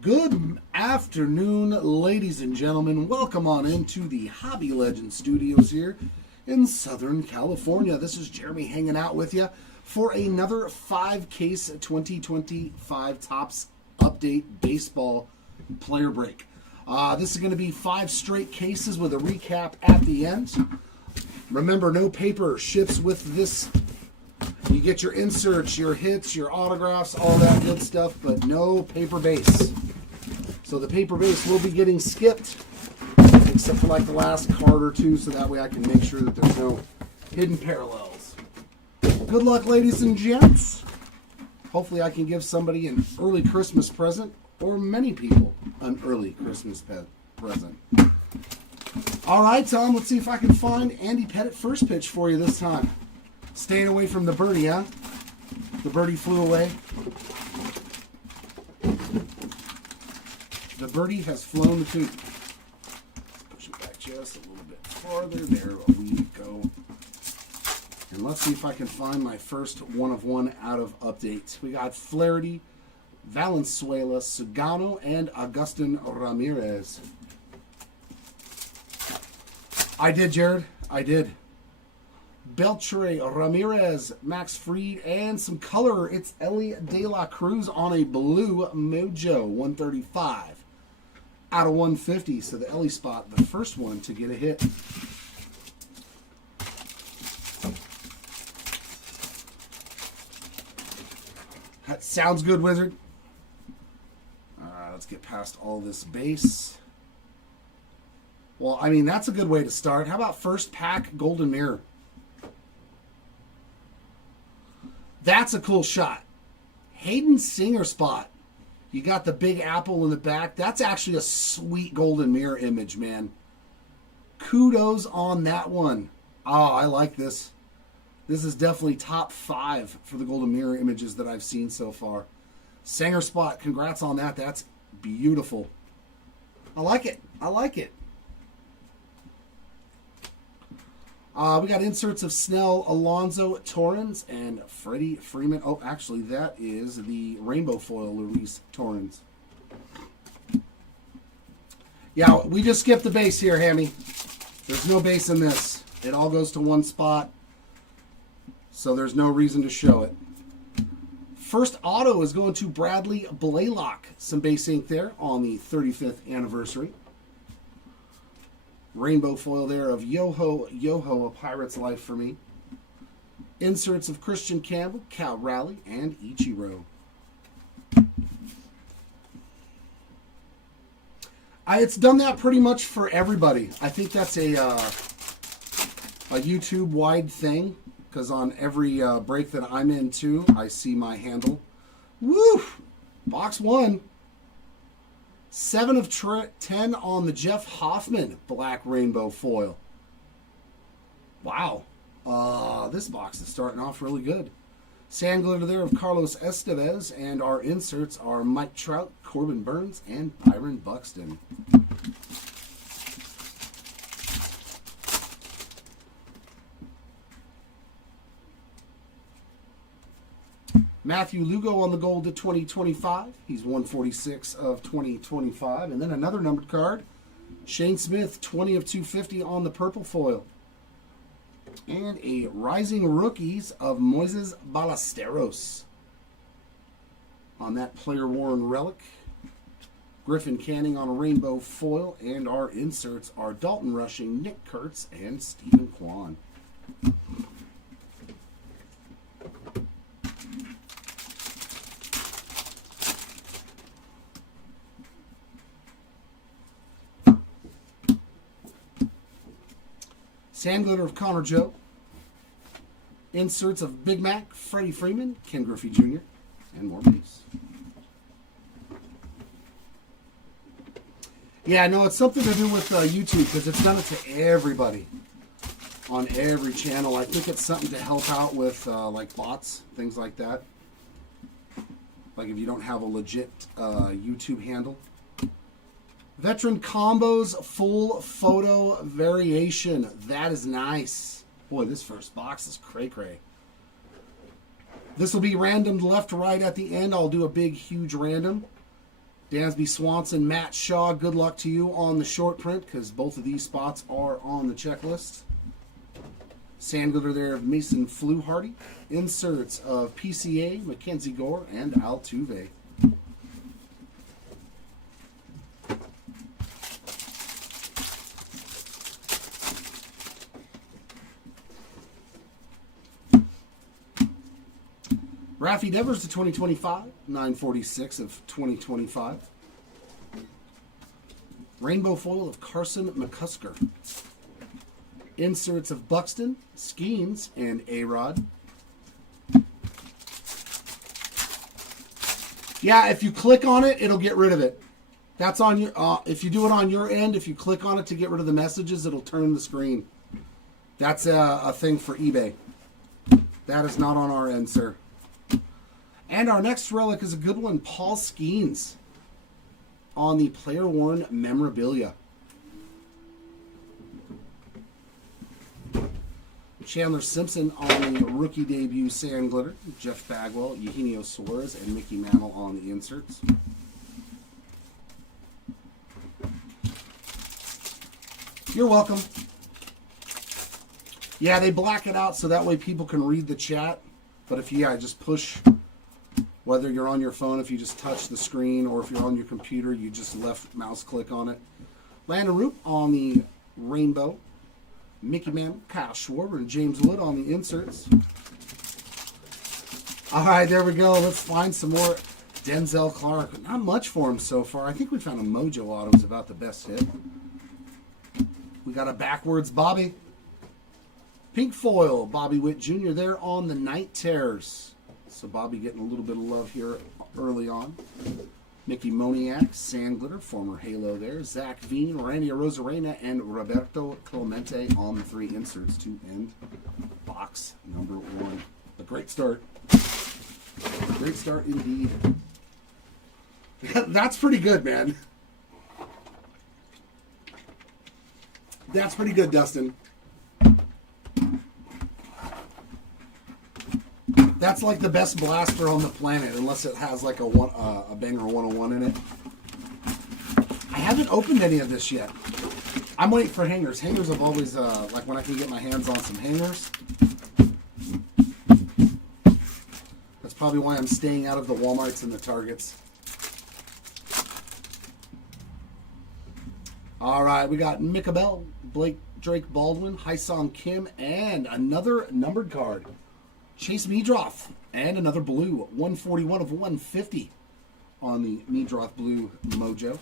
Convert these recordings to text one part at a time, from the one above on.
Good afternoon, ladies and gentlemen. Welcome on into the Hobby Legends studios here in Southern California. This is Jeremy hanging out with you for another 5-case 2025 Topps Update Baseball Player Break. This is going to be 5 straight cases with a recap at the end. Remember, no paper ships with this. You get your inserts, your hits, your autographs, all that good stuff, but no paper base. So the paper base will be getting skipped, except for like the last card or two, so that way I can make sure that there's no hidden parallels. Good luck, ladies and gents. Hopefully I can give somebody an early Christmas present, or many people an early Christmas present. All right, Tom, let's see if I can find Andy Pettitte first pitch for you this time. Staying away from the birdie, huh? The birdie flew away. The birdie has flown the coop. Push it back just a little bit farther. There we go. And let's see if I can find my first one of one out of update. We got Flaherty, Valenzuela, Sugano, and Agustin Ramirez. I did, Jared. I did. Beltre, Ramirez, Max Fried, and some color. It's Ellie De La Cruz on a blue Mojo 135 out of 150. So the Ellie spot, the first one to get a hit. That sounds good, Wizard. Let's get past all this base. Well, I mean, that's a good way to start. How about first pack Golden Mirror? That's a cool shot. Hayden Singer spot. You got the big apple in the back. That's actually a sweet Golden Mirror image, man. Kudos on that one. Oh, I like this. This is definitely top 5 for the Golden Mirror images that I've seen so far. Singer spot. Congrats on that. That's beautiful. I like it. I like it. We got inserts of Snell, Alonso, Torrens, and Freddie Freeman. Oh, actually, that is the rainbow foil Luis Torrens. Yeah, we just skipped the base here, Hammy. There's no base in this. It all goes to one spot, so there's no reason to show it. First auto is going to Bradley Blaylock. Some base ink there on the 35th anniversary. Rainbow foil there of Yoho, A Pirate's Life for me. Inserts of Christian Campbell, Cal Raleigh, and Ichiro. It's done that pretty much for everybody. I think that's a YouTube-wide thing, because on every break that I'm in, too, I see my handle. Woo! Box 1. 7 of 10 on the Jeff Hoffman black rainbow foil. Wow. This box is starting off really good. Sand glitter there of Carlos Estevez, and our inserts are Mike Trout, Corbin Burns, and Byron Buxton. Matthew Lugo on the gold to 2025. He's 146 of 2025. And then another numbered card. Shane Smith, 20 of 250 on the purple foil. And a Rising Rookies of Moises Ballesteros on that player-worn relic. Griffin Canning on a rainbow foil. And our inserts are Dalton Rushing, Nick Kurtz, and Stephen Kwan. Sand glitter of Connor Joe. Inserts of Big Mac, Freddie Freeman, Ken Griffey Jr., and more base. Yeah, no, it's something to do with YouTube, because it's done it to everybody on every channel. I think it's something to help out with like bots, things like that. Like if you don't have a legit YouTube handle. Veteran Combos full photo variation. That is nice. Boy, this first box is cray-cray. This will be randomed left to right at the end. I'll do a big, huge random. Dansby Swanson, Matt Shaw, good luck to you on the short print because both of these spots are on the checklist. Sand glitter there of Mason Fluharty. Inserts of PCA, Mackenzie Gore, and Altuve. Raffy Devers to 2025, 946 of 2025. Rainbow foil of Carson McCusker. Inserts of Buxton, Skeens, and A-Rod. Yeah, if you click on it, it'll get rid of it. That's on your. If you do it on your end, if you click on it to get rid of the messages, it'll turn the screen. That's a thing for eBay. That is not on our end, sir. And our next relic is a good one, Paul Skeens on the player worn memorabilia. Chandler Simpson on the rookie debut sand glitter. Jeff Bagwell, Eugenio Suarez, and Mickey Mantle on the inserts. You're welcome. Yeah, they black it out so that way people can read the chat. But if you just push, whether you're on your phone, if you just touch the screen, or if you're on your computer, you just left mouse click on it. Landon Root on the rainbow. Mickey Mantle, Kyle Schwarber, and James Wood on the inserts. All right, there we go. Let's find some more Denzel Clark. Not much for him so far. I think we found a Mojo Auto is about the best hit. We got a backwards Bobby. Pink foil, Bobby Witt Jr. there on the Night Terrors. So Bobby getting a little bit of love here early on. Mickey Moniak, Sand Glitter, former Halo there. Zach Veen, Randy Arozarena, and Roberto Clemente on the 3 inserts to end box number 1. A great start. Great start indeed. That's pretty good, man. That's pretty good, Dustin. That's like the best blaster on the planet, unless it has like a Banger 101 in it. I haven't opened any of this yet. I'm waiting for hangers. Hangers have always, like when I can get my hands on some hangers. That's probably why I'm staying out of the Walmarts and the Targets. All right, we got Micah Bell, Drake Baldwin, Hyesung Kim, and another numbered card. Chase Meadroth, and another blue, 141 of 150 on the Meadroth Blue Mojo.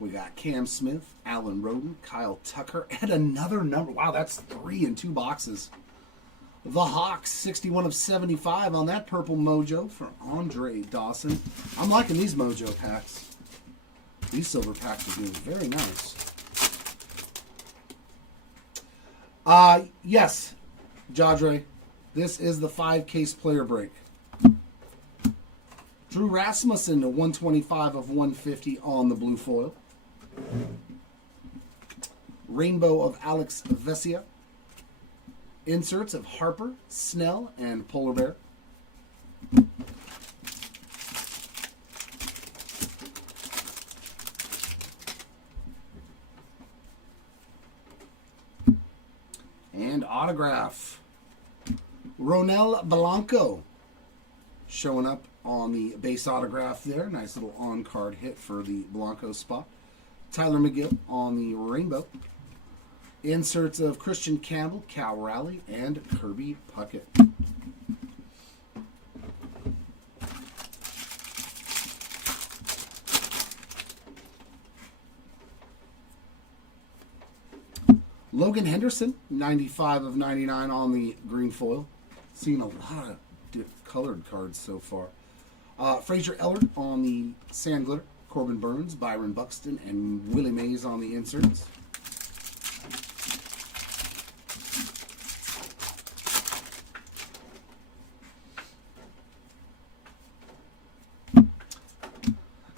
We got Cam Smith, Alan Roden, Kyle Tucker, and another number. Wow, that's 3 in 2 boxes. The Hawks, 61 of 75 on that purple Mojo for Andre Dawson. I'm liking these Mojo packs. These silver packs are doing very nice. Yes, Jadre, this is the 5-case player break. Drew Rasmussen to 125 of 150 on the blue foil. Rainbow of Alex Vesia. Inserts of Harper, Snell, and Polar Bear. And autograph. Ronel Blanco showing up on the base autograph there. Nice little on-card hit for the Blanco spot. Tyler McGill on the rainbow. Inserts of Christian Campbell, Cal Raleigh, and Kirby Puckett. Logan Henderson, 95 of 99 on the green foil. Seen a lot of colored cards so far. Fraser Ellard on the sand glitter. Corbin Burns, Byron Buxton, and Willie Mays on the inserts.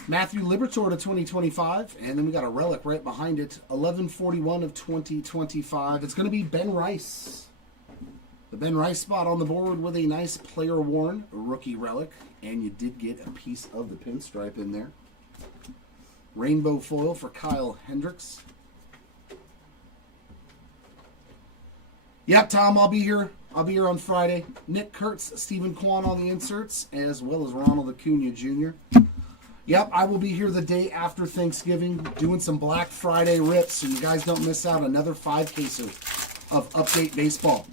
Matthew Liberatore to 2025, and then we got a relic right behind it, 1141 of 2025. It's going to be Ben Rice The Ben Rice spot on the board with a nice player-worn rookie relic. And you did get a piece of the pinstripe in there. Rainbow foil for Kyle Hendricks. Yep, Tom, I'll be here. I'll be here on Friday. Nick Kurtz, Stephen Kwan on the inserts, as well as Ronald Acuna Jr. Yep, I will be here the day after Thanksgiving doing some Black Friday rips so you guys don't miss out. Another 5-caser of Update Baseball.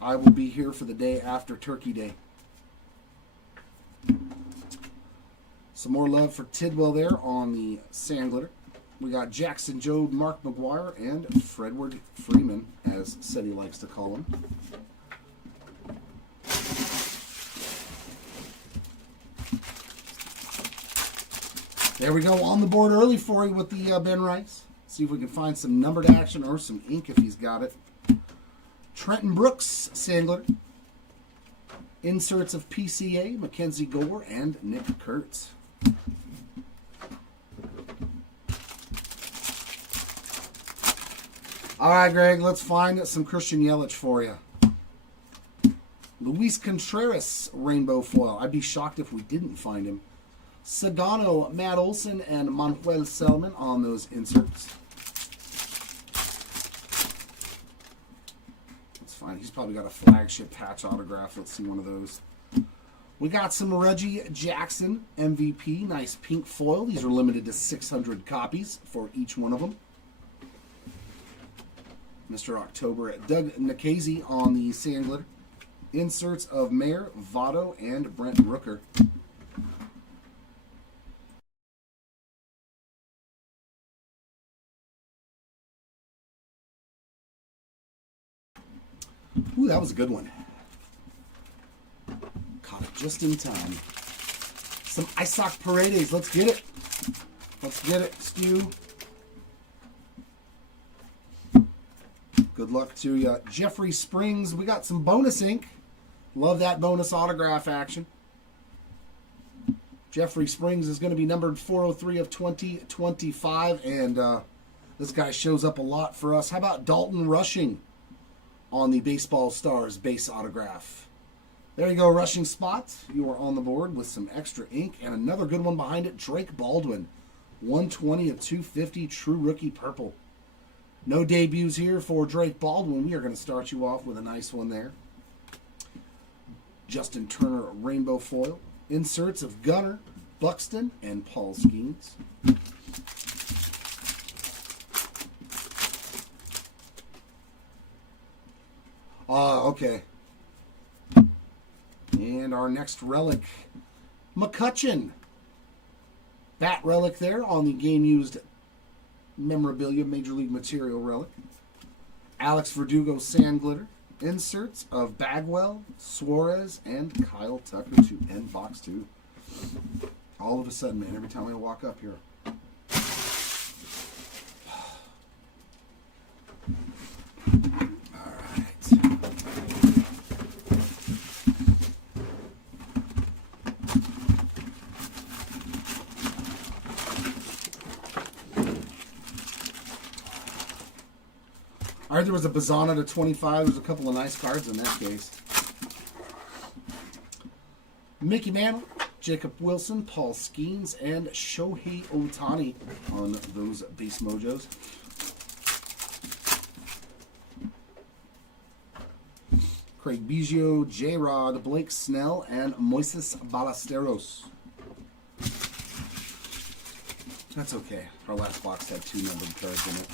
I will be here for the day after Turkey Day. Some more love for Tidwell there on the sand glitter. We got Jackson Jobe, Mark McGuire, and Fredward Freeman, as Seti likes to call him. There we go, on the board early for you with the Ben Rice. See if we can find some numbered action or some ink if he's got it. Trenton Brooks, sand glitter. Inserts of PCA, Mackenzie Gore, and Nick Kurtz. All right, Greg, let's find some Christian Yelich for you. Luis Contreras, rainbow foil. I'd be shocked if we didn't find him. Sagano, Matt Olson, and Manuel Selman on those inserts. That's fine. He's probably got a flagship patch autograph. Let's see one of those. We got some Reggie Jackson, MVP. Nice pink foil. These are limited to 600 copies for each one of them. Mr. October, Doug Nikhazy on the sand glitter. Inserts of Mayer, Votto, and Brent Rooker. Ooh, that was a good one. Caught it just in time. Some Isaac Paredes. Let's get it. Let's get it, Stu. Good luck to you. Jeffrey Springs. We got some bonus ink. Love that bonus autograph action. Jeffrey Springs is going to be numbered 403 of 2025. And this guy shows up a lot for us. How about Dalton Rushing on the Baseball Stars base autograph? There you go, rushing spot. You are on the board with some extra ink. And another good one behind it, Drake Baldwin. 120 of 250, true rookie purple. No debuts here for Drake Baldwin. We are going to start you off with a nice one there. Justin Turner, rainbow foil. Inserts of Gunnar, Buxton, and Paul Skeens. Okay. And our next relic, McCutchen. Bat relic there on the game-used memorabilia, Major League Material relic. Alex Verdugo sand glitter. Inserts of Bagwell, Suarez, and Kyle Tucker to end box 2. All of a sudden, man, every time I walk up here. All right. All right, there was a Bazana to 25. There's a couple of nice cards in that case. Mickey Mantle, Jacob Wilson, Paul Skeens, and Shohei Ohtani on those base mojos. Craig Biggio, J-Rod, Blake Snell, and Moises Ballesteros. That's okay. Our last box had 2 numbered cards in it.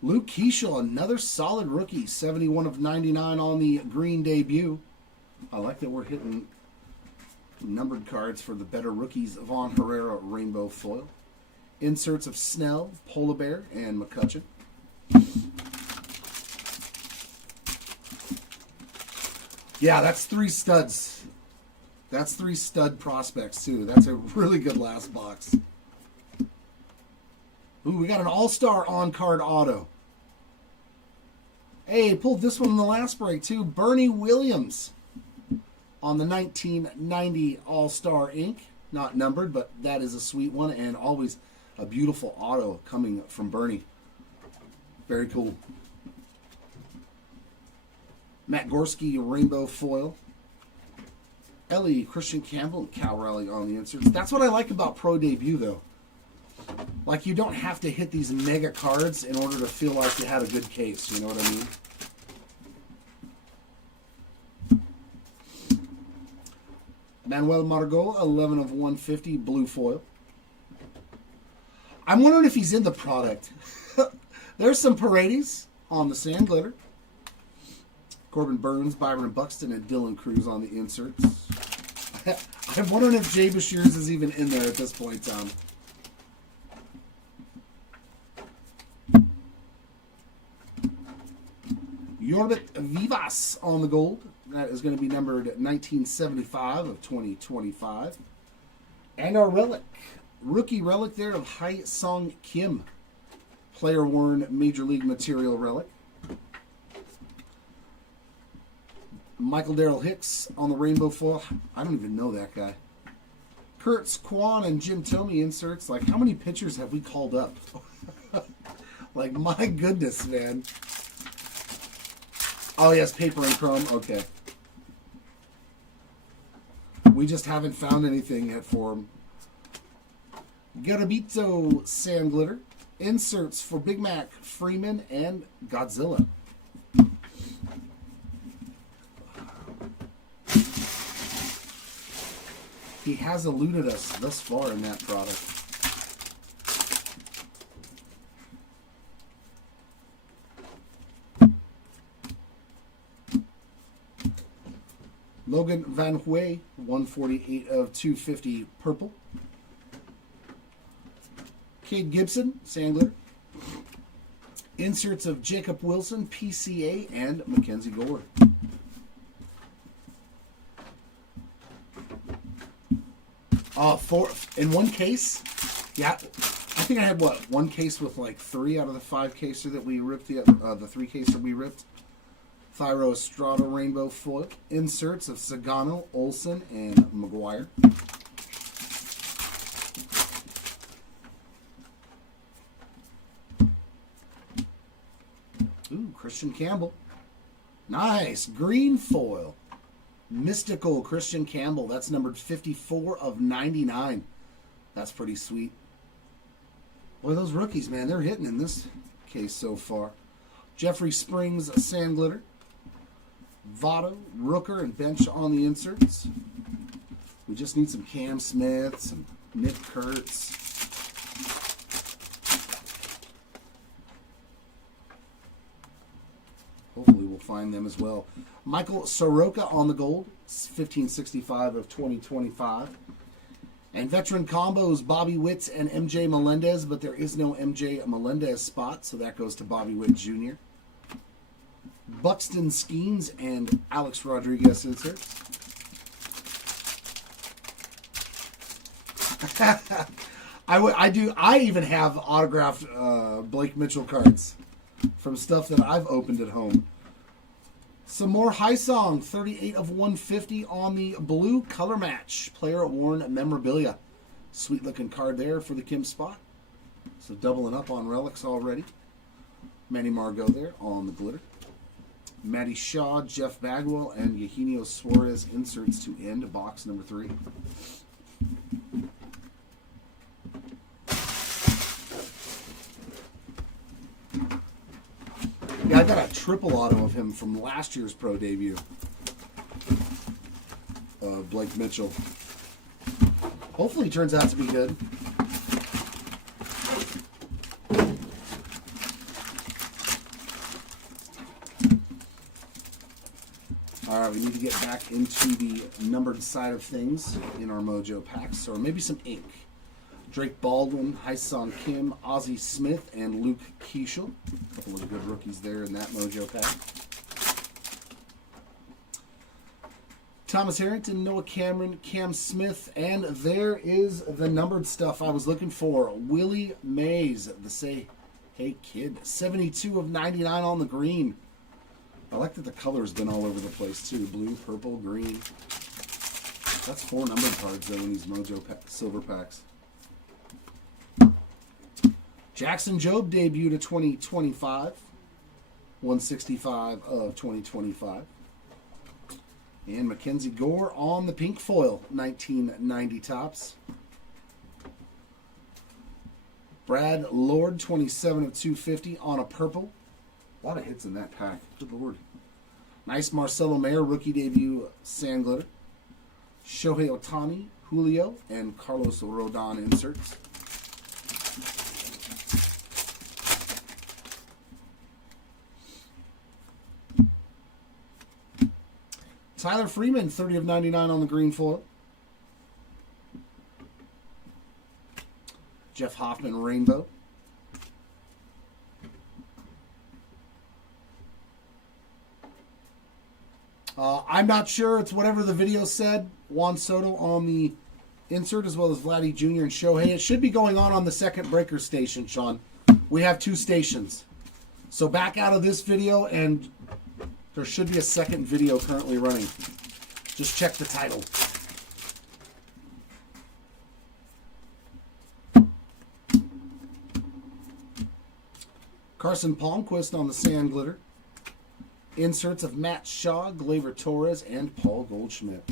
Luke Keeschel, another solid rookie, 71 of 99 on the green debut. I like that we're hitting numbered cards for the better rookies. Vaughn Herrera, rainbow foil. Inserts of Snell, Polar Bear, and McCutchen. Yeah, that's 3 studs. That's 3 stud prospects, too. That's a really good last box. Ooh, we got an all-star on-card auto. Hey, pulled this one in the last break, too. Bernie Williams on the 1990 All-Star ink. not numbered, but that is a sweet one, and always a beautiful auto coming from Bernie. Very cool. Matt Gorski, rainbow foil. Ellie, Christian Campbell, and Cal Raleigh on the inserts. That's what I like about Pro Debut, though. Like, you don't have to hit these mega cards in order to feel like you had a good case. You know what I mean? Manuel Margot, 11 of 150, blue foil. I'm wondering if he's in the product. There's some Paredes on the sand glitter. Corbin Burns, Byron Buxton, and Dylan Cruz on the inserts. I'm wondering if Jay Bashirs is even in there at this point, Tom. Yorbit Vivas on the gold. That is going to be numbered 1975 of 2025. And our relic, rookie relic there of Hai Song Kim. Player worn Major League Material relic. Michael Darrell Hicks on the rainbow foil. I don't even know that guy. Kurtz, Kwan, and Jim Thome inserts. Like, how many pitchers have we called up? Like, my goodness, man. Oh, yes, paper and chrome. Okay. We just haven't found anything yet for him. Garabito Sand Glitter. Inserts for Big Mac, Freeman, and Godzilla. He has eluded us thus far in that product. Logan Van Huey, 148 of 250 purple. Cade Gibson, Sandler. Inserts of Jacob Wilson, PCA, and Mackenzie Gore. Four in one case. Yeah, I think I had one case with like 3 out of the 5 caser that we ripped. The 3 caser we ripped. Thyro Estrada rainbow foil. Inserts of Sagano, Olsen, and McGuire. Ooh, Christian Campbell. Nice. Green foil. Mystical Christian Campbell. That's numbered 54 of 99. That's pretty sweet. Boy, those rookies, man, they're hitting in this case so far. Jeffrey Springs, Sand Glitter. Votto, Rooker, and Bench on the inserts. We just need some Cam Smiths and Nick Kurtz. Hopefully we'll find them as well. Michael Soroka on the gold, 1565 of 2025. And veteran combos, Bobby Witt and MJ Melendez, but there is no MJ Melendez spot, so that goes to Bobby Witt Jr. Buxton Skeens and Alex Rodriguez inserts. I even have autographed Blake Mitchell cards from stuff that I've opened at home. Some more High Song, 38 of 150 on the blue color match. Player worn memorabilia. Sweet looking card there for the Kim spot. So doubling up on relics already. Manny Margot there on the glitter. Matty Shaw, Jeff Bagwell, and Eugenio Suarez inserts to end box number 3. Yeah, I got a triple auto of him from last year's pro debut. Blake Mitchell. Hopefully he turns out to be good. All right, we need to get back into the numbered side of things in our Mojo packs, or maybe some ink. Drake Baldwin, Hyesung Kim, Ozzie Smith, and Luke Keishel. A couple of good rookies there in that Mojo pack. Thomas Harrington, Noah Cameron, Cam Smith, and there is the numbered stuff I was looking for. Willie Mays, the Say Hey Kid, 72 of 99 on the green. I like that the color's been all over the place too. Blue, purple, green. That's 4 numbered cards, though, in these Mojo silver packs. Jackson Jobe debuted to 2025. 165 of 2025. And Mackenzie Gore on the pink foil, 1990 tops. Brad Lord, 27 of 250 on a purple. A lot of hits in that pack. Good Lord. Nice Marcelo Mayer, rookie debut sand glitter. Shohei Ohtani, Julio, and Carlos Rodon inserts. Tyler Freeman, 30 of 99 on the green foil. Jeff Hoffman, rainbow. I'm not sure. It's whatever the video said. Juan Soto on the insert, as well as Vladdy Jr. and Shohei. It should be going on the second breaker station, Sean. We have 2 stations. So back out of this video, and there should be a second video currently running. Just check the title. Carson Palmquist on the sand glitter. Inserts of Matt Shaw, Gleyber Torres, and Paul Goldschmidt.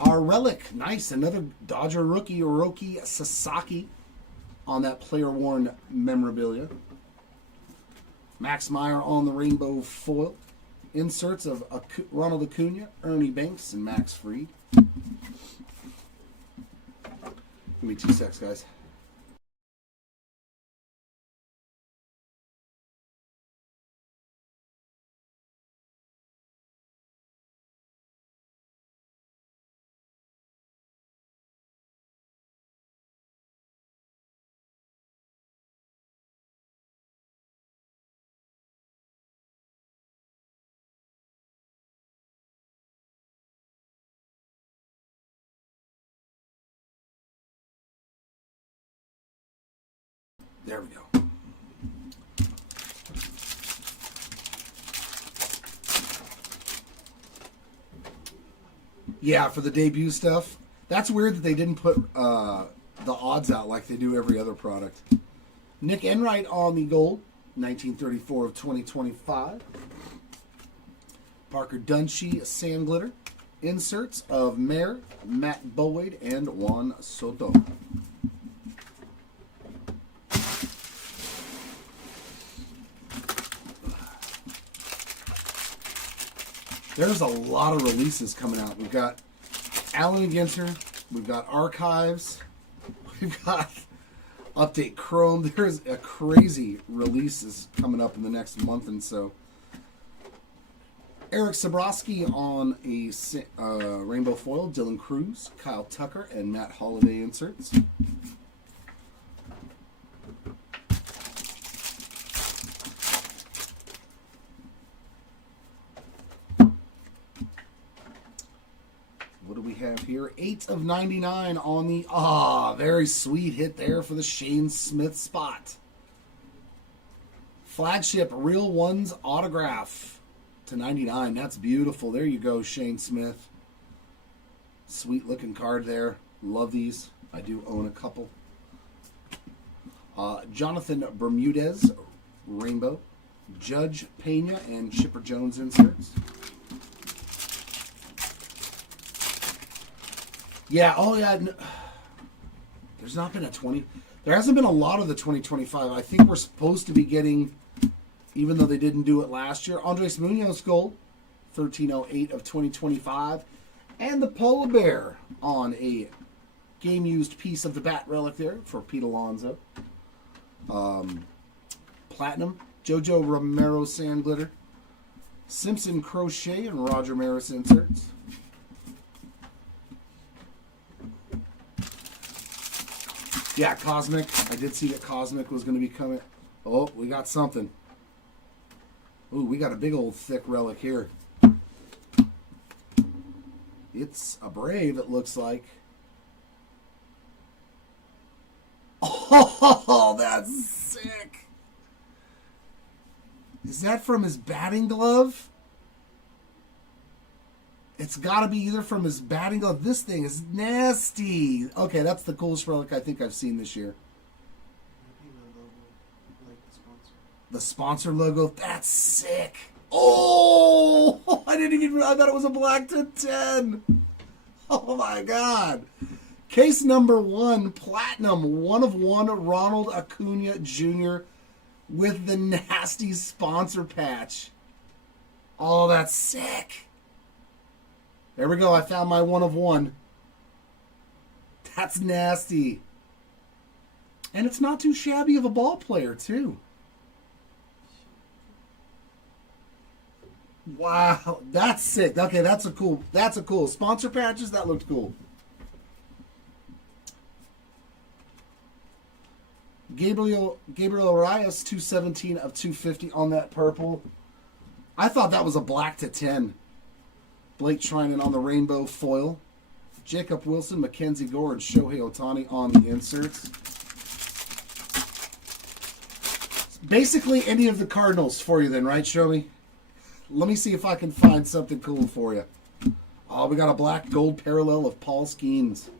Our relic, nice, another Dodger rookie, Hiroki Sasaki on that player-worn memorabilia. Max Meyer on the rainbow foil. Inserts of Ronald Acuna, Ernie Banks, and Max Fried. Give me 2 secs, guys. There we go. Yeah, for the debut stuff. That's weird that they didn't put the odds out like they do every other product. Nick Enright on the gold, 1934 of 2025. Parker Dunshee, sand glitter. Inserts of Mayer, Matt Boyd, and Juan Soto. There's a lot of releases coming out. We've got Allen and Ginter. We've got Archives. We've got Update Chrome. There's a crazy releases coming up in the next month and so. Eric Sabrowski on a rainbow foil. Dylan Cruz, Kyle Tucker, and Matt Holliday inserts. What do we have here? 8 of 99 on the... very sweet hit there for the Shane Smith spot. Flagship Real Ones autograph to 99. That's beautiful. There you go, Shane Smith. Sweet looking card there. Love these. I do own a couple. Jonathan Bermudez, rainbow. Judge Pena and Chipper Jones inserts. Yeah, there's not been a 20. There hasn't been a lot of the 2025. I think we're supposed to be getting, even though they didn't do it last year, Andres Munoz gold, 1308 of 2025. And the Polar Bear on a game-used piece of the bat relic there for Pete Alonso. Platinum, Jojo Romero sand glitter. Simpson Crochet and Roger Maris inserts. Yeah, Cosmic. I did see that Cosmic was going to be coming. Oh, we got something. Ooh, we got a big old thick relic here. It's a Brave, it looks like. Oh, that's sick. Is that from his batting glove? It's got to be either from his batting glove. This thing is nasty. Okay, that's the coolest relic I think I've seen this year. The sponsor logo. That's sick. Oh, I didn't even. I thought it was a black to 10. Oh my God. Case number 1, platinum, 1 of 1, Ronald Acuna Jr. with the nasty sponsor patch. Oh, that's sick. There we go. I found my 1 of 1. That's nasty. And it's not too shabby of a ball player, too. Wow, that's sick. Okay, that's a cool sponsor patches. That looked cool. Gabriel Arias, 217 of 250 on that purple. I thought that was a black to 10. Blake Trinan on the rainbow foil. Jacob Wilson, Mackenzie Gore, and Shohei Ohtani on the inserts. Basically any of the Cardinals for you then, right, Show me? Let me see if I can find something cool for you. Oh, we got a black gold parallel of Paul Skeens.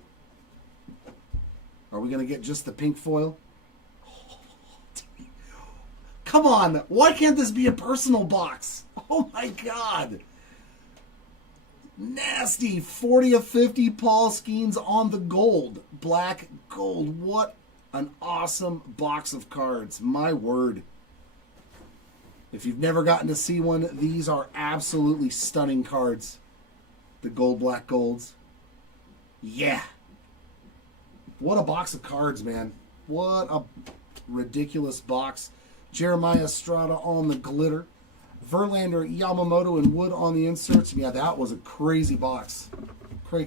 Are we going to get just the pink foil? Come on. Why can't this be a personal box? Oh, my God. Nasty. 40 of 50 Paul Skeens on the gold. Black gold. What an awesome box of cards. My word. If you've never gotten to see one, these are absolutely stunning cards. The gold, black golds. Yeah. What a box of cards, man. What a ridiculous box. Jeremiah Estrada on the glitter. Verlander, Yamamoto, and Wood on the inserts. Yeah, that was a crazy box. Cray.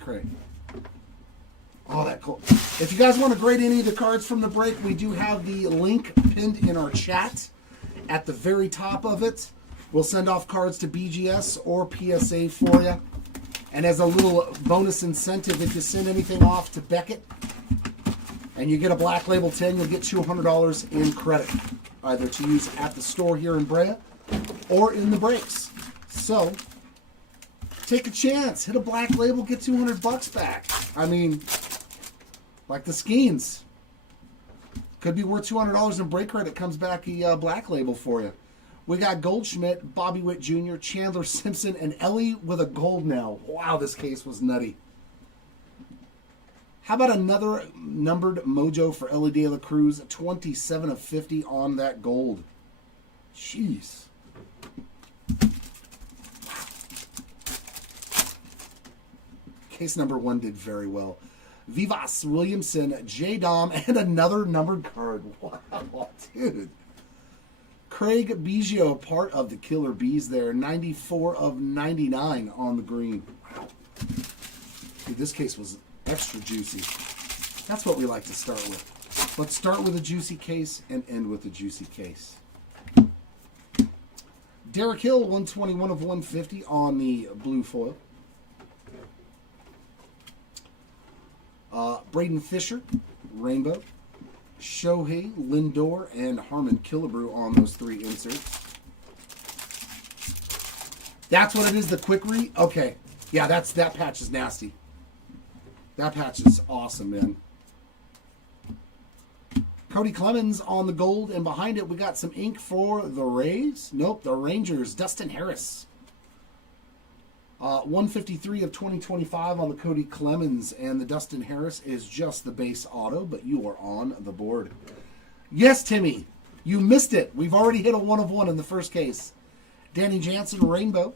Oh, that cool. If you guys want to grade any of the cards from the break, we do have the link pinned in our chat. At the very top of it, we'll send off cards to BGS or PSA for you. And as a little bonus incentive, if you send anything off to Beckett and you get a Black Label 10, you'll get $200 in credit, either to use at the store here in Brea or in the breaks. So, take a chance. Hit a Black Label, get $200 back. I mean, like the Skeens. Could be worth $200 in break credit. Comes back a Black Label for you. We got Goldschmidt, Bobby Witt Jr., Chandler Simpson, and Ellie with a gold now. Wow, this case was nutty. How about another numbered mojo for Ellie De La Cruz? 27 of 50 on that gold. Jeez. Case number 1 did very well. Vivas Williamson, J-Dom, and another numbered card. Wow, dude. Craig Biggio, part of the Killer Bees there. 94 of 99 on the green. Wow. Dude, this case was extra juicy. That's what we like to start with. Let's start with a juicy case and end with a juicy case. Derek Hill, 121 of 150 on the blue foil. Braden Fisher, rainbow. Shohei, Lindor, and Harmon Killebrew on those 3 inserts. That's what it is, the quick read? Okay. Yeah, that patch is nasty. That patch is awesome, man. Cody Clemens on the gold, and behind it we got some ink for the Rays. Nope, the Rangers. Dustin Harris. 153 of 2025 on the Cody Clemens, and the Dustin Harris is just the base auto, but you are on the board. Yes, Timmy, you missed it. We've already hit a 1 of 1 in the first case. Danny Jansen, rainbow.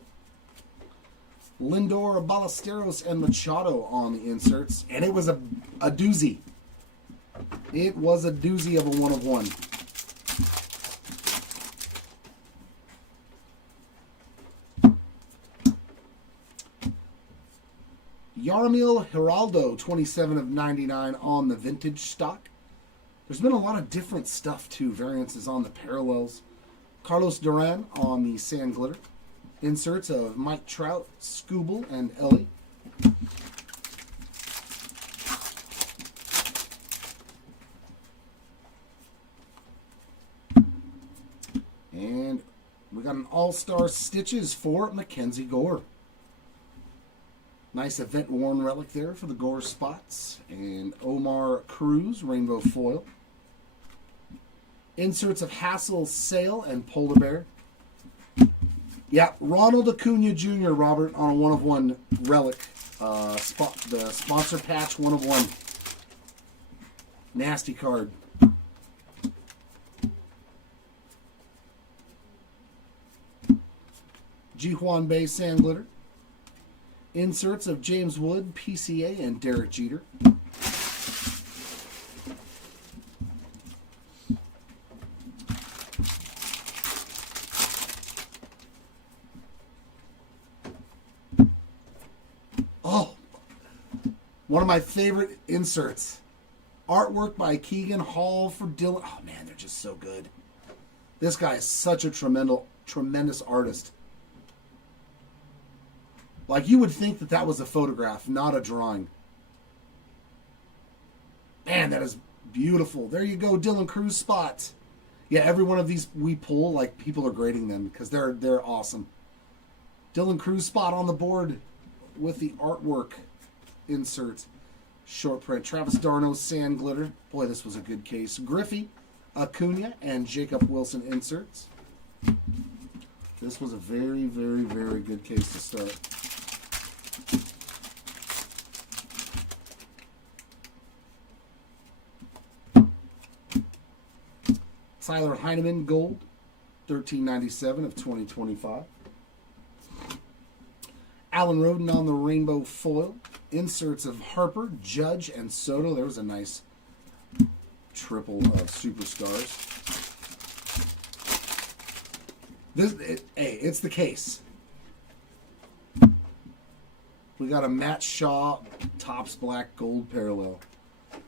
Lindor, Ballesteros, and Machado on the inserts, and it was a doozy. It was a doozy of a 1 of 1. Yarmil Geraldo, 27 of 99 on the vintage stock. There's been a lot of different stuff too. Variances on the parallels. Carlos Duran on the sand glitter. Inserts of Mike Trout, Scooble, and Ellie. got an all-star stitches for Mackenzie Gore. Nice event-worn relic there for the Gore spots. And Omar Cruz, rainbow foil. Inserts of Hassel, Sale, and Polar Bear. Yeah, Ronald Acuna Jr., Robert, on a 1-of-1 relic. The sponsor patch, 1-of-1. Nasty card. Ji-Hwan Bae Sand Glitter. Inserts of James Wood, PCA, and Derek Jeter. Oh, one of my favorite inserts. Artwork by Keegan Hall for Dylan. Oh, man, they're just so good. This guy is such a tremendous artist. Like, you would think that that was a photograph, not a drawing. Man, that is beautiful. There you go, Dylan Cruz spots. Yeah, every one of these we pull, like, people are grading them because they're awesome. Dylan Cruz spot on the board with the artwork insert. Short print. Travis d'Arnaud Sand Glitter. Boy, this was a good case. Griffey, Acuna, and Jacob Wilson inserts. This was a very, very, very good case to start. Tyler Heineman Gold, $13.97 of 2025. Alan Roden on the rainbow foil. Inserts of Harper, Judge, and Soto. There was a nice triple of superstars. It's the case. We got a Matt Shaw Topps Black Gold parallel.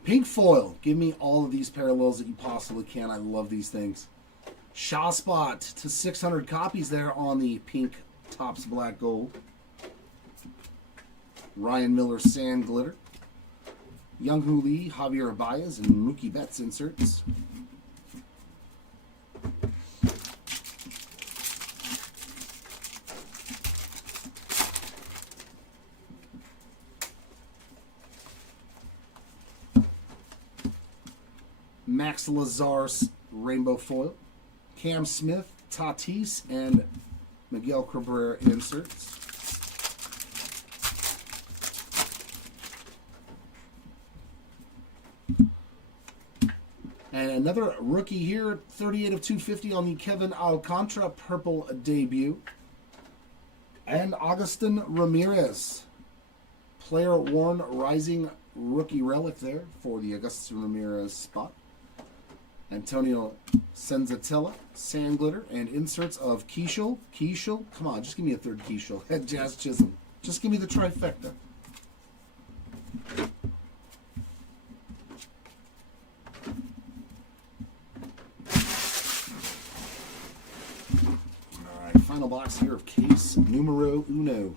Pink foil. Give me all of these parallels that you possibly can. I love these things. Shaw spot to 600 copies there on the pink Topps Black Gold. Ryan Miller Sand Glitter. Young-Hoo Lee, Javier Baez, and Mookie Betts inserts. Max Lazar's rainbow foil. Cam Smith, Tatis, and Miguel Cabrera inserts. And another rookie here, 38 of 250 on the Kevin Alcantara purple debut. And Agustin Ramirez, player worn rising rookie relic there for the Agustin Ramirez spot. Antonio Senzatella, Sand Glitter, and inserts of Keishel. Come on, just give me a third Keishel. Jazz Chisholm. Just give me the trifecta. All right, final box here of case numero uno.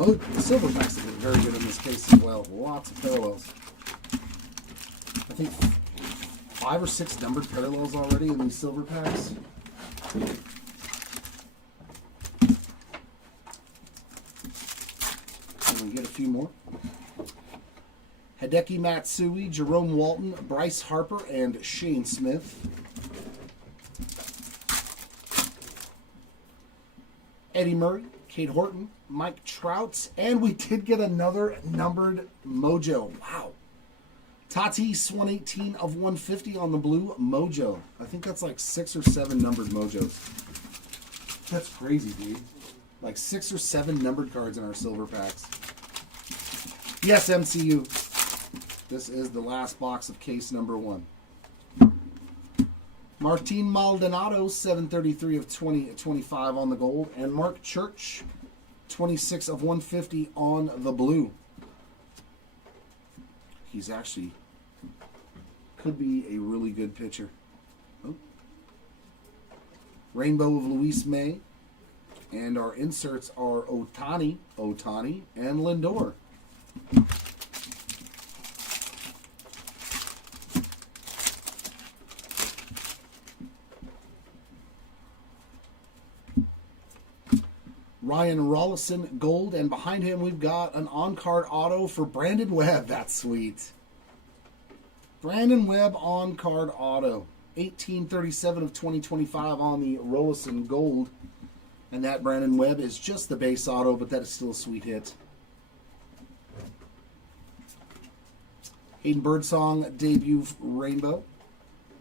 The silver packs have been very good in this case as well. Lots of parallels. I think 5 or 6 numbered parallels already in these silver packs. And we get a few more. Hideki Matsui, Jerome Walton, Bryce Harper, and Shane Smith. Eddie Murray, Kate Horton, Mike Trout, and we did get another numbered Mojo. Wow. Tatis, 118 of 150 on the blue Mojo. I think that's like 6 or 7 numbered Mojos. That's crazy, dude. Like 6 or 7 numbered cards in our silver packs. Yes, MCU. This is the last box of case number 1. Martin Maldonado, 733 of 2025 on the gold. And Mark Church, 26 of 150 on the blue. He's actually, could be a really good pitcher. Oh. Rainbow of Luis May. And our inserts are Otani, and Lindor. Ryan Rollison gold, and behind him we've got an on-card auto for Brandon Webb. That's sweet. Brandon Webb on-card auto. 1837 of 2025 on the Rollison gold. And that Brandon Webb is just the base auto, but that is still a sweet hit. Hayden Birdsong debut rainbow.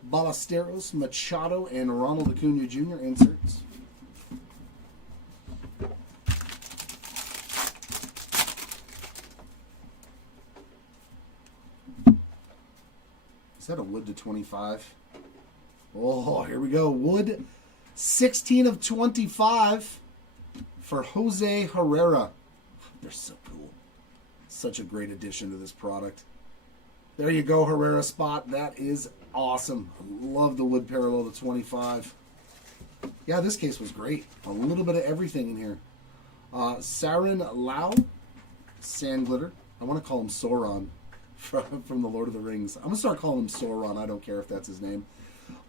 Ballesteros, Machado, and Ronald Acuna Jr. inserts. Is that a Wood to 25? Oh, here we go. Wood, 16 of 25 for Jose Herrera. They're so cool. Such a great addition to this product. There you go, Herrera spot. That is awesome. Love the Wood parallel to 25. Yeah, this case was great. A little bit of everything in here. Sarin Lau, Sand Glitter. I want to call him Sauron from the Lord of the Rings. I'm going to start calling him Sauron. I don't care if that's his name.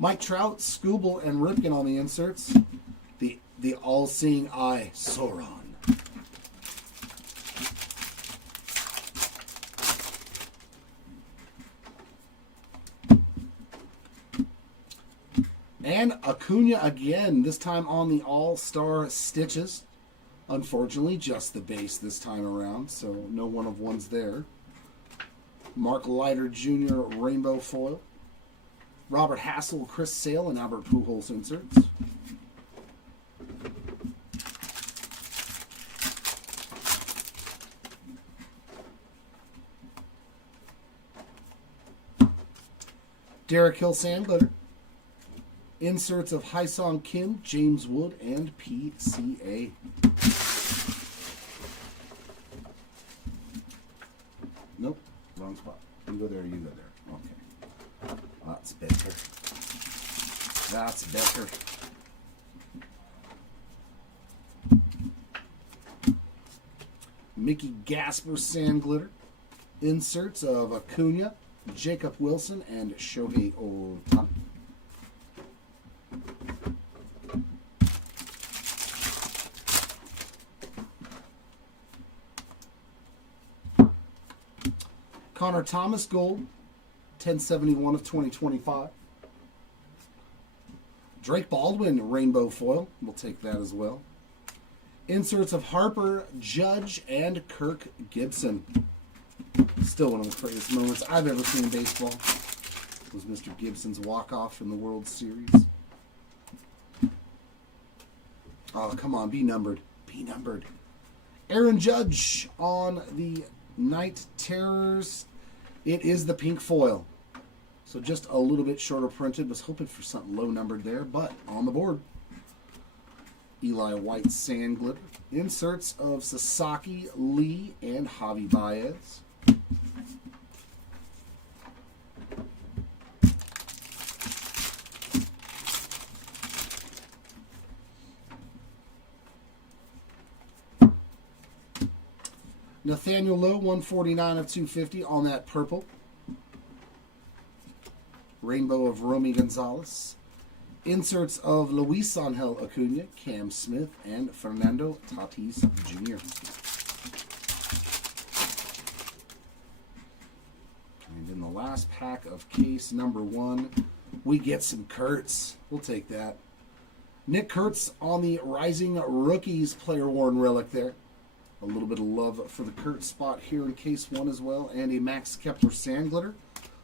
Mike Trout, Scooble, and Ripken on the inserts. The all-seeing eye, Sauron. And Acuna again, this time on the All-Star Stitches. Unfortunately, just the base this time around, so no one-of-ones there. Mark Leiter Jr. Rainbow Foil. Robert Hassel, Chris Sale, and Albert Pujols inserts. Derek Hill Sand Glitter. Inserts of Hyesung Kim, James Wood, and PCA. Nope, wrong spot. You go there, you go there. Okay. That's better. That's better. Mickey Gasper Sand Glitter. Inserts of Acuna, Jacob Wilson, and Shohei Ohtani. Connor Thomas Gold, 1071 of 2025. Drake Baldwin Rainbow Foil. We'll take that as well. Inserts of Harper, Judge, and Kirk Gibson. Still one of the greatest moments I've ever seen in baseball was Mr. Gibson's walk-off in the World Series. Oh, come on, be numbered. Be numbered. Aaron Judge on the Night Terrors. It is the pink foil. So just a little bit shorter printed. Was hoping for something low numbered there, but on the board. Eli White Sand Glitter. Inserts of Sasaki, Lee, and Javi Baez. Nathaniel Lowe, 149 of 250 on that purple. Rainbow of Romy Gonzalez. Inserts of Luis Angel Acuna, Cam Smith, and Fernando Tatis Jr. And in the last pack of case number 1, we get some Kurtz. We'll take that. Nick Kurtz on the Rising Rookies player-worn relic there. A little bit of love for the Kurtz spot here in case 1 as well. And a Max Kepler Sand Glitter.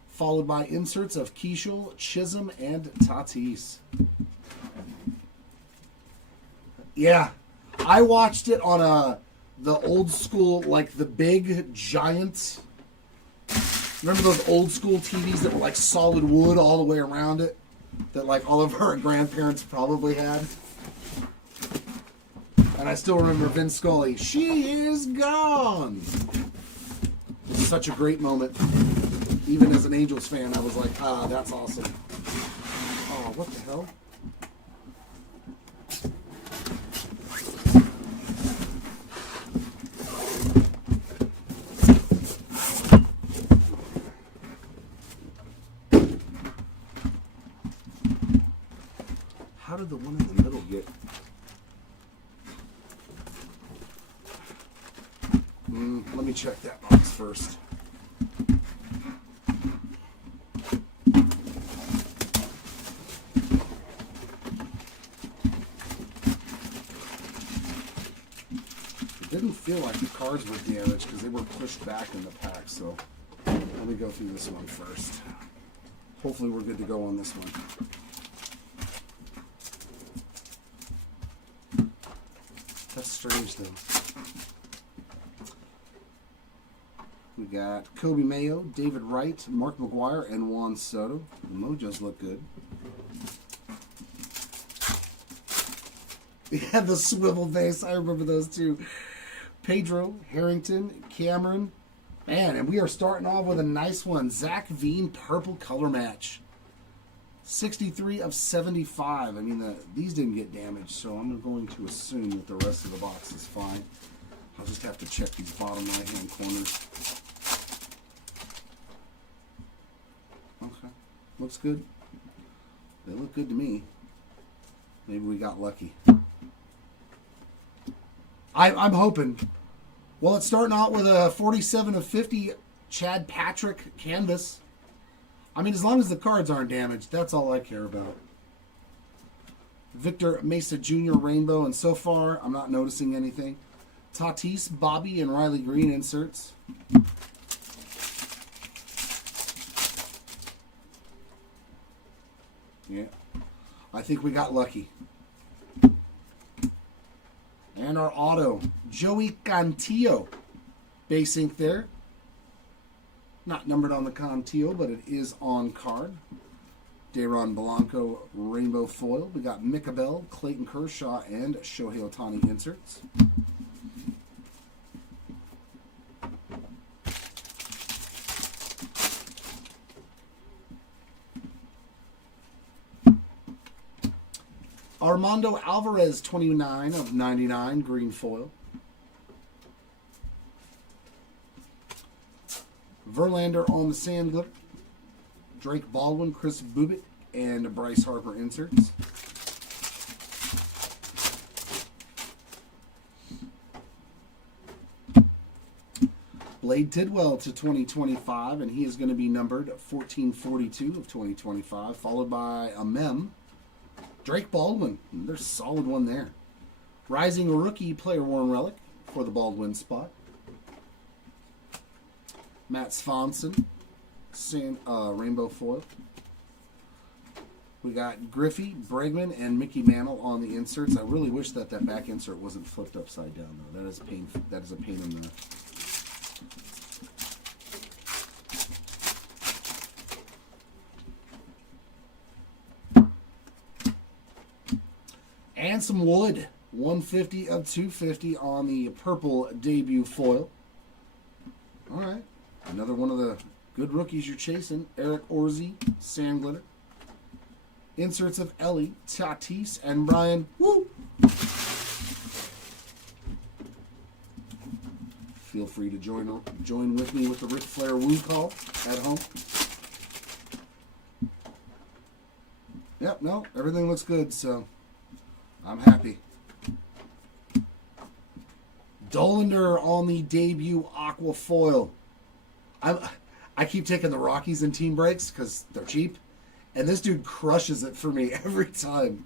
Followed by inserts of Keishel, Chisholm, and Tatis. Yeah, I watched it on the old school, like the big giant. Remember those old school TVs that were like solid wood all the way around it? That like all of our grandparents probably had. And I still remember Vince Scully. She is gone. Such a great moment. Even as an Angels fan, I was like, ah, that's awesome. Oh, what the hell? How did the one in the middle get? Let me check that box first. It didn't feel like the cards were damaged because they were pushed back in the pack, so let me go through this one first. Hopefully we're good to go on this one. That's strange, though. We got Kobe Mayo, David Wright, Mark McGuire, and Juan Soto. The Mojos look good. Yeah, the swivel base. I remember those two. Pedro, Harrington, Cameron. Man, and we are starting off with a nice one. Zach Veen, purple color match. 63 of 75. I mean, these didn't get damaged, so I'm going to assume that the rest of the box is fine. I'll just have to check these bottom right-hand corners. Okay, looks good. They look good to me. Maybe we got lucky. I'm hoping. Well, it's starting out with a 47 of 50 Chad Patrick canvas. I mean, as long as the cards aren't damaged, that's all I care about. Victor Mesa Jr. Rainbow, and so far, I'm not noticing anything. Tatis, Bobby, and Riley Green inserts. Yeah, I think we got lucky. And our auto, Joey Cantillo, base ink there. Not numbered on the Cantillo, but it is on card. Dayron Blanco rainbow foil. We got Micah Bell, Clayton Kershaw, and Shohei Ohtani inserts. Armando Alvarez, 29 of 99, green foil. Verlander on the sand glitter. Drake Baldwin, Chris Bubik, and Bryce Harper inserts. Blade Tidwell to 2025, and he is going to be numbered 1442 of 2025, followed by a mem. Drake Baldwin, there's a solid one there. Rising rookie player worn relic for the Baldwin spot. Matt Swanson, rainbow foil. We got Griffey, Bregman, and Mickey Mantle on the inserts. I really wish that back insert wasn't flipped upside down, though. That is painful. That is a pain in the... And some wood. 150 of 250 on the purple debut foil. All right. Another one of the good rookies you're chasing. Eric Orzi, sand glitter. Inserts of Ellie, Tatis, and Brian. Woo! Feel free to join with me with the Ric Flair woo call at home. Yep, no, everything looks good, so I'm happy. Dollander on the debut aqua foil. I keep taking the Rockies in team breaks because they're cheap. And this dude crushes it for me every time.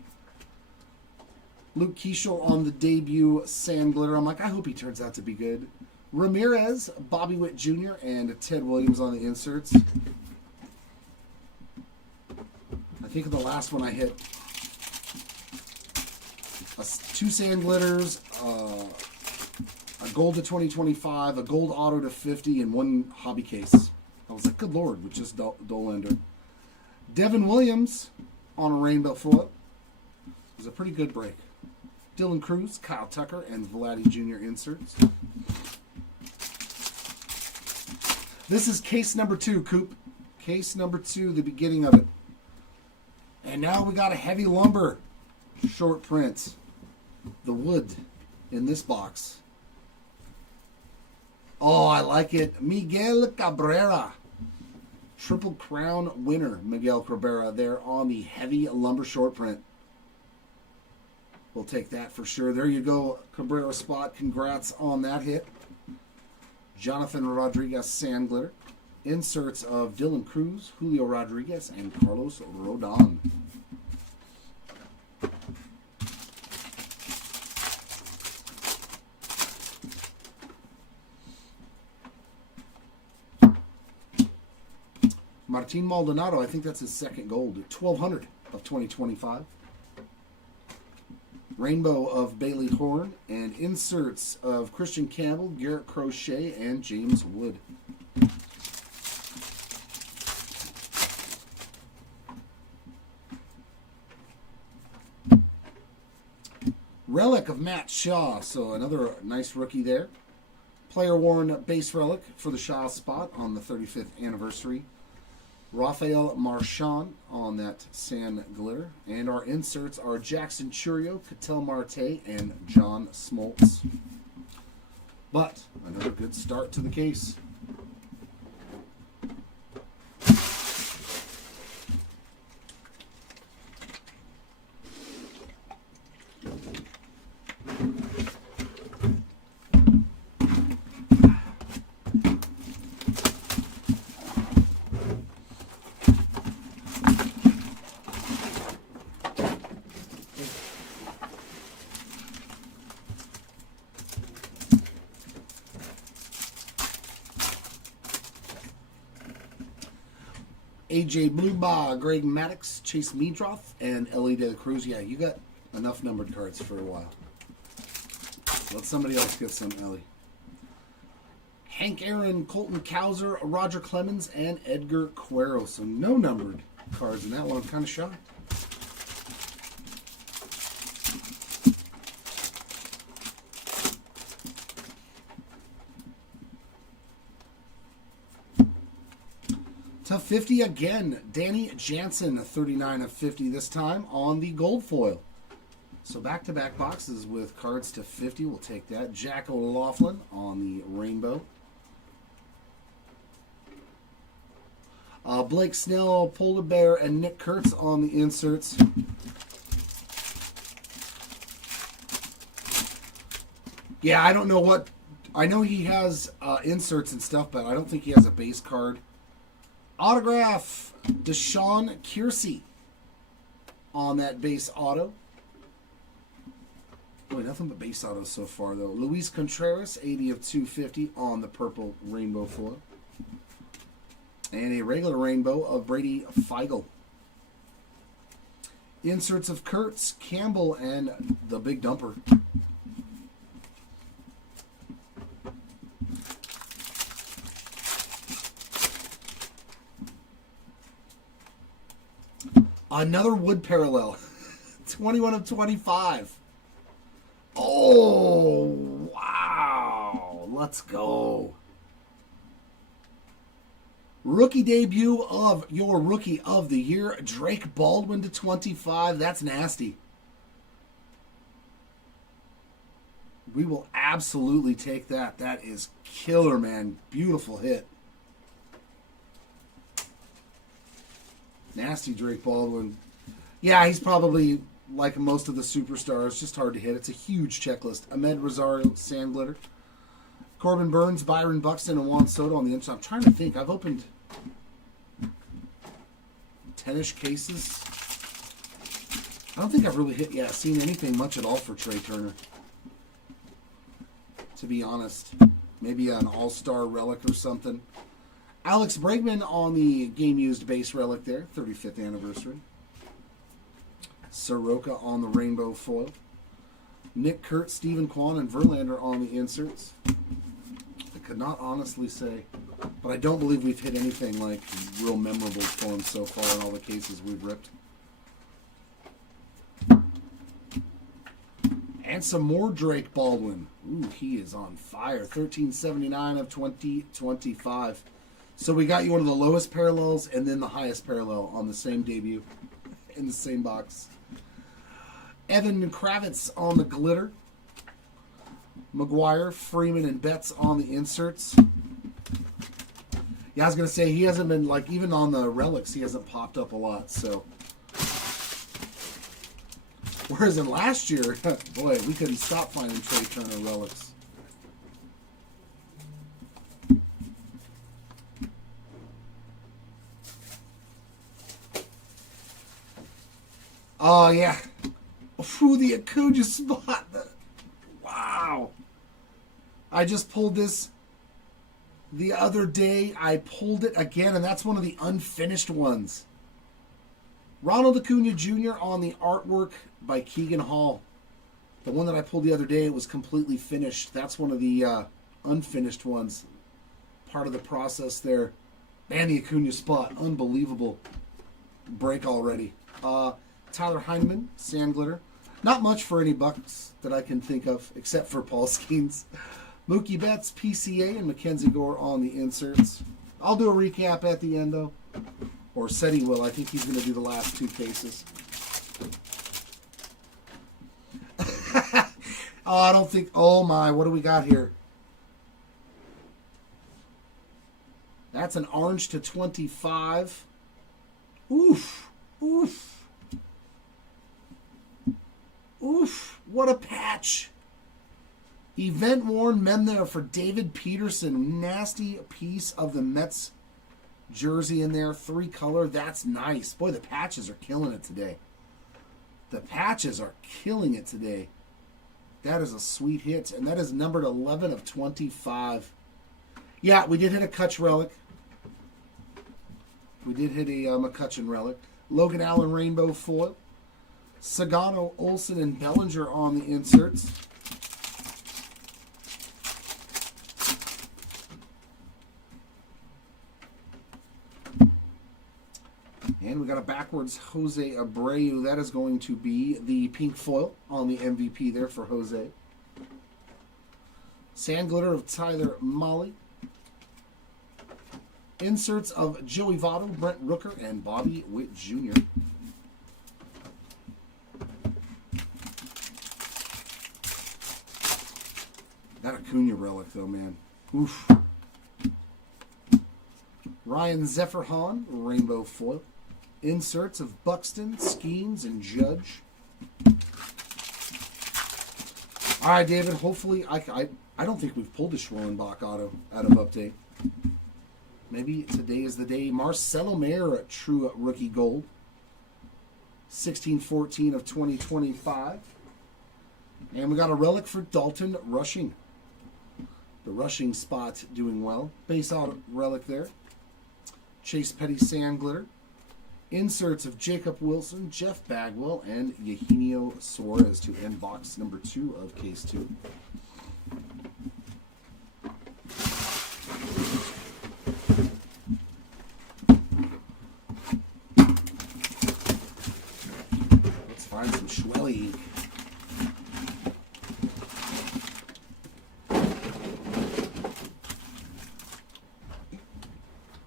Luke Keeschel on the debut sand glitter. I'm like, I hope he turns out to be good. Ramirez, Bobby Witt Jr., and Ted Williams on the inserts. I think the last one I hit, two sand glitters, a gold to 2025, a gold auto to 50, and one hobby case. I was like, good Lord, with just Dollander. Devin Williams on a rainbow foil. It was a pretty good break. Dylan Cruz, Kyle Tucker, and Vladdy Jr. inserts. This is case number 2, Coop. Case number 2, the beginning of it. And now we got a heavy lumber short print. The wood in this box. Oh, I like it. Miguel Cabrera. Triple Crown winner, Miguel Cabrera, there on the heavy lumber short print. We'll take that for sure. There you go, Cabrera spot. Congrats on that hit. Jonathan Rodriguez sand glitter. Inserts of Dylan Cruz, Julio Rodriguez, and Carlos Rodon. Martin Maldonado, I think that's his second gold. 1,200 of 2025. Rainbow of Bailey Horn, and inserts of Christian Campbell, Garrett Crochet, and James Wood. Relic of Matt Shaw, so another nice rookie there. Player worn base relic for the Shaw spot on the 35th anniversary. Rafael Marchand on that sand glitter. And our inserts are Jackson Churio, Ketel Marte, and John Smoltz. But another good start to the case. AJ Bluebaugh, Greg Maddux, Chase Meadroth, and Ellie De La Cruz. Yeah, you got enough numbered cards for a while. Let somebody else get some, Ellie. Hank Aaron, Colton Cowser, Roger Clemens, and Edgar Cuero. So no numbered cards in that one. I'm kind of shocked. To 50 again, Danny Jansen, 39 of 50 this time on the gold foil. So back-to-back boxes with cards to 50. We'll take that. Jack O'Loughlin on the rainbow. Blake Snell, Polar Bear, and Nick Kurtz on the inserts. Yeah, I don't know what... I know he has inserts and stuff, but I don't think he has a base card. Autograph, Deshaun Kiersey on that base auto. Boy, nothing but base autos so far, though. Luis Contreras, 80 of 250 on the purple rainbow foil. And a regular rainbow of Brady Feigl. Inserts of Kurtz, Campbell, and the Big Dumper. Another wood parallel. 21 of 25. Oh, wow. Let's go. Rookie debut of your Rookie of the Year, Drake Baldwin to 25. That's nasty. We will absolutely take that. That is killer, man. Beautiful hit. Nasty Drake Baldwin. Yeah, he's probably like most of the superstars, just hard to hit. It's a huge checklist. Ahmed Rosario, sand glitter. Corbin Burns, Byron Buxton, and Juan Soto on the inside. I'm trying to think. I've opened 10-ish cases. I don't think I've really seen anything much at all for Trey Turner. To be honest. Maybe an all-star relic or something. Alex Bregman on the game-used base relic there, 35th anniversary. Soroka on the rainbow foil. Nick Kurtz, Stephen Kwan, and Verlander on the inserts. I could not honestly say, but I don't believe we've hit anything like real memorable for him so far in all the cases we've ripped. And some more Drake Baldwin. Ooh, he is on fire. 1379 of 2025. So we got you one of the lowest parallels and then the highest parallel on the same debut in the same box. Evan Kravitz on the glitter. McGuire, Freeman, and Betts on the inserts. Yeah, I was going to say, he hasn't been, like, even on the relics, he hasn't popped up a lot, so. Whereas in last year, boy, we couldn't stop finding Trey Turner relics. Oh, yeah. Ooh, the Acuna spot. Wow. I just pulled this the other day. I pulled it again, and that's one of the unfinished ones. Ronald Acuna Jr. on the artwork by Keegan Hall. The one that I pulled the other day was completely finished. That's one of the unfinished ones. Part of the process there. Man, the Acuna spot. Unbelievable break already. Tyler Heineman, Sand Glitter. Not much for any bucks that I can think of, except for Paul Skeens. Mookie Betts, PCA, and Mackenzie Gore on the inserts. I'll do a recap at the end, though. Or said he will. I think he's going to do the last two cases. Oh, I don't think... Oh, my. What do we got here? That's an orange to 25. Oof. Oof. Oof. What a patch. Event worn men there for David Peterson. Nasty piece of the Mets jersey in there. 3-color. That's nice. Boy, the patches are killing it today. The patches are killing it today. That is a sweet hit. And that is numbered 11 of 25. Yeah, we did hit a Kutch relic. We did hit a McCutcheon relic. Logan Allen rainbow foil. Sagano, Olsen, and Bellinger on the inserts. And we got a backwards Jose Abreu. That is going to be the pink foil on the MVP there for Jose. Sand Glitter of Tyler Molly. Inserts of Joey Votto, Brent Rooker, and Bobby Witt Jr. That Acuna relic, though, man. Oof. Ryan Zephyrhahn, rainbow foil. Inserts of Buxton, Skeens, and Judge. All right, David. Hopefully, I don't think we've pulled a Schwellenbach auto out of update. Maybe today is the day. Marcelo Mayer, true rookie gold. 16-14 of 2025. And we got a relic for Dalton Rushing. The rushing spot doing well. Base auto relic there. Chase Petty Sand Glitter. Inserts of Jacob Wilson, Jeff Bagwell, and Eugenio Suarez to end box number 2 of case 2. Let's find some Schwelly ink.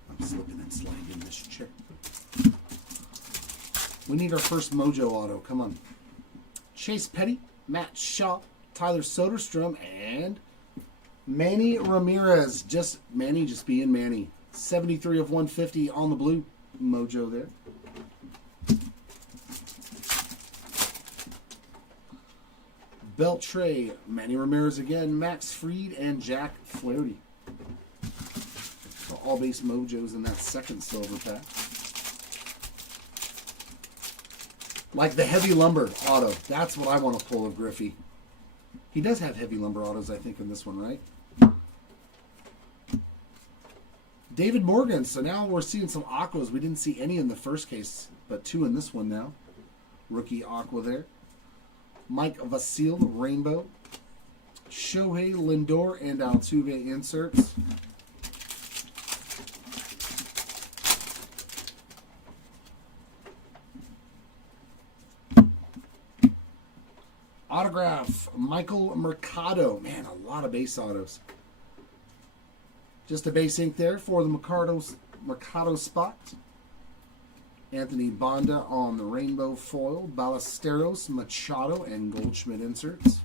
I'm slipping and sliding in this chair. We need our first Mojo auto. Come on. Chase Petty, Matt Shaw, Tyler Soderstrom, and Manny Ramirez. Just Manny, just being Manny. 73 of 150 on the blue Mojo there. Beltray, Manny Ramirez again, Max Fried, and Jack Flaherty. So all base Mojos in that second silver pack. Like the heavy lumber auto. That's what I want to pull of Griffey. He does have heavy lumber autos, I think, in this one, right? David Morgan. So now we're seeing some aquas. We didn't see any in the first case, but 2 in this one now. Rookie aqua there. Mike Vasil, rainbow. Shohei Lindor and Altuve inserts. Autograph, Michael Mercado. Man, a lot of base autos. Just a base ink there for the Mercado spot. Anthony Bonda on the rainbow foil. Ballesteros, Machado, and Goldschmidt inserts.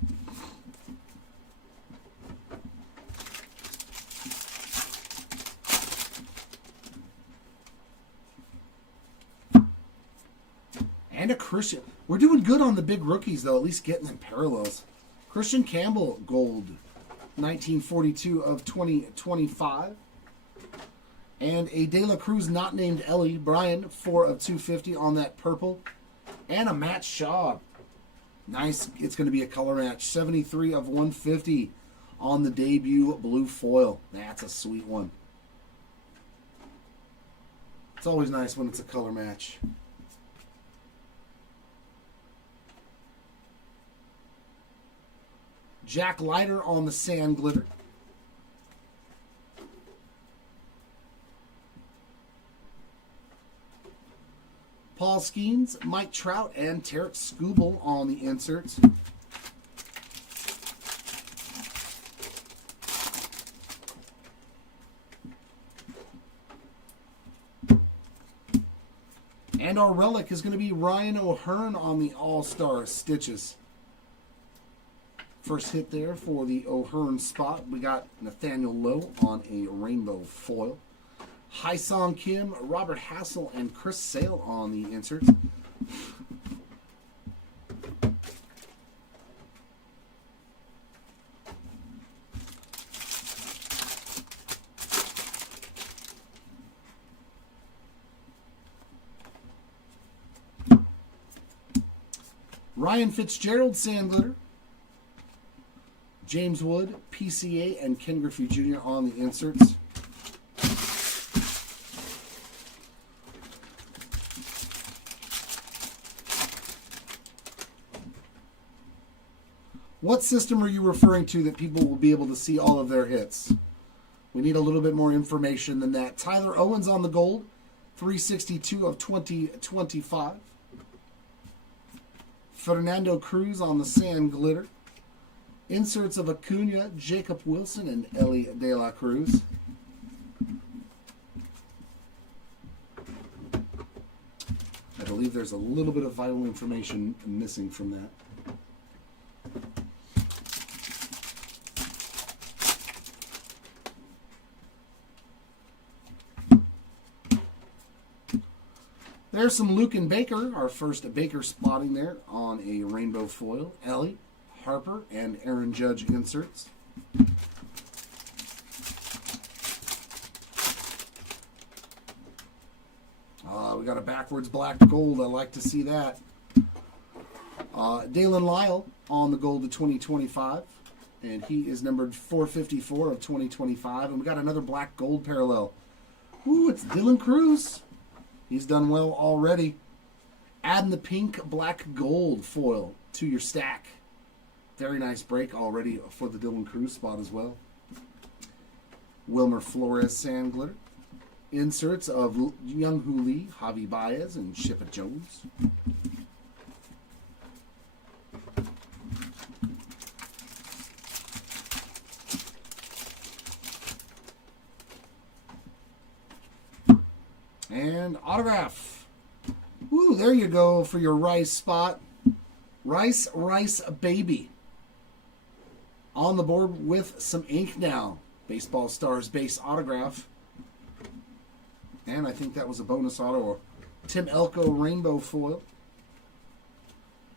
And a Christian. We're doing good on the big rookies, though, at least getting them parallels. Christian Campbell, gold, 1942 of 2025. And a De La Cruz not named Ellie, Brian, 4 of 250 on that purple. And a Matt Shaw. Nice. It's going to be a color match. 73 of 150 on the debut blue foil. That's a sweet one. It's always nice when it's a color match. Jack Leiter on the sand glitter. Paul Skeens, Mike Trout, and Tarek Skubal on the inserts. And our relic is going to be Ryan O'Hearn on the All-Star Stitches. First hit there for the O'Hearn spot. We got Nathaniel Lowe on a rainbow foil. Hai-Song Kim, Robert Hassel, and Chris Sale on the inserts. Ryan Fitzgerald, sand glitter. James Wood, PCA, and Ken Griffey Jr. on the inserts. What system are you referring to that people will be able to see all of their hits? We need a little bit more information than that. Tyler Owens on the gold, 362 of 2025. Fernando Cruz on the sand glitter. Inserts of Acuna, Jacob Wilson, and Ellie De La Cruz. I believe there's a little bit of vital information missing from that. There's some Luke and Baker, our first Baker spotting there on a rainbow foil. Ellie, Harper, and Aaron Judge inserts. We got a backwards black gold. I like to see that. Dalen Lyle on the gold to 2025. And he is numbered 454 of 2025. And we got another black gold parallel. Ooh, it's Dylan Cruz. He's done well already. Adding the pink black gold foil to your stack. Very nice break already for the Dylan Cruz spot as well. Wilmer Flores sand glitter. Inserts of Young-Hoo Lee, Javi Baez, and Shippa Jones. And autograph. Ooh, there you go for your Rice spot. Rice Baby. On the board with some ink now. Baseball Stars base autograph. And I think that was a bonus auto. Tim Elko rainbow foil.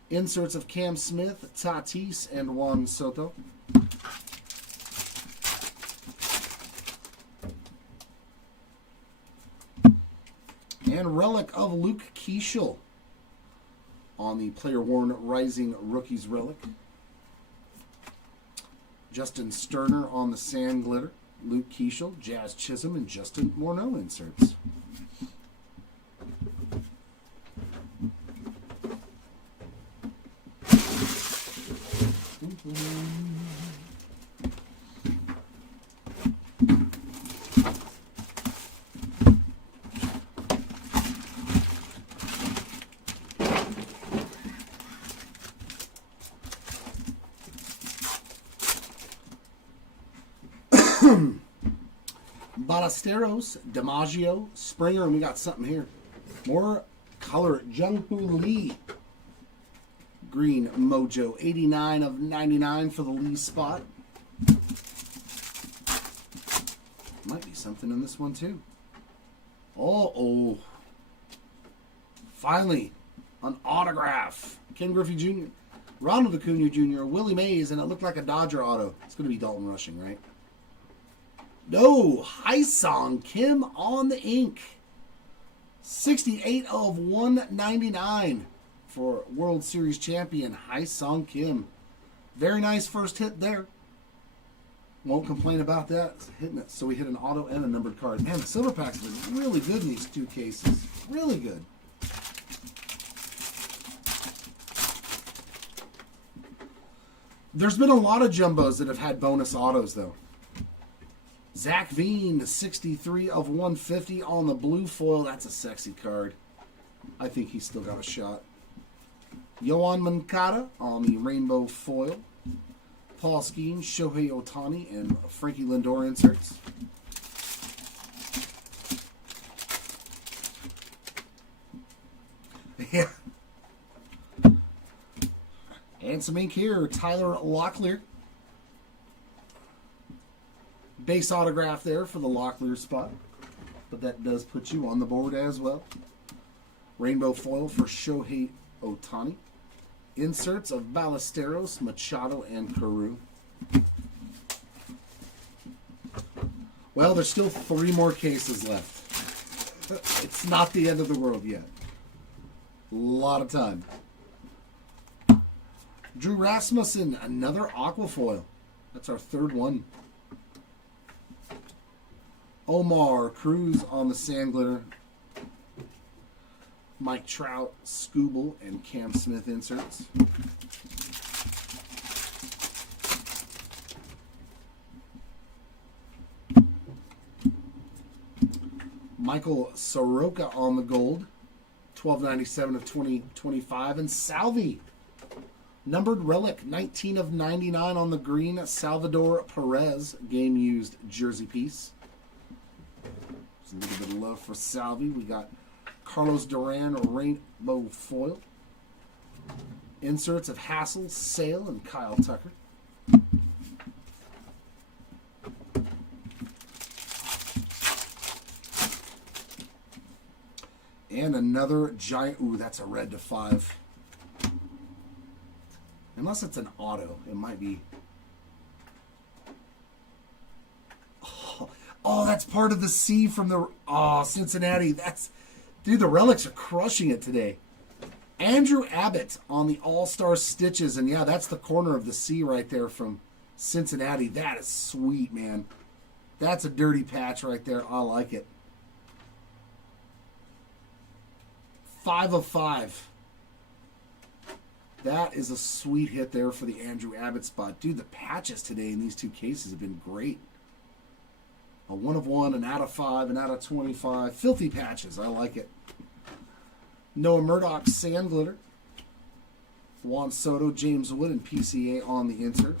Inserts of Cam Smith, Tatis, and Juan Soto. And relic of Luke Keeschel on the Player Worn Rising Rookies relic. Justin Sterner on the sand glitter. Luke Keeschel, Jazz Chisholm, and Justin Morneau inserts. Ballesteros, DiMaggio, Springer, and we got something here. More color. Young-Hoo Lee. Green Mojo. 89 of 99 for the Lee spot. Might be something in this one, too. Oh. Finally, an autograph. Ken Griffey Jr., Ronald Acuna Jr., Willie Mays, and it looked like a Dodger auto. It's going to be Dalton Rushing, right? No, Hai-Song Kim on the ink. 68 of 199 for World Series champion Hai-Sung Kim. Very nice first hit there. Won't complain about that. Hitting it. So we hit an auto and a numbered card. Man, the silver packs have been really good in these two cases. Really good. There's been a lot of jumbos that have had bonus autos, though. Zach Veen, 63 of 150 on the blue foil. That's a sexy card. I think he's still got a shot. Yoan Moncada on the rainbow foil. Paul Skeens, Shohei Ohtani, and Frankie Lindor inserts. Yeah. And some ink here. Tyler Locklear. Base autograph there for the Locklear spot. But that does put you on the board as well. Rainbow foil for Shohei Ohtani. Inserts of Ballesteros, Machado, and Carew. Well, there's still 3 more cases left. It's not the end of the world yet. A lot of time. Drew Rasmussen, another aquafoil. That's our 3rd one. Omar Cruz on the sand glitter. Mike Trout, Scooble, and Cam Smith inserts. Michael Soroka on the gold. $12.97 of 2025. And Salvi, numbered relic, 19 of 99 on the green. Salvador Perez, game used jersey piece. There's a little bit of love for Salvi. We got Carlos Duran, rainbow foil. Inserts of Hassel, Sale, and Kyle Tucker. And another giant. Ooh, that's a red to 5. Unless it's an auto, it might be. Oh, that's part of the C from the Cincinnati. Dude, the relics are crushing it today. Andrew Abbott on the All-Star Stitches. And yeah, that's the corner of the C right there from Cincinnati. That is sweet, man. That's a dirty patch right there. I like it. 5 of 5. That is a sweet hit there for the Andrew Abbott spot. Dude, the patches today in these two cases have been great. A 1 of 1, an out of 5, an out of 25. Filthy patches. I like it. Noah Murdoch, sand glitter. Juan Soto, James Wood, and PCA on the insert.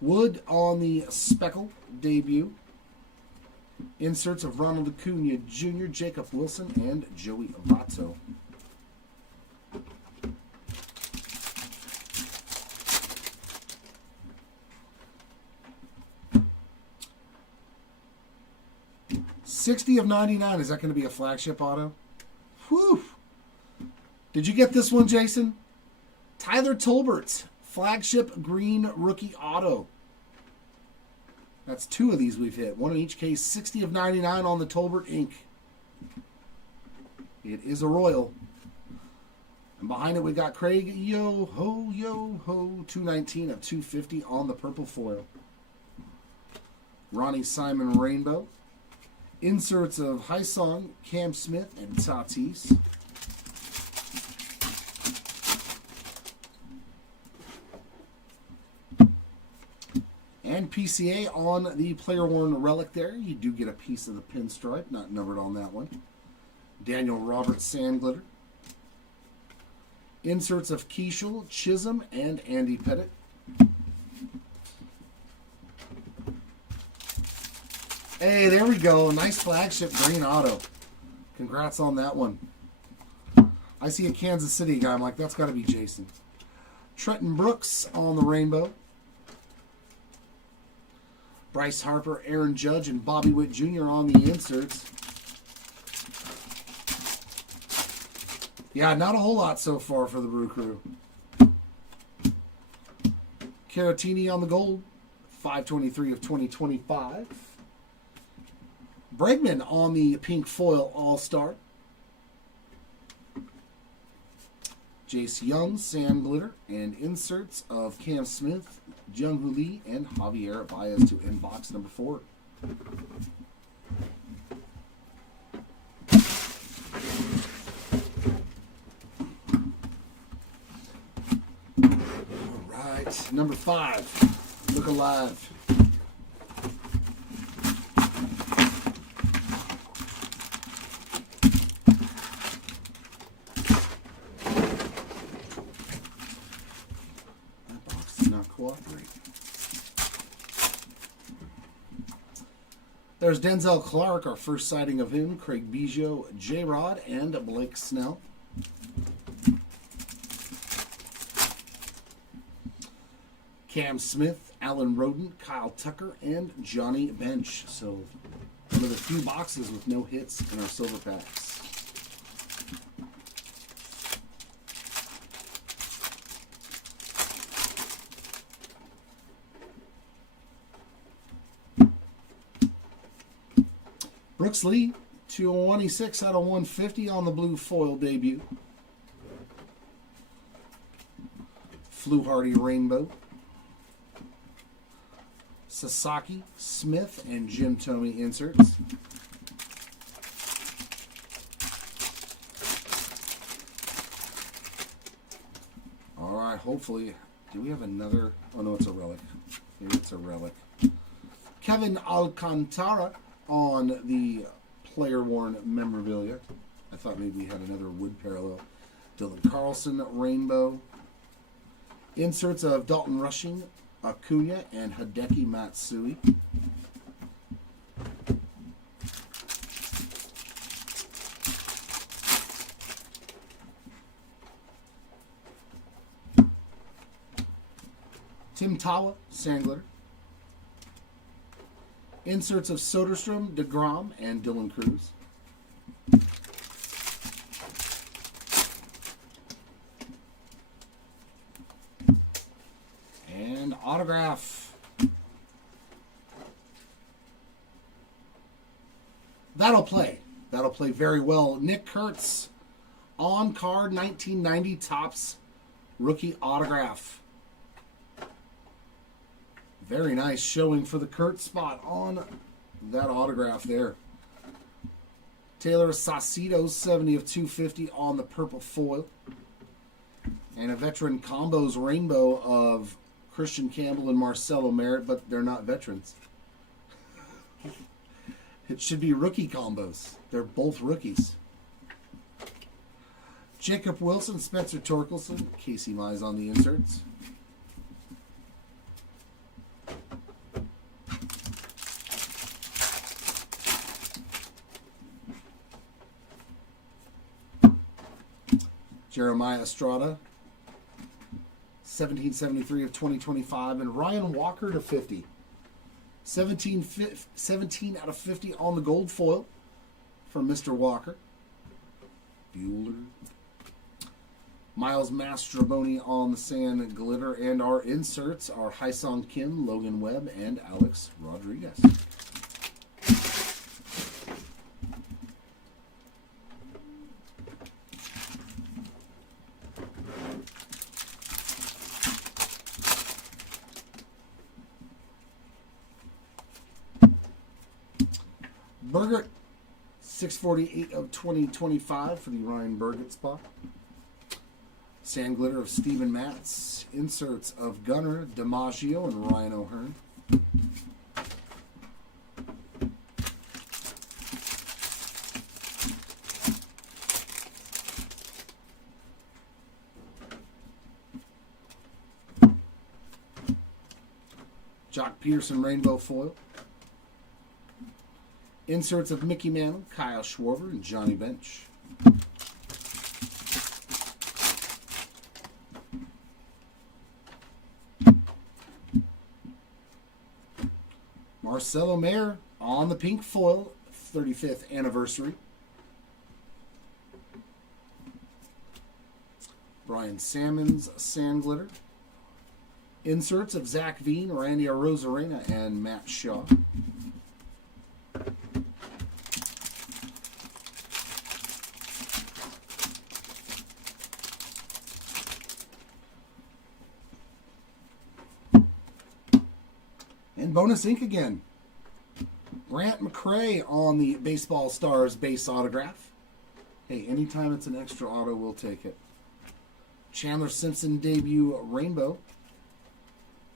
Wood on the Speckle debut. Inserts of Ronald Acuna Jr., Jacob Wilson, and Joey Votto. $60 of 99. Is that going to be a flagship auto? Whew. Did you get this one, Jason? Tyler Tolbert, flagship green rookie auto. That's 2 of these we've hit. 1 in each case. 60 of 99 on the Tolbert ink. It is a Royal. And behind it we got Craig Yo-Ho, 219 of 250 on the purple foil. Ronnie Simon Rainbow. Inserts of Hai-Sung, Cam Smith, and Tatis. And PCA on the player worn relic there. You do get a piece of the pinstripe, not numbered on that one. Daniel Roberts sand glitter. Inserts of Keishel, Chisholm, and Andy Pettit. Hey, there we go. Nice flagship green auto. Congrats on that one. I see a Kansas City guy. I'm like, that's got to be Jason. Trenton Brooks on the rainbow. Bryce Harper, Aaron Judge, and Bobby Witt Jr. on the inserts. Yeah, not a whole lot so far for the Brew Crew. Caratini on the gold, 523 of 2025. Bregman on the pink foil all-star. Jace Young, Sand Glitter, and inserts of Cam Smith, Jung-Hoo Lee, and Javier Baez to end box number 4. All right, number 5. Look alive. Cooperate. There's Denzel Clark, our first sighting of him, Craig Biggio, J-Rod, and Blake Snell. Cam Smith, Alan Roden, Kyle Tucker, and Johnny Bench. So one of the few boxes with no hits in our silver packs. Brooks Lee, 226 out of 150 on the blue foil debut. Fluharty Rainbow. Sasaki, Smith, and Jim Thome inserts. All right, hopefully. Do we have another? Oh, no, it's a relic. Maybe it's a relic. Kevin Alcantara on the player-worn memorabilia. I thought maybe we had another wood parallel. Dylan Carlson, Rainbow. Inserts of Dalton Rushing, Acuna, and Hideki Matsui. Tim Tawa, Sandler. Inserts of Soderstrom, DeGrom, and Dylan Cruz. And autograph. That'll play. That'll play very well. Nick Kurtz, on card 1990 Topps rookie autograph. Very nice showing for the Kurtz spot on that autograph there. Taylor Saucedo, 70 of 250 on the purple foil. And a veteran combos rainbow of Christian Campbell and Marcelo Merritt, but they're not veterans. It should be rookie combos. They're both rookies. Jacob Wilson, Spencer Torkelson, Casey Mize on the inserts. Jeremiah Estrada, 1773 of 2025, and Ryan Walker to 50. 17 out of 50 on the gold foil from Mr. Walker. Bueller. Miles Mastroboni on the sand glitter, and our inserts are Hyesung Kim, Logan Webb, and Alex Rodriguez. Burgett, 648 of 2025 for the Ryan Burgett spot. Sand glitter of Steven Matz. Inserts of Gunnar, DiMaggio, and Ryan O'Hearn. Jock Peterson Rainbow Foil. Inserts of Mickey Mantle, Kyle Schwarber, and Johnny Bench. Marcelo Mayer on the pink foil, 35th anniversary. Brian Salmon's Sand Glitter. Inserts of Zach Veen, Randy Arozarena, and Matt Shaw. And bonus ink again. Brant McCray on the Baseball Stars base autograph. Hey, anytime it's an extra auto, we'll take it. Chandler Simpson debut rainbow.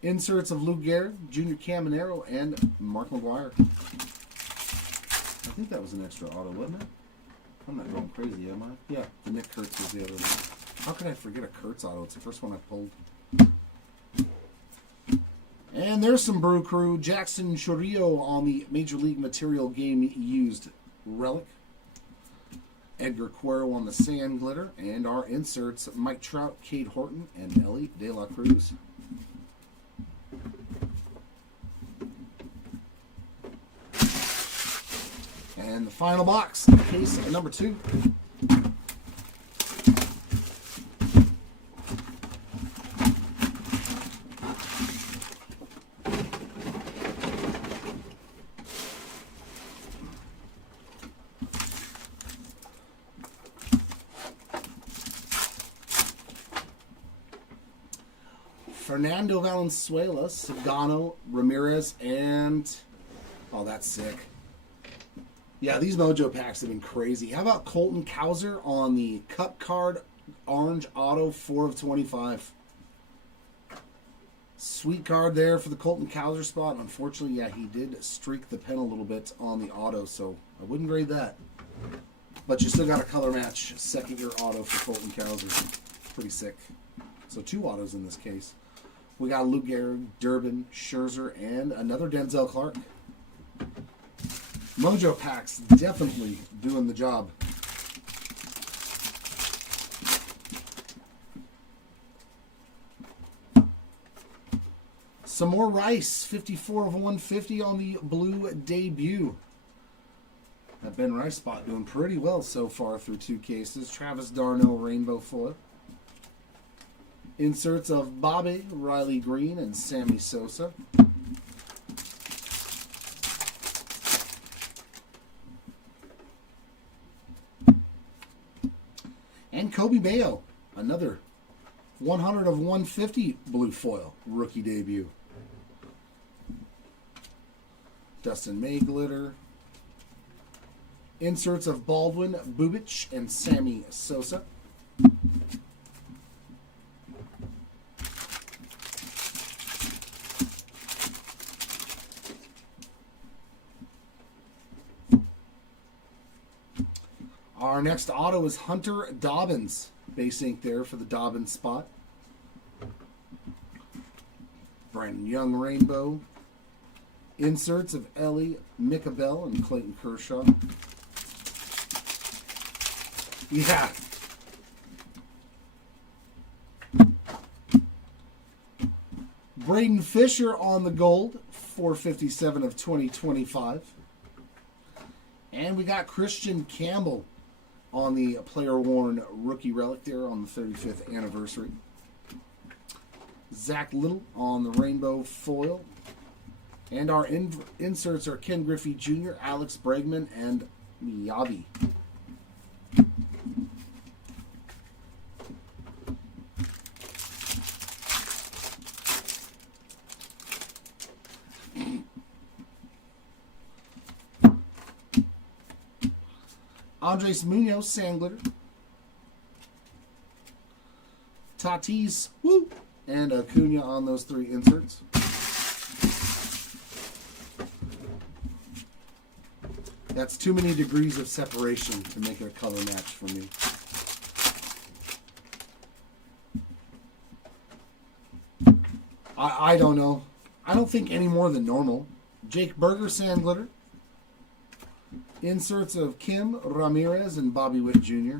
Inserts of Lou Gehrig, Junior Caminero, and Mark McGwire. I think that was an extra auto, wasn't it? I'm not going crazy, am I? Yeah, the Nick Kurtz was the other one. How could I forget a Kurtz auto? It's the first one I pulled. And there's some Brew Crew. Jackson Chourio on the Major League Material Game Used relic. Edgar Cuero on the Sand Glitter. And our inserts, Mike Trout, Cade Horton, and Ellie De La Cruz. And the final box, case number 2. Fernando Valenzuela, Sagano, Ramirez, and... oh, that's sick. Yeah, these Mojo packs have been crazy. How about Colton Cowser on the Cup Card Orange Auto 4 of 25? Sweet card there for the Colton Cowser spot. Unfortunately, yeah, he did streak the pen a little bit on the auto, so I wouldn't grade that. But you still got a color match second-year auto for Colton Cowser. Pretty sick. So 2 autos in this case. We got Lou Gehrig, Durbin, Scherzer, and another Denzel Clark. Mojo packs definitely doing the job. Some more Rice, 54 of 150 on the blue debut. That Ben Rice spot doing pretty well so far through 2 cases. Travis d'Arnaud rainbow foil. Inserts of Bobby, Riley Green, and Sammy Sosa. And Kobe Bayo, another 100 of 150 blue foil rookie debut. Dustin May glitter. Inserts of Baldwin, Bubic, and Sammy Sosa. Our next auto is Hunter Dobbins. Base ink there for the Dobbins spot. Brandon Young rainbow. Inserts of Ellie Mickabell and Clayton Kershaw. Yeah. Braden Fisher on the gold. 457 of 2025. And we got Christian Campbell on the player-worn rookie relic there on the 35th anniversary. Zach Little on the rainbow foil. And our inserts are Ken Griffey Jr., Alex Bregman, and Miyabi. Andres Munoz, Sand Glitter. Tatis, woo! And Acuna on those 3 inserts. That's too many degrees of separation to make it a color match for me. I don't know. I don't think any more than normal. Jake Berger, Sand Glitter. Inserts of Kim Ramirez and Bobby Witt Jr.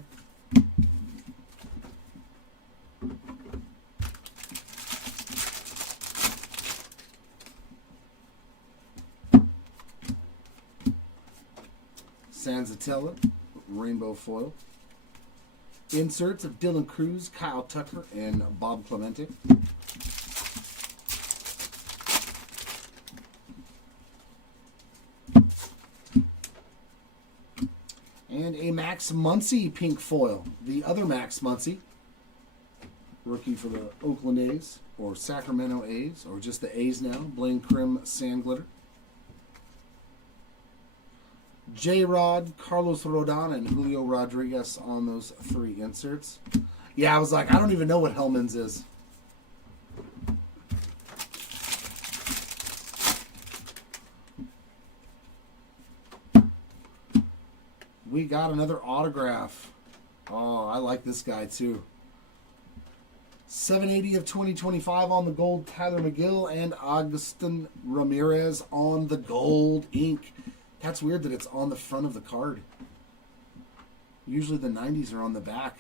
Sanzatella, rainbow foil. Inserts of Dylan Cruz, Kyle Tucker, and Bob Clemente. And a Max Muncy pink foil. The other Max Muncy, rookie for the Oakland A's, or Sacramento A's, or just the A's now, Blaine Crim Sand Glitter. J-Rod, Carlos Rodon, and Julio Rodriguez on those 3 inserts. Yeah, I was like, I don't even know what Hellman's is. We got another autograph. Oh, I like this guy too. 780 of 2025 on the gold, Tyler McGill, and Agustin Ramirez on the gold ink. That's weird that it's on the front of the card. Usually the 90s are on the back.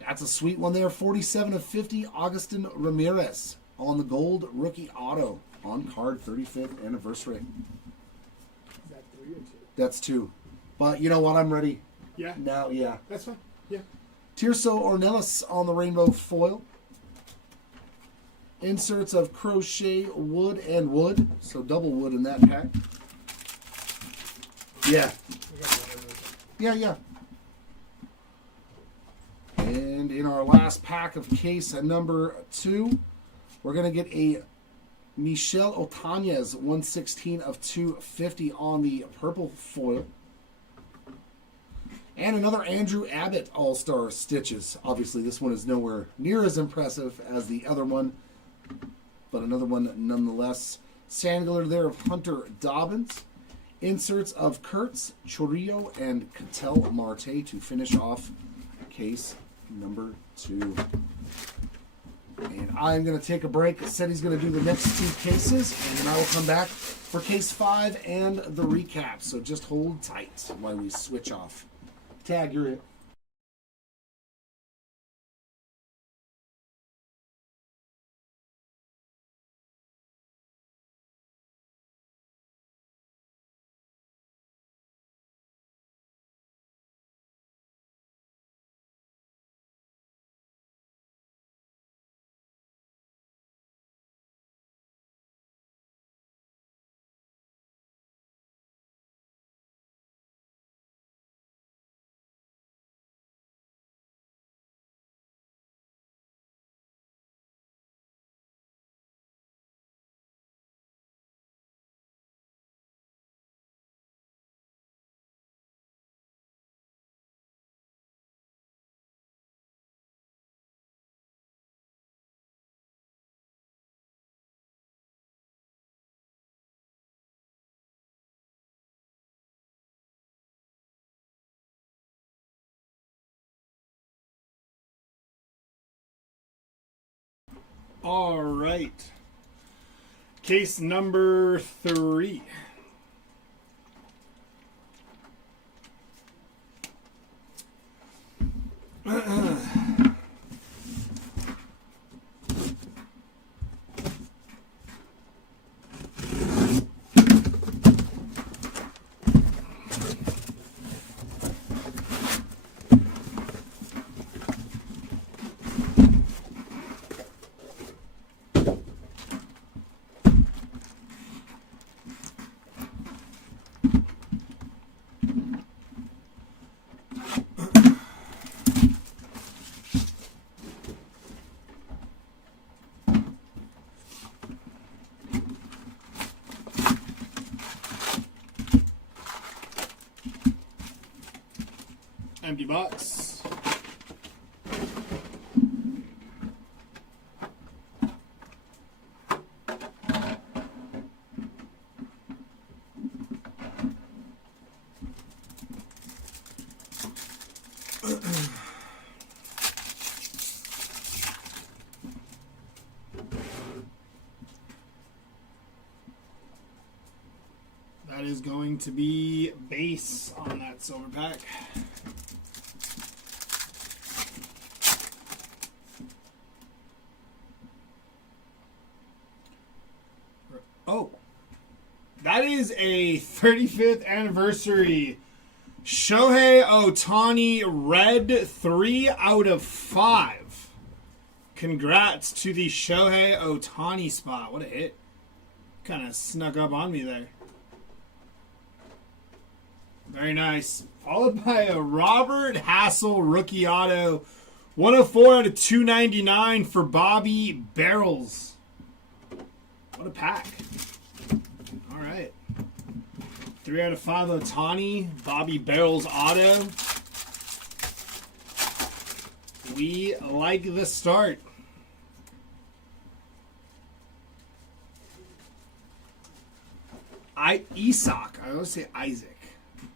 That's a sweet one there. 47 of 50, Agustin Ramirez on the gold rookie auto on card, 35th anniversary. Is that 3 or 2? That's 2. But you know what? I'm ready. Yeah. Now, yeah. That's fine. Yeah. Tirso Ornelas on the rainbow foil. Inserts of Crochet, Wood, and Wood. So double wood in that pack. Yeah. Yeah. And in our last pack of case number 2, we're going to get a Michel Otanez 116 of 250 on the purple foil. And another Andrew Abbott All-Star Stitches. Obviously, this one is nowhere near as impressive as the other one, but another one nonetheless. Sandler there of Hunter Dobbins. Inserts of Kurtz, Chorillo, and Ketel Marte to finish off case number 2. And I'm going to take a break. Said he's going to do the next 2 cases, and then I will come back for case 5 and the recap. So just hold tight while we switch off. Tag, you're it. All right. Case number 3. Empty box. That is going to be base on that silver pack. Oh, that is a 35th anniversary Shohei Ohtani, red, 3 out of 5. Congrats to the Shohei Ohtani spot. What a hit. Kind of snuck up on me there. Very nice. Followed by a Robert Hassel rookie auto. 104 out of 299 for Bobby Barrels. What a pack. All right. 3 out of 5 Ohtani. Bobby Barrels auto. We like the start. Isak. I always say Isaac.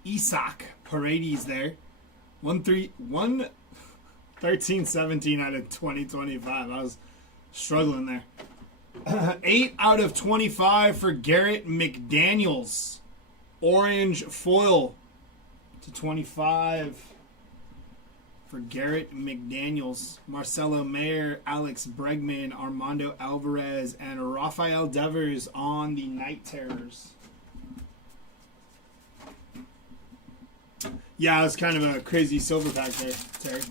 Isak Paredes there. 13-17 out of 2025. I was struggling there. 8 out of 25 for Garrett McDaniels. Orange foil to 25 for Garrett McDaniels. Marcelo Mayer, Alex Bregman, Armando Alvarez, and Rafael Devers on the Night Terrors. Yeah, it was kind of a crazy silver pack there, Terry.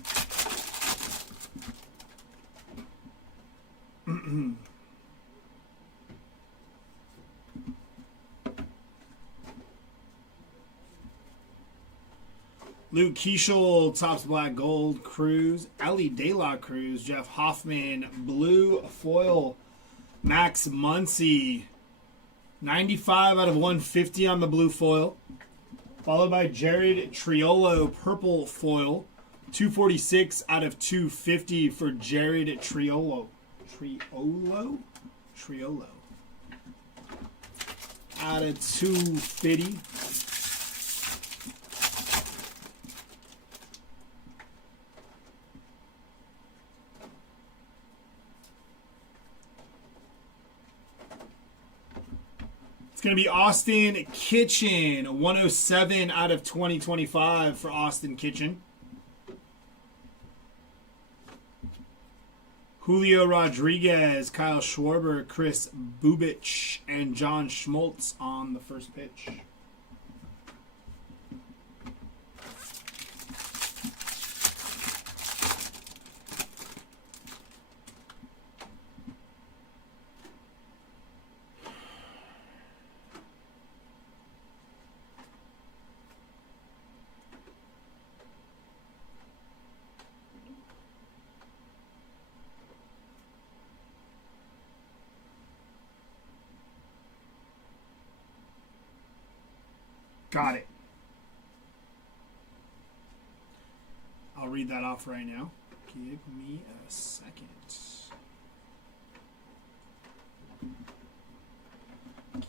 Luke Keeschel, Topps Black Gold, Cruz, Ellie De La Cruz, Jeff Hoffman, Blue Foil, Max Muncy, 95 out of 150 on the Blue Foil. Followed by Jared Triolo, Purple Foil, 246 out of 250 for Jared Triolo. Triolo? Out of 250. It's going to be Austin Kitchen, 107 out of 2025 for Austin Kitchen. Julio Rodriguez, Kyle Schwarber, Chris Bubich, and John Schmaltz on the first pitch. Got it. I'll read that off right now. Give me a second.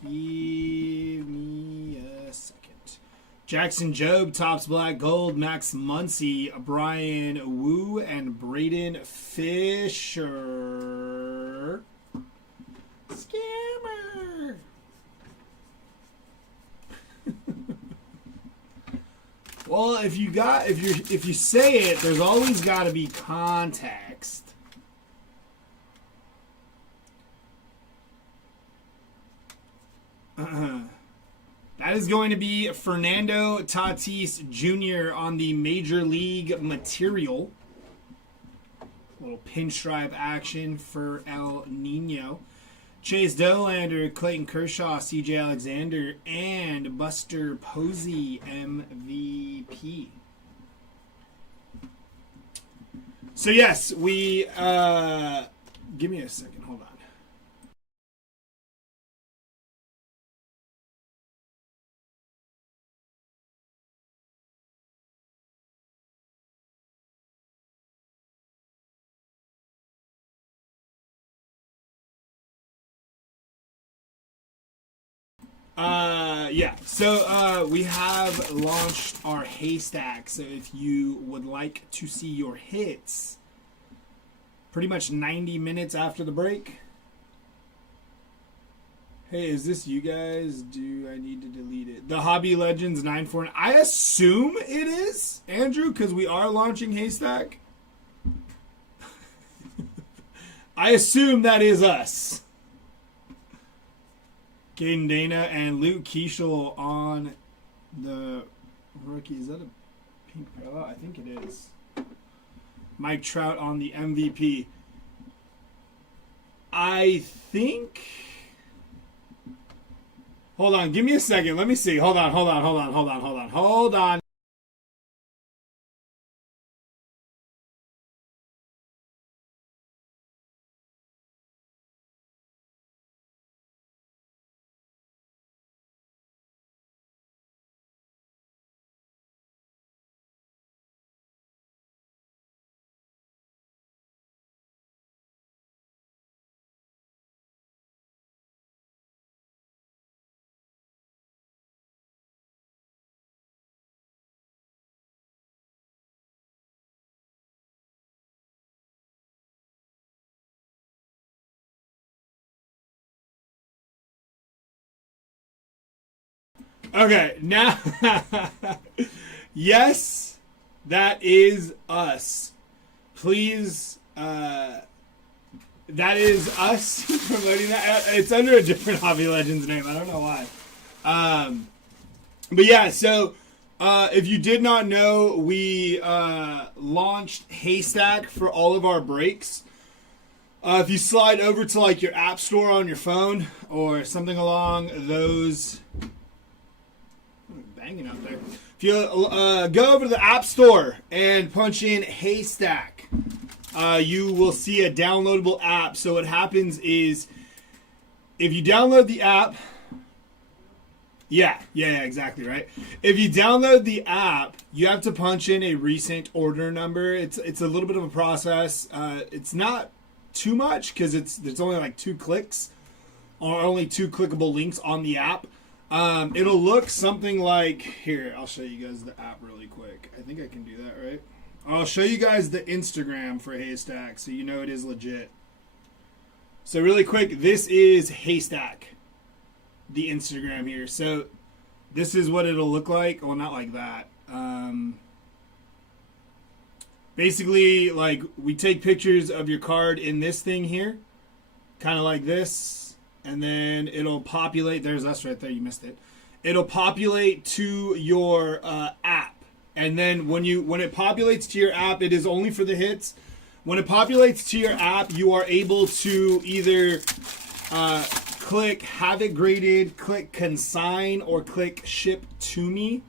Give me a second. Jackson Jobe, Topps Black Gold, Max Muncy, Brian Wu, and Braden Fisher. Scammer. Well, if you say it, there's always got to be context. That is going to be Fernando Tatis Jr. on the Major League material. Little pinstripe action for El Nino. Chase Dollander, Clayton Kershaw, C.J. Alexander, and Buster Posey MVP. So yes, we give me a second. Hold on. Yeah, so we have launched our haystack. So if you would like to see your hits pretty much 90 minutes after the break. Hey, is this you guys? Do I need to delete it? The Hobby Legends 949. I assume it is, Andrew, because we are launching haystack. I assume that is us. Caden Dana and Luke Keeschel on the rookie. Is that a pink parallel? I think it is. Mike Trout on the MVP. I think... Hold on. Give me a second. Let me see. Hold on. Okay, now, yes, that is us. Please, that is us promoting that. It's under a different Hobby Legends name. I don't know why. But yeah, so if you did not know, we launched Haystack for all of our breaks. If you slide over to like your app store on your phone or something along those... Banging out there. If you go over to the App Store and punch in Haystack, you will see a downloadable app. So what happens is, if you download the app, yeah, exactly right. If you download the app, you have to punch in a recent order number. It's a little bit of a process. It's not too much because there's only like 2 clicks or only 2 clickable links on the app. It'll look something like, here, I'll show you guys the app really quick. I think I can do that, right? I'll show you guys the Instagram for Haystack so you know it is legit. So really quick, this is Haystack, the Instagram here. So this is what it'll look like. Well, not like that. Basically, like, we take pictures of your card in this thing here, kind of like this. And then it'll populate. There's us right there. You missed it. It'll populate to your app. And then when it populates to your app, it is only for the hits. When it populates to your app, you are able to either click have it graded, click consign, or click ship to me.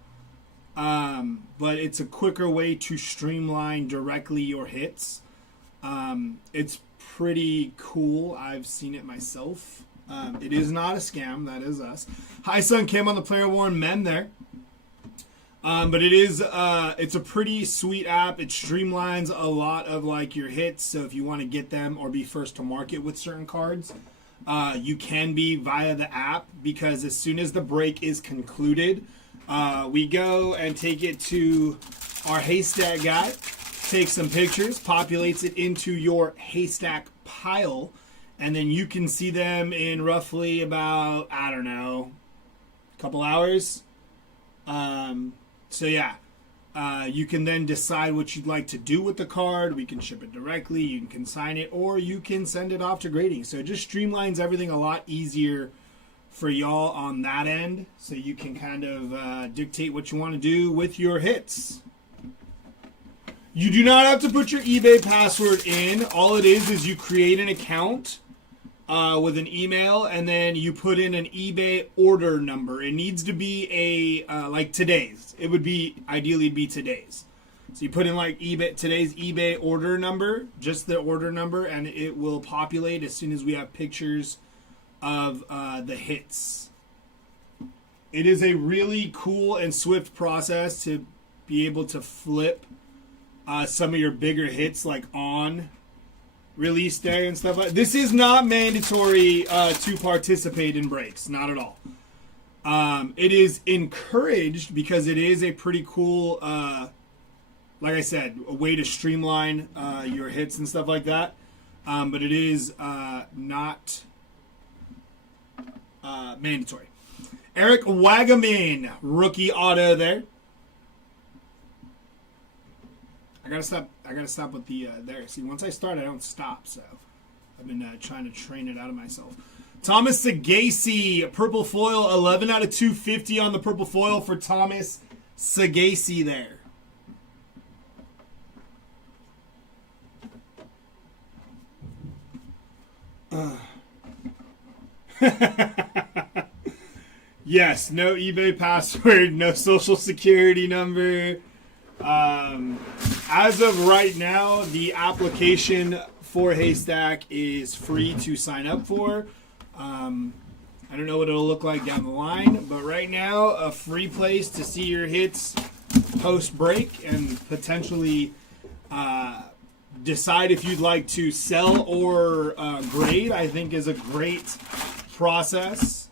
But it's a quicker way to streamline directly your hits. It's pretty cool. I've seen it myself. It is not a scam. That is us. Hi, Sun Kim on the player worn men there. But it is it's a pretty sweet app. It streamlines a lot of like your hits. So if you want to get them or be first to market with certain cards, you can be via the app, because as soon as the break is concluded, we go and take it to our Haystack guy, take some pictures, populates it into your Haystack pile. And then you can see them in roughly about, I don't know, a couple hours. So yeah, you can then decide what you'd like to do with the card. We can ship it directly, you can consign it, or you can send it off to grading. So it just streamlines everything a lot easier for y'all on that end. So you can kind of dictate what you want to do with your hits. You do not have to put your eBay password in. All it is you create an account with an email, and then you put in an eBay order number. It needs to be a like today's. It would be ideally be today's. So you put in like today's eBay order number, just the order number, and it will populate as soon as we have pictures of the hits. It is a really cool and swift process to be able to flip some of your bigger hits like on release day and stuff like that. This is not mandatory to participate in breaks, not at all. It is encouraged because it is a pretty cool, like I said, a way to streamline your hits and stuff like that. But it is not mandatory. Eric Wagaman, rookie auto there. I gotta stop with the there. See, once I start, I don't stop. So I've been trying to train it out of myself. Thomas Sagasi, purple foil, 11 out of 250 on the purple foil for Thomas Sagasi there. Yes, no eBay password, no social security number. As of right now, the application for Haystack is free to sign up for. I don't know what it'll look like down the line, but right now, a free place to see your hits post break and potentially decide if you'd like to sell or grade, I think is a great process,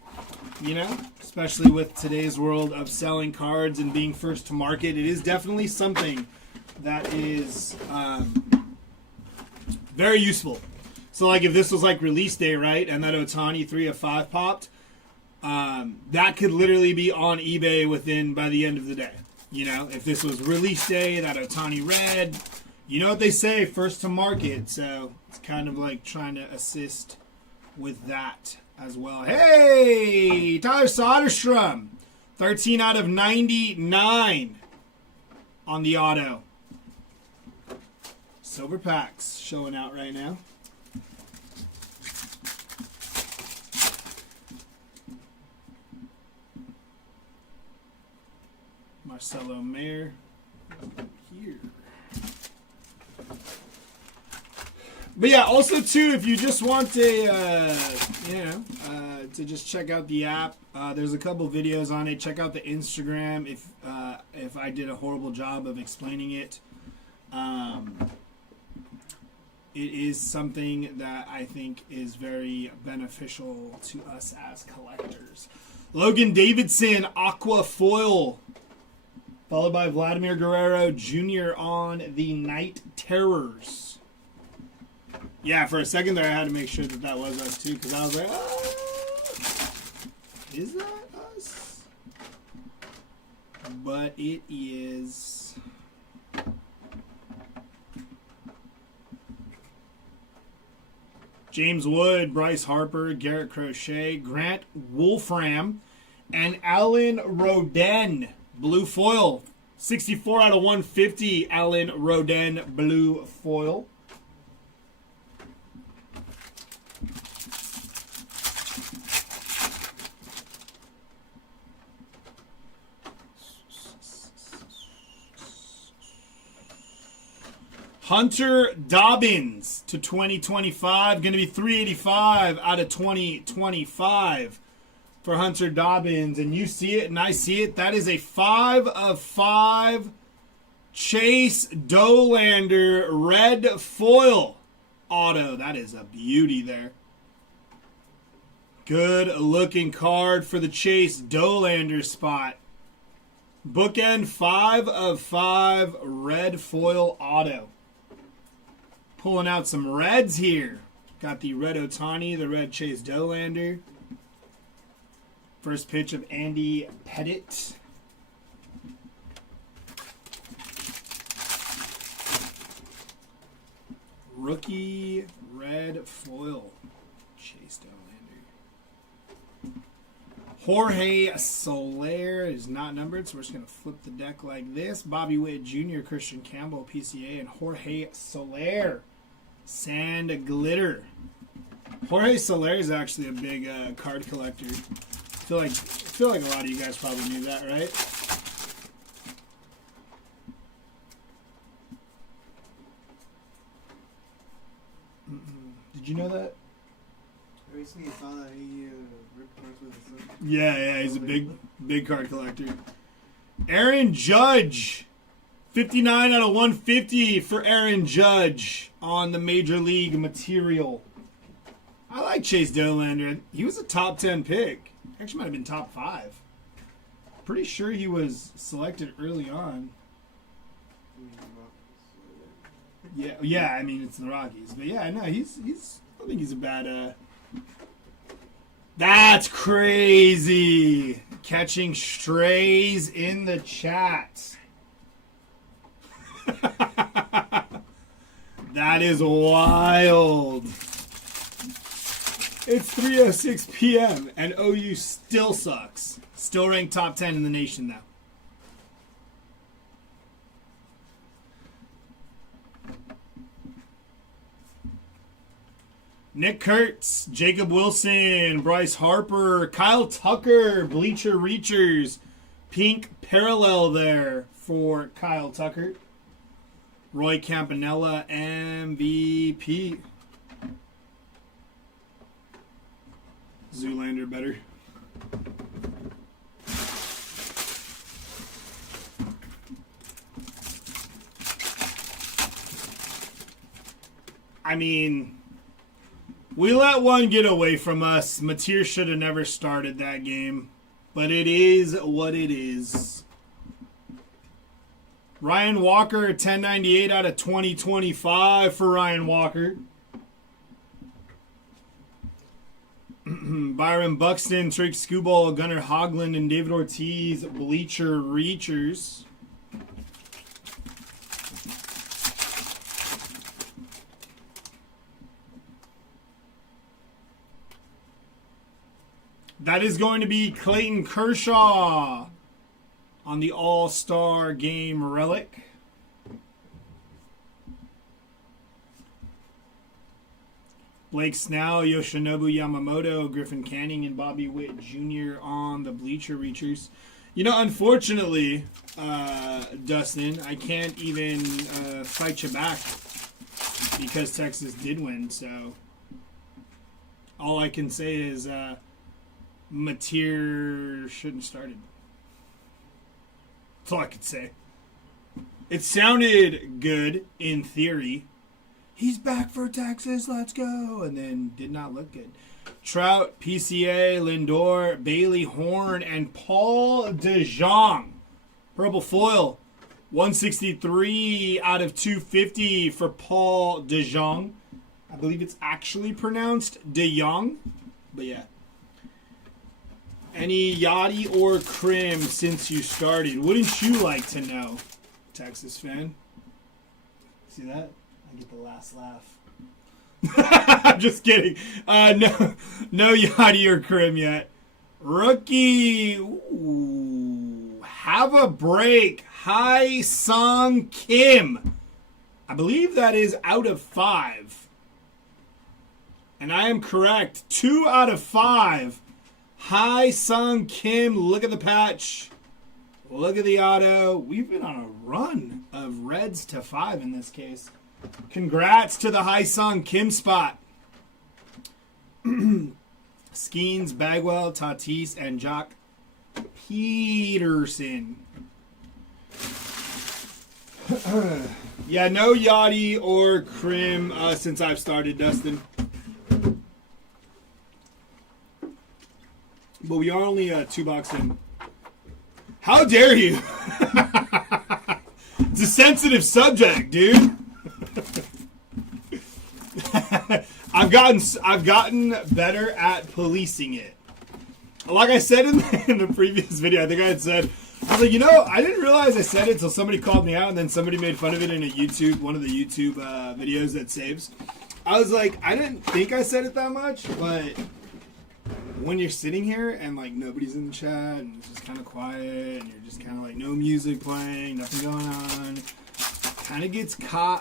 you know, especially with today's world of selling cards and being first to market. It is definitely something that is very useful. So, like, if this was, like, release day, right, and that Ohtani 3 of 5 popped, that could literally be on eBay by the end of the day. You know, if this was release day, that Ohtani red, you know what they say, first to market. So, it's kind of like trying to assist with that as well. Hey, Tyler Soderstrom, 13 out of 99 on the auto. Silver packs showing out right now. Marcelo Mayer here. But yeah, also too, if you just want to, to just check out the app, there's a couple videos on it. Check out the Instagram if I did a horrible job of explaining it. It is something that I think is very beneficial to us as collectors. Logan Davidson, Aqua Foil, followed by Vladimir Guerrero Jr. on the Night Terrors. Yeah, for a second there, I had to make sure that was us too, because I was like, is that us? But it is. James Wood, Bryce Harper, Garrett Crochet, Grant Wolfram, and Alan Rodin, blue foil. 64 out of 150, Alan Rodin, blue foil. Hunter Dobbins to 2025. Going to be 385 out of 2025 for Hunter Dobbins. And you see it and I see it. That is a 5 of 5 Chase Dollander red foil auto. That is a beauty there. Good looking card for the Chase Dollander spot. Bookend 5 of 5 red foil auto. Pulling out some reds here. Got the red Ohtani, the red Chase Dollander. First pitch of Andy Pettit. Rookie red foil Chase Dollander. Jorge Soler is not numbered, so we're just going to flip the deck like this. Bobby Witt Jr., Christian Campbell, PCA, and Jorge Soler. Sand Glitter. Jorge Soler is actually a big card collector. I feel like a lot of you guys probably knew that, right? Did you know that? I recently saw that he ripped cards with his son. Yeah, he's a big card collector. Aaron Judge. 59 out of 150 for Aaron Judge on the Major League material. I like Chase Dollander. He was a top 10 pick. Actually might have been top 5. Pretty sure he was selected early on. Yeah, I mean, it's the Rockies. But yeah, no, he's I think he's a bad That's crazy. Catching strays in the chat. That is wild. It's 3:06 p.m. and OU still sucks. Still ranked top 10 in the nation, though. Nick Kurtz, Jacob Wilson, Bryce Harper, Kyle Tucker, Bleacher Reachers, pink parallel there for Kyle Tucker. Roy Campanella, MVP. Zoolander better. I mean, we let one get away from us. Mateer should have never started that game. But it is what it is. Ryan Walker, 1098 out of 2025 for Ryan Walker. Byron Buxton, Trick Skubal, Gunnar Hoglund, and David Ortiz, Bleacher Reachers. That is going to be Clayton Kershaw on the All-Star Game relic. Blake Snell, Yoshinobu Yamamoto, Griffin Canning, and Bobby Witt Jr. on the Bleacher Reachers. You know, unfortunately, Dustin, I can't even fight you back because Texas did win. So all I can say is Mateer shouldn't have started. That's all I could say. It sounded good in theory. He's back for Texas, let's go. And then did not look good. Trout, PCA, Lindor, Bailey Horn, and Paul DeJong. Purple foil. 163 out of 250 for Paul DeJong. I believe it's actually pronounced De Jong. But yeah. Any Yachty or Krim since you started? Wouldn't you like to know, Texas fan? See that? I get the last laugh. I'm just kidding. No Yachty or Krim yet. Rookie. Ooh, have a break. Hai Sung Kim. I believe that is out of 5. And I am correct. 2 out of 5. Hai Sung Kim, look at the patch. Look at the auto. We've been on a run of reds to 5 in this case. Congrats to the Hai Sung Kim spot. Skeens, Bagwell, Tatis, and Jock Peterson. Yeah, no Yachty or Krim since I've started, Dustin. But we are only 2 boxes in. How dare you? It's a sensitive subject, dude. I've gotten better at policing it. Like I said in the previous video, I think I had said, I was like, you know, I didn't realize I said it until somebody called me out, and then somebody made fun of it in one of the YouTube videos that saves. I was like, I didn't think I said it that much, but when you're sitting here and like nobody's in the chat and it's just kind of quiet and you're just kind of like no music playing, nothing going on, kind of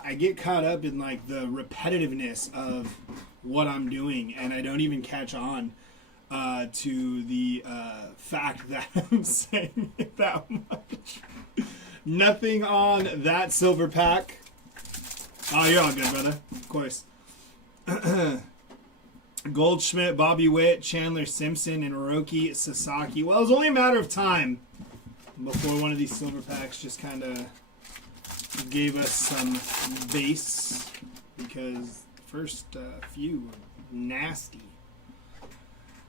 I get caught up in like the repetitiveness of what I'm doing, and I don't even catch on to the fact that I'm saying it that much. Nothing on that silver pack. Oh, you're all good, brother. Of course. Goldschmidt, Bobby Witt, Chandler Simpson, and Hiroki Sasaki. Well, it was only a matter of time before one of these silver packs just kind of gave us some base, because the first few were nasty.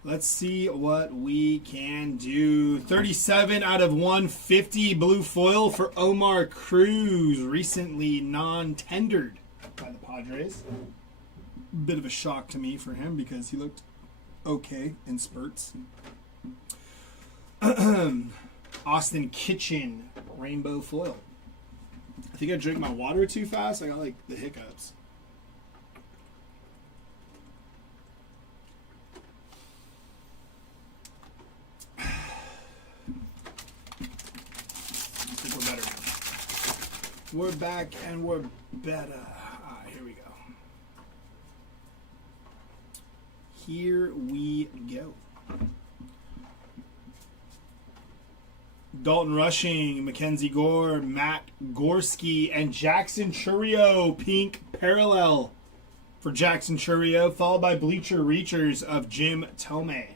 Let's see what we can do. 37 out of 150 blue foil for Omar Cruz, recently non-tendered by the Padres. Bit of a shock to me for him because he looked okay in spurts. Austin Kitchen, rainbow foil. I think I drank my water too fast. I got like the hiccups. I think we're better now. We're back and we're better. Here we go. Here we go. Dalton Rushing, Mackenzie Gore, Matt Gorski, and Jackson Churio. Pink parallel for Jackson Churio, followed by Bleacher Reachers of Jim Tomei.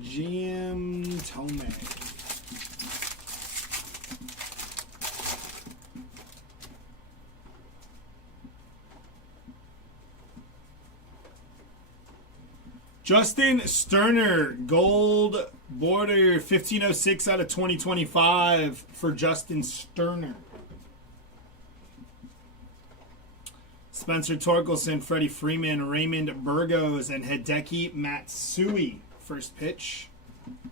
Jim Tomei. Justin Sterner, gold border 1506 out of 2025 for Justin Sterner. Spencer Torkelson, Freddie Freeman, Raymond Burgos, and Hideki Matsui. First pitch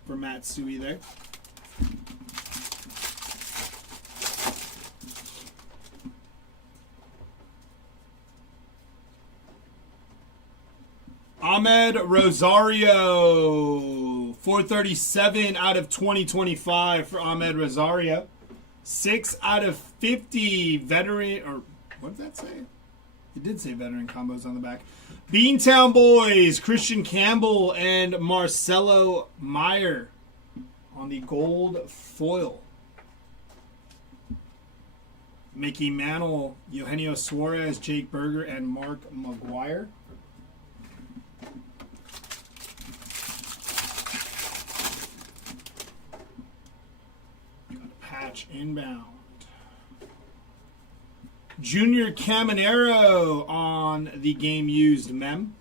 for Matsui there. Ahmed Rosario, 437 out of 2025 for Ahmed Rosario. 6 out of 50 veteran, or what did that say? It did say veteran combos on the back. Beantown Boys, Christian Campbell and Marcelo Meyer on the gold foil. Mickey Mantle, Eugenio Suarez, Jake Berger, and Mark McGuire. Inbound. Junior Caminero on the game used mem.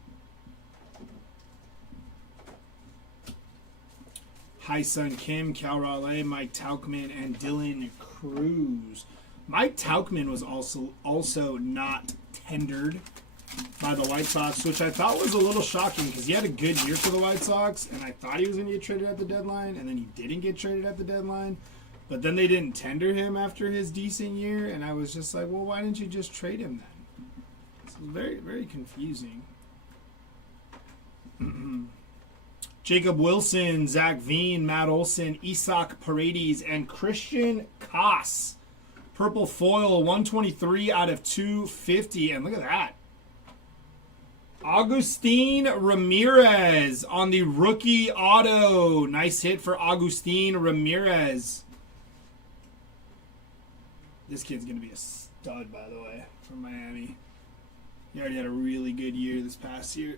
Hai-Sun Kim, Cal Raleigh, Mike Tauchman, and Dylan Cruz. Mike Tauchman was also not tendered by the White Sox, which I thought was a little shocking because he had a good year for the White Sox, and I thought he was going to get traded at the deadline, and then he didn't get traded at the deadline. But then they didn't tender him after his decent year, and I was just like, well, why didn't you just trade him then? It's very, very confusing. Jacob Wilson, Zach Veen, Matt Olson, Isak Paredes, and Christian Koss. Purple foil, 123 out of 250, and look at that. Agustin Ramirez on the rookie auto. Nice hit for Agustin Ramirez. This kid's going to be a stud, by the way, from Miami. He already had a really good year this past year.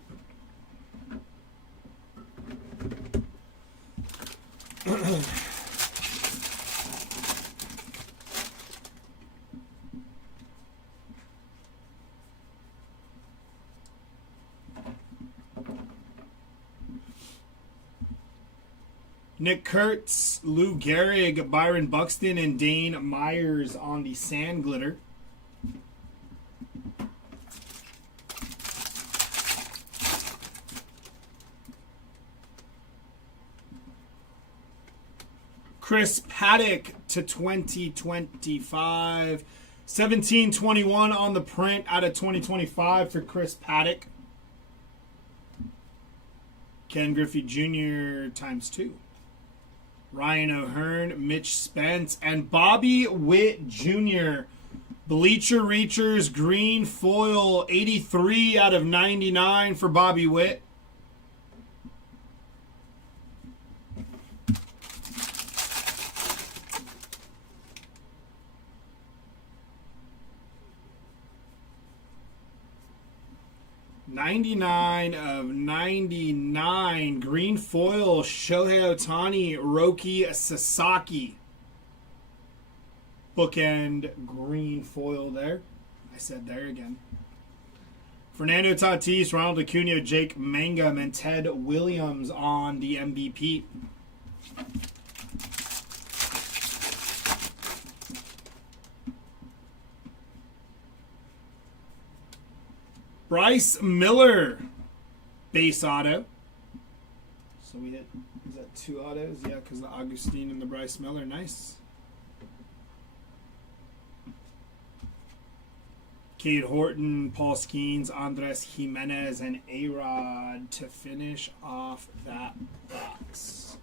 Nick Kurtz, Lou Gehrig, Byron Buxton, and Dane Myers on the sand glitter. Chris Paddock to 2025. 1721 on the print out of 2025 for Chris Paddock. Ken Griffey Jr. ×2. Ryan O'Hearn, Mitch Spence, and Bobby Witt Jr. Bleacher Reachers, green foil, 83 out of 99 for Bobby Witt. /99 of 99. Green foil, Shohei Ohtani, Roki Sasaki. Bookend green foil there. I said there again. Fernando Tatis, Ronald Acuna, Jake Mangum, and Ted Williams on the MVP. Bryce Miller, base auto. So we hit, is that 2 autos? Yeah, because the Augustine and the Bryce Miller, nice. Cade Horton, Paul Skeens, Andres Jimenez, and A-Rod to finish off that box.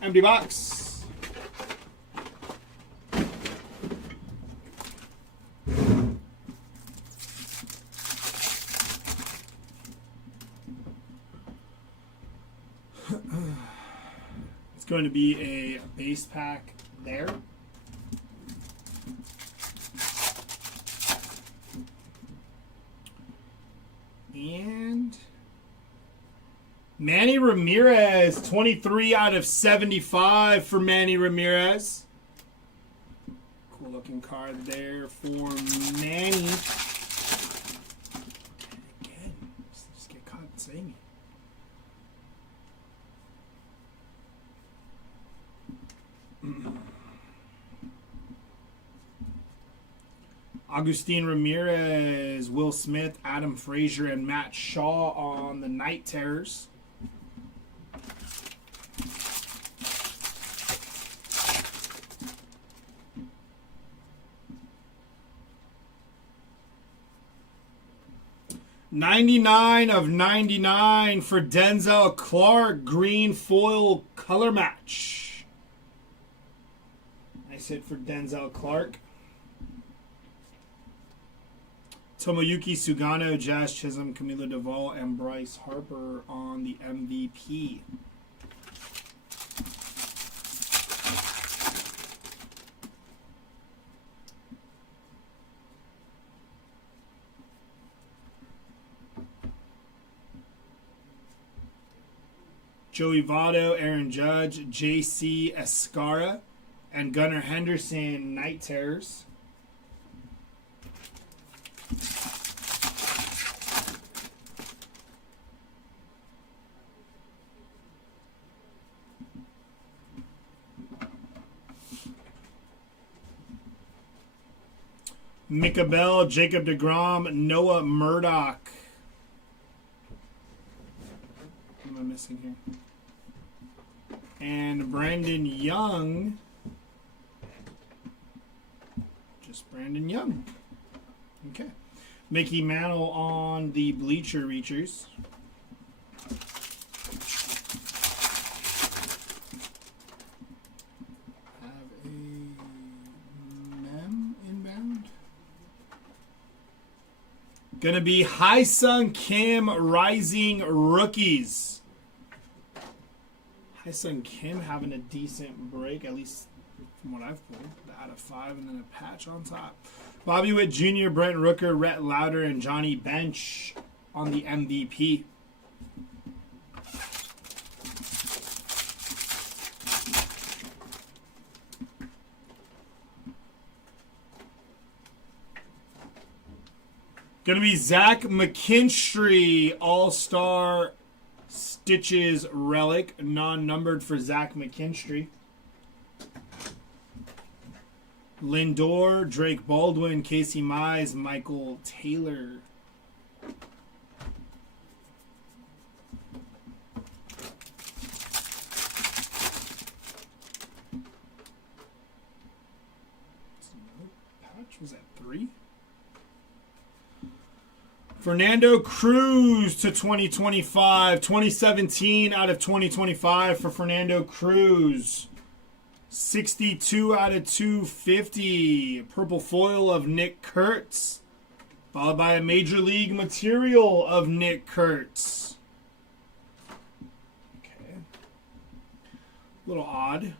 Empty box. It's going to be a base pack there. And Manny Ramirez, 23 out of 75 for Manny Ramirez. Cool looking card there for Manny. Again, just get caught saying it. Agustin Ramirez, Will Smith, Adam Frazier, and Matt Shaw on the Night Terrors. $99 of 99 for Denzel Clark, green foil color match. Nice hit for Denzel Clark. Tomoyuki Sugano, Jazz Chisholm, Camilo Duvall, and Bryce Harper on the MVP. Joey Votto, Aaron Judge, J.C. Escara, and Gunnar Henderson, Night Terrors. Micah Bell, Jacob deGrom, Noah Murdoch. What am I missing here? And Brandon Young. Just Brandon Young. Okay. Mickey Mantle on the Bleacher Reachers. Have a mem inbound. Gonna be Haesung Kim Rising Rookies. Haesung Kim having a decent break, at least from what I've pulled. Out of 5 and then a patch on top. Bobby Witt Jr., Brent Rooker, Rhett Lauder, and Johnny Bench on the MVP. Going to be Zach McKinstry, All-Star Stitches Relic, non-numbered for Zach McKinstry. Lindor, Drake Baldwin, Casey Mize, Michael Taylor. Patch was that 3? Fernando Cruz to 2025. 2017 out of 2025 for Fernando Cruz. 62 out of 250. Purple foil of Nick Kurtz. Followed by a Major League material of Nick Kurtz. Okay. A little odd.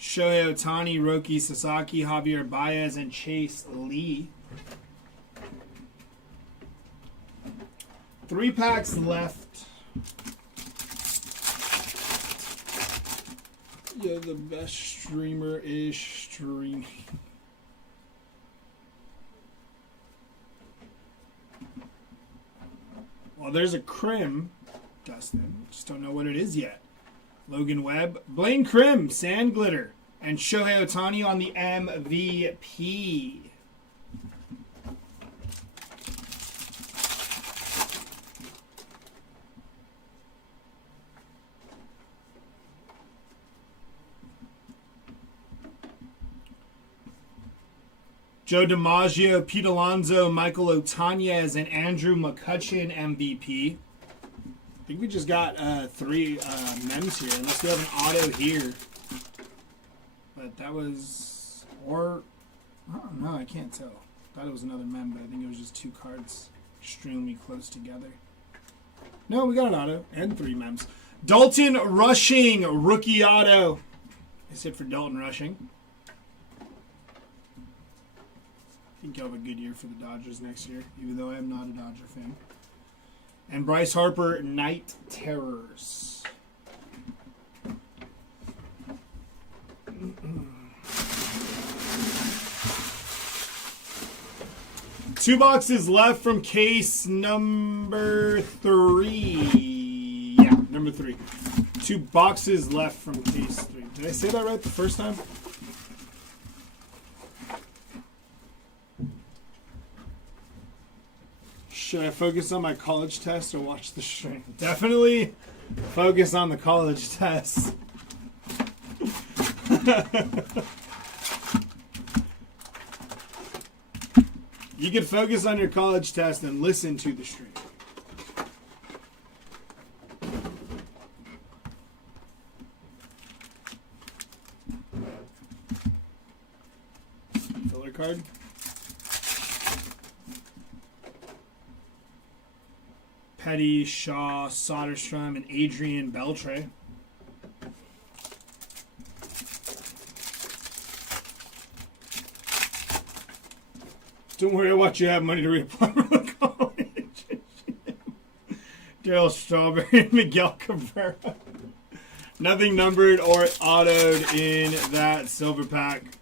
Shohei Ohtani, Roki Sasaki, Javier Baez, and Chase Lee. 3 packs left. Yeah, the best streamer is streaming. Well, there's a Crim, Dustin. Just don't know what it is yet. Logan Webb, Blaine Crim, Sand Glitter, and Shohei Ohtani on the MVP. Joe DiMaggio, Pete Alonso, Michael Otanez, and Andrew McCutchen MVP. I think we just got 3 mems here, unless we have an auto here. But that was, or, I don't know, I can't tell. Thought it was another mem, but I think it was just 2 cards extremely close together. No, we got an auto and 3 mems. Dalton Rushing, rookie auto. Nice hit for Dalton Rushing. I think he'll have a good year for the Dodgers next year, even though I am not a Dodger fan. And Bryce Harper, Night Terrors. Two boxes left from case number 3. Yeah, number 3. 2 boxes left from case 3. Did I say that right the first time? Should I focus on my college test or watch the stream? Definitely focus on the college test. You can focus on your college test and listen to the stream. Filler card. Petty, Shaw, Soderstrom, and Adrian Beltre. Don't worry, I watch you have money to reapply for the college. Darryl Strawberry and Miguel Cabrera. Nothing numbered or autoed in that silver pack.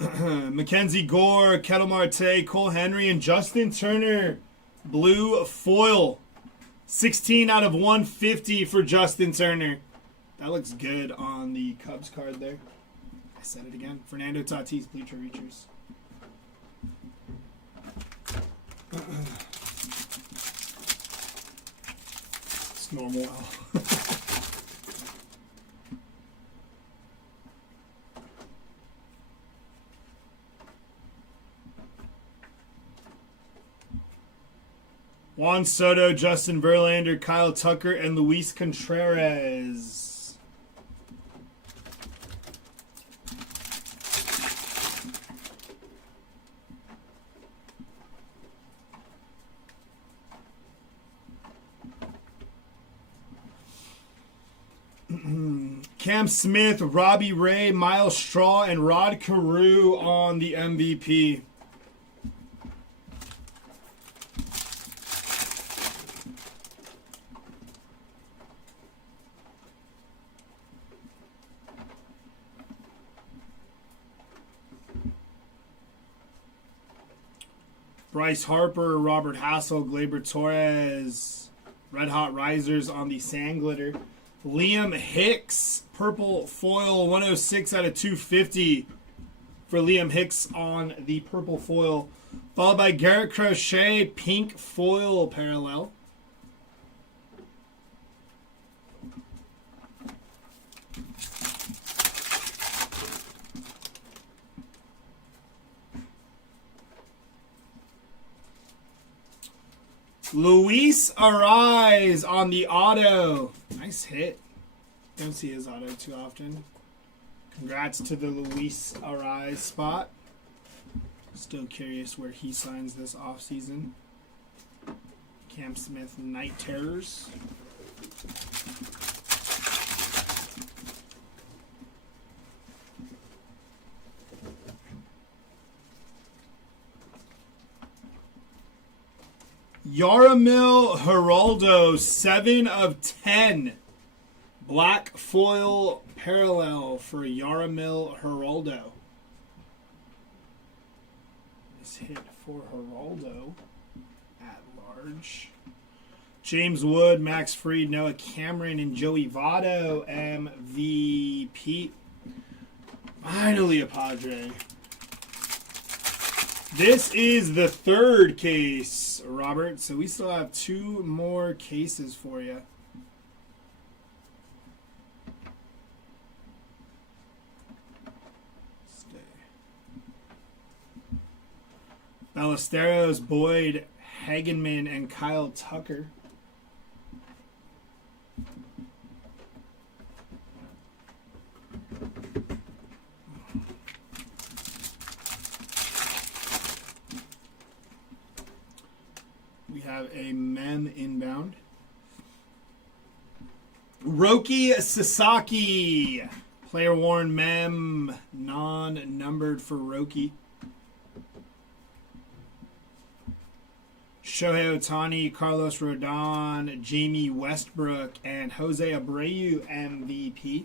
Mackenzie Gore, Kettle Marte, Cole Henry, and Justin Turner. Blue foil. 16 out of 150 for Justin Turner. That looks good on the Cubs card there. I said it again. Fernando Tatis, Bleacher Reachers. It's normal. Juan Soto, Justin Verlander, Kyle Tucker, and Luis Contreras. Cam Smith, Robbie Ray, Miles Straw, and Rod Carew on the MVP. Bryce Harper, Robert Hassel, Gleyber Torres, Red Hot Risers on the Sand Glitter. Liam Hicks, purple foil, 106 out of 250 for Liam Hicks on the purple foil. Followed by Garrett Crochet, pink foil parallel. Luis Arise on the auto. Nice hit. Don't see his auto too often. Congrats to the Luis Arise spot. Still curious where he signs this offseason. Cam Smith, Night Terrors. Yaramil Geraldo, 7 of 10. Black foil parallel for Yaramil Geraldo. Nice hit for Geraldo at large. James Wood, Max Fried, Noah Cameron, and Joey Votto, MVP. Finally a Padre. This is the third case, Robert. So we still have 2 more cases for you. Ballesteros, Boyd, Hagenman, and Kyle Tucker. We have a Mem inbound. Roki Sasaki. Player worn Mem. Non-numbered for Roki. Shohei Ohtani, Carlos Rodon, Jamie Westbrook, and Jose Abreu MVP.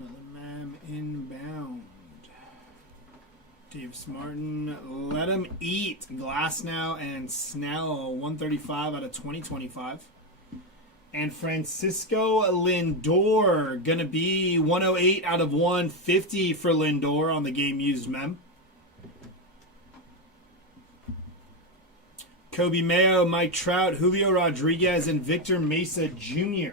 Another Mem inbound. Davis Martin, Let 'em Eat, Glasnow and Snell, 135 out of 2025. And Francisco Lindor, going to be 108 out of 150 for Lindor on the game used Mem. Kobe Mayo, Mike Trout, Julio Rodriguez, and Victor Mesa Jr.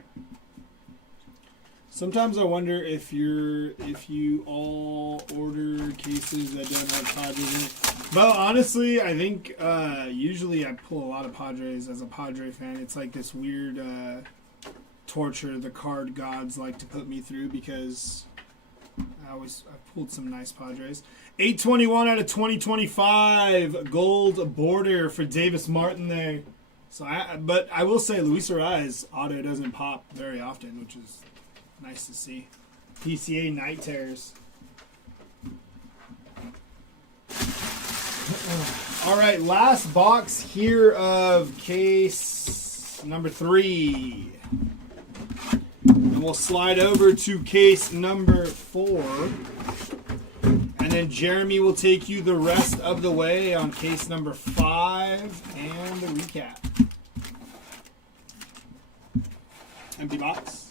Sometimes I wonder if you all order cases that don't have Padres in it. But honestly, I think usually I pull a lot of Padres as a Padre fan. It's like this weird torture the card gods like to put me through because I've pulled some nice Padres. 821 out of 2025 gold border for Davis Martin there. But I will say Luis Arraez auto doesn't pop very often, which is nice to see. PCA Night Terrors. All right, last box here of case number 3. And we'll slide over to case number 4. And then Jeremy will take you the rest of the way on case number 5 and the recap. Empty box.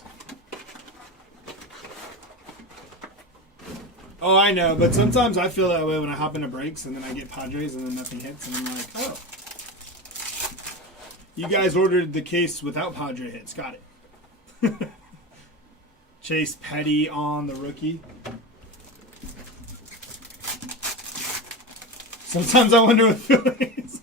Oh, I know, but sometimes I feel that way when I hop into breaks and then I get Padres and then nothing hits and I'm like, oh. You guys ordered the case without Padre hits. Got it. Chase Petty on the rookie. Sometimes I wonder what Phillies.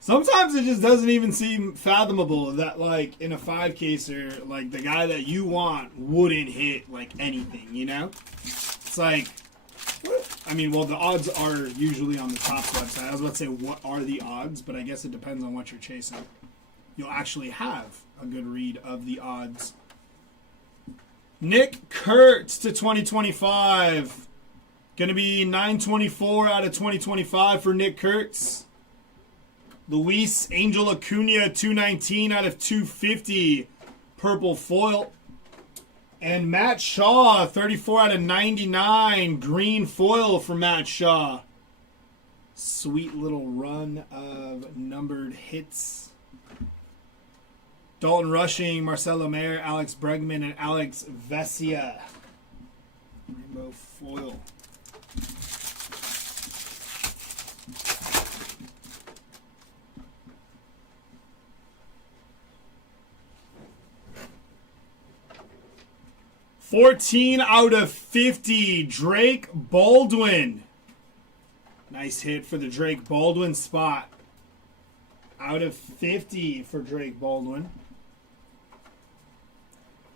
Sometimes it just doesn't even seem fathomable that, like, in a 5-caser, like, the guy that you want wouldn't hit, like, anything, you know? It's like, I mean, well, the odds are usually on the Topps website. I was about to say, what are the odds? But I guess it depends on what you're chasing. You'll actually have a good read of the odds. Nick Kurtz to 2025. Going to be 924 out of 2025 for Nick Kurtz. Luis Angel Acuna, 219 out of 250. Purple foil. And Matt Shaw, 34 out of 99. Green foil for Matt Shaw. Sweet little run of numbered hits. Dalton Rushing, Marcelo Mayer, Alex Bregman, and Alex Vesia. Rainbow foil. $14 out of 50, Drake Baldwin. Nice hit for the Drake Baldwin spot. Out of 50 for Drake Baldwin.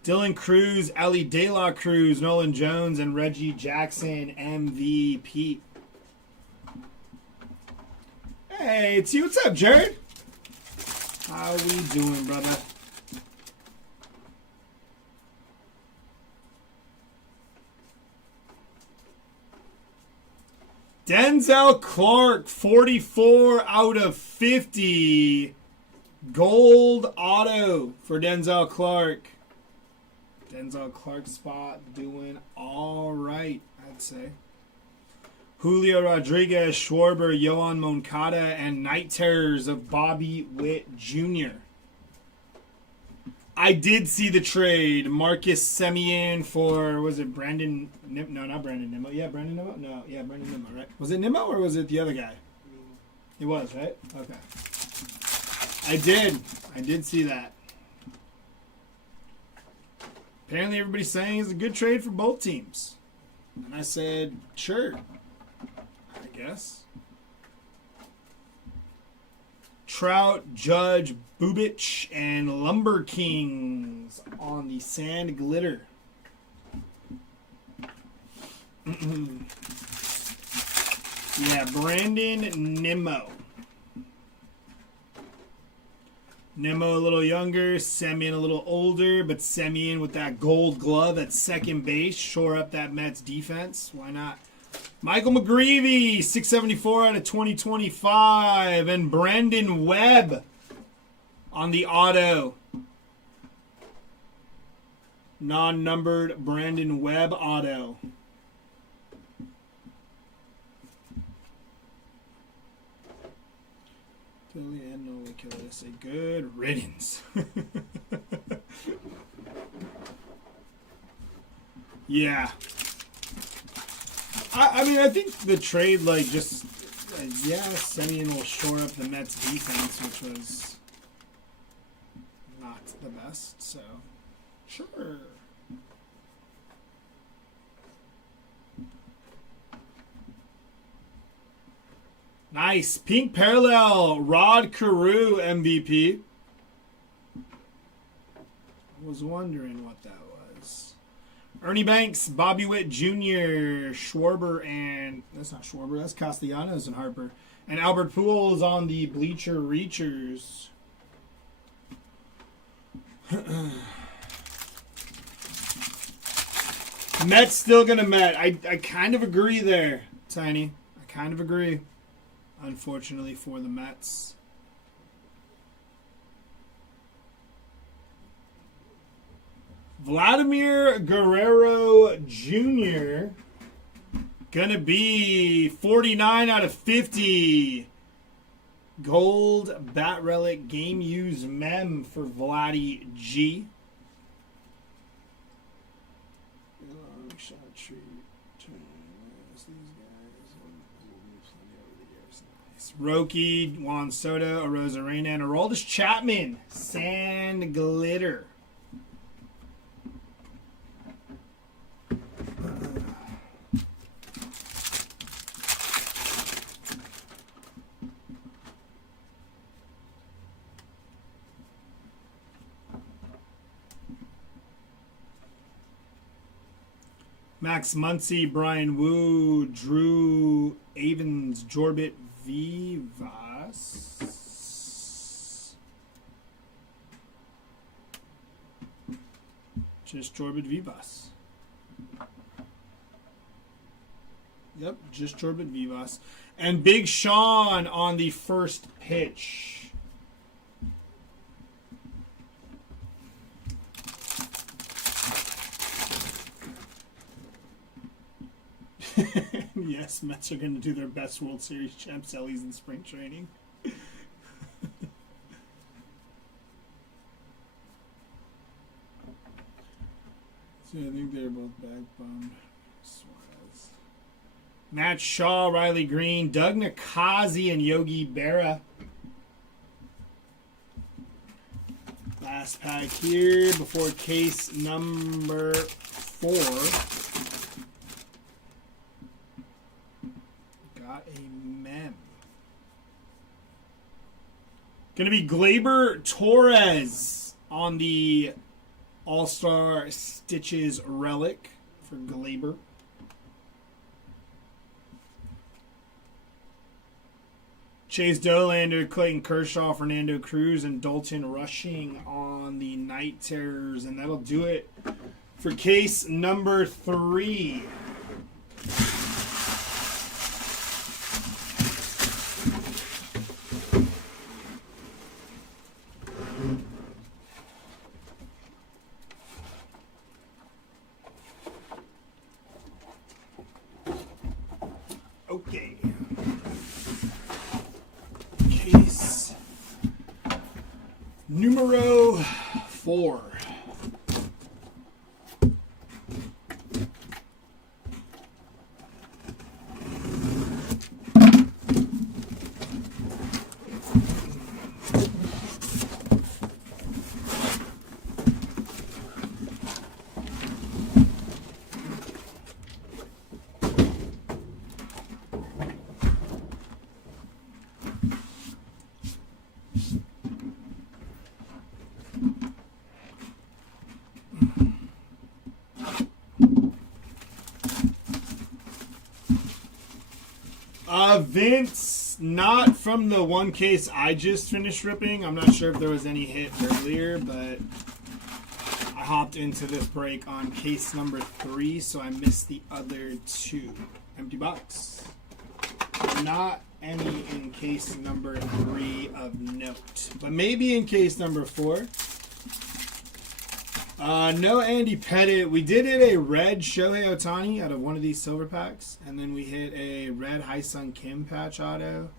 Dylan Cruz, Ellie De La Cruz, Nolan Jones, and Reggie Jackson MVP. Hey, it's you. What's up, Jared? How we doing, brother? Denzel Clark, 44 out of 50. Gold auto for Denzel Clark. Denzel Clark spot doing all right, I'd say. Julio Rodriguez, Schwarber, Yohan Moncada, and Night Terrors of Bobby Witt Jr. I did see the trade. Marcus Semien for, was it Brandon? No, not Brandon Nimmo. Yeah, Brandon Nimmo? No, yeah, Brandon Nimmo, right? Was it Nimmo or was it the other guy? It was, right? Okay. I did see that. Apparently everybody's saying it's a good trade for both teams. And I said, sure. I guess. Trout, Judge, Bubich, and Lumber Kings on the Sand Glitter. Yeah, Brandon Nimmo. Nimmo a little younger, Semien a little older, but Semien with that gold glove at second base, shore up that Mets defense. Why not? Michael McGreevy, 674 out of 2025, and Brandon Webb on the auto. Non-numbered Brandon Webb auto. Say good riddance. Yeah. I mean, I think the trade, like, just, yeah, Semien will shore up the Mets defense, which was not the best, so sure. Nice. Pink parallel. Rod Carew MVP. I was wondering what that was. Ernie Banks, Bobby Witt Jr., Schwarber, and... That's not Schwarber. That's Castellanos and Harper. And Albert Pujols on the Bleacher Reachers. Mets still going to Met. I kind of agree there, Tiny. I kind of agree. Unfortunately for the Mets. Vladimir Guerrero Jr. Gonna be 49 out of 50. Gold Bat Relic Game Use Mem for Vladdy G. Roki, Juan Soto, Arozarena, and Aroldis Chapman. Sand Glitter. Max Muncy, Brian Wu, Drew Avens, Jorbit Vivas. Just Jorbit Vivas. Yep, just Jorbit Vivas. And Big Sean on the first pitch. Yes, Mets are going to do their best World Series champ sellies in spring training. So I think they're both backbone. Suarez. Matt Shaw, Riley Green, Doug Nakazi, and Yogi Berra. Last pack here before case number 4. Got a mem. Gonna be Gleyber Torres on the All-Star Stitches relic for Gleyber. Chase Dollander, Clayton Kershaw, Fernando Cruz, and Dalton Rushing on the Night Terrors. And that'll do it for case number 3. Okay. Case numero 4. Vince, not from the one case I just finished ripping. I'm not sure if there was any hit earlier, but I hopped into this break on case number 3, so I missed the other 2. Empty box. Not any in case number 3 of note, but maybe in case number 4. No Andy Pettit. We did hit a red Shohei Ohtani out of one of these silver packs, and then we hit a red Hyun Kim patch auto,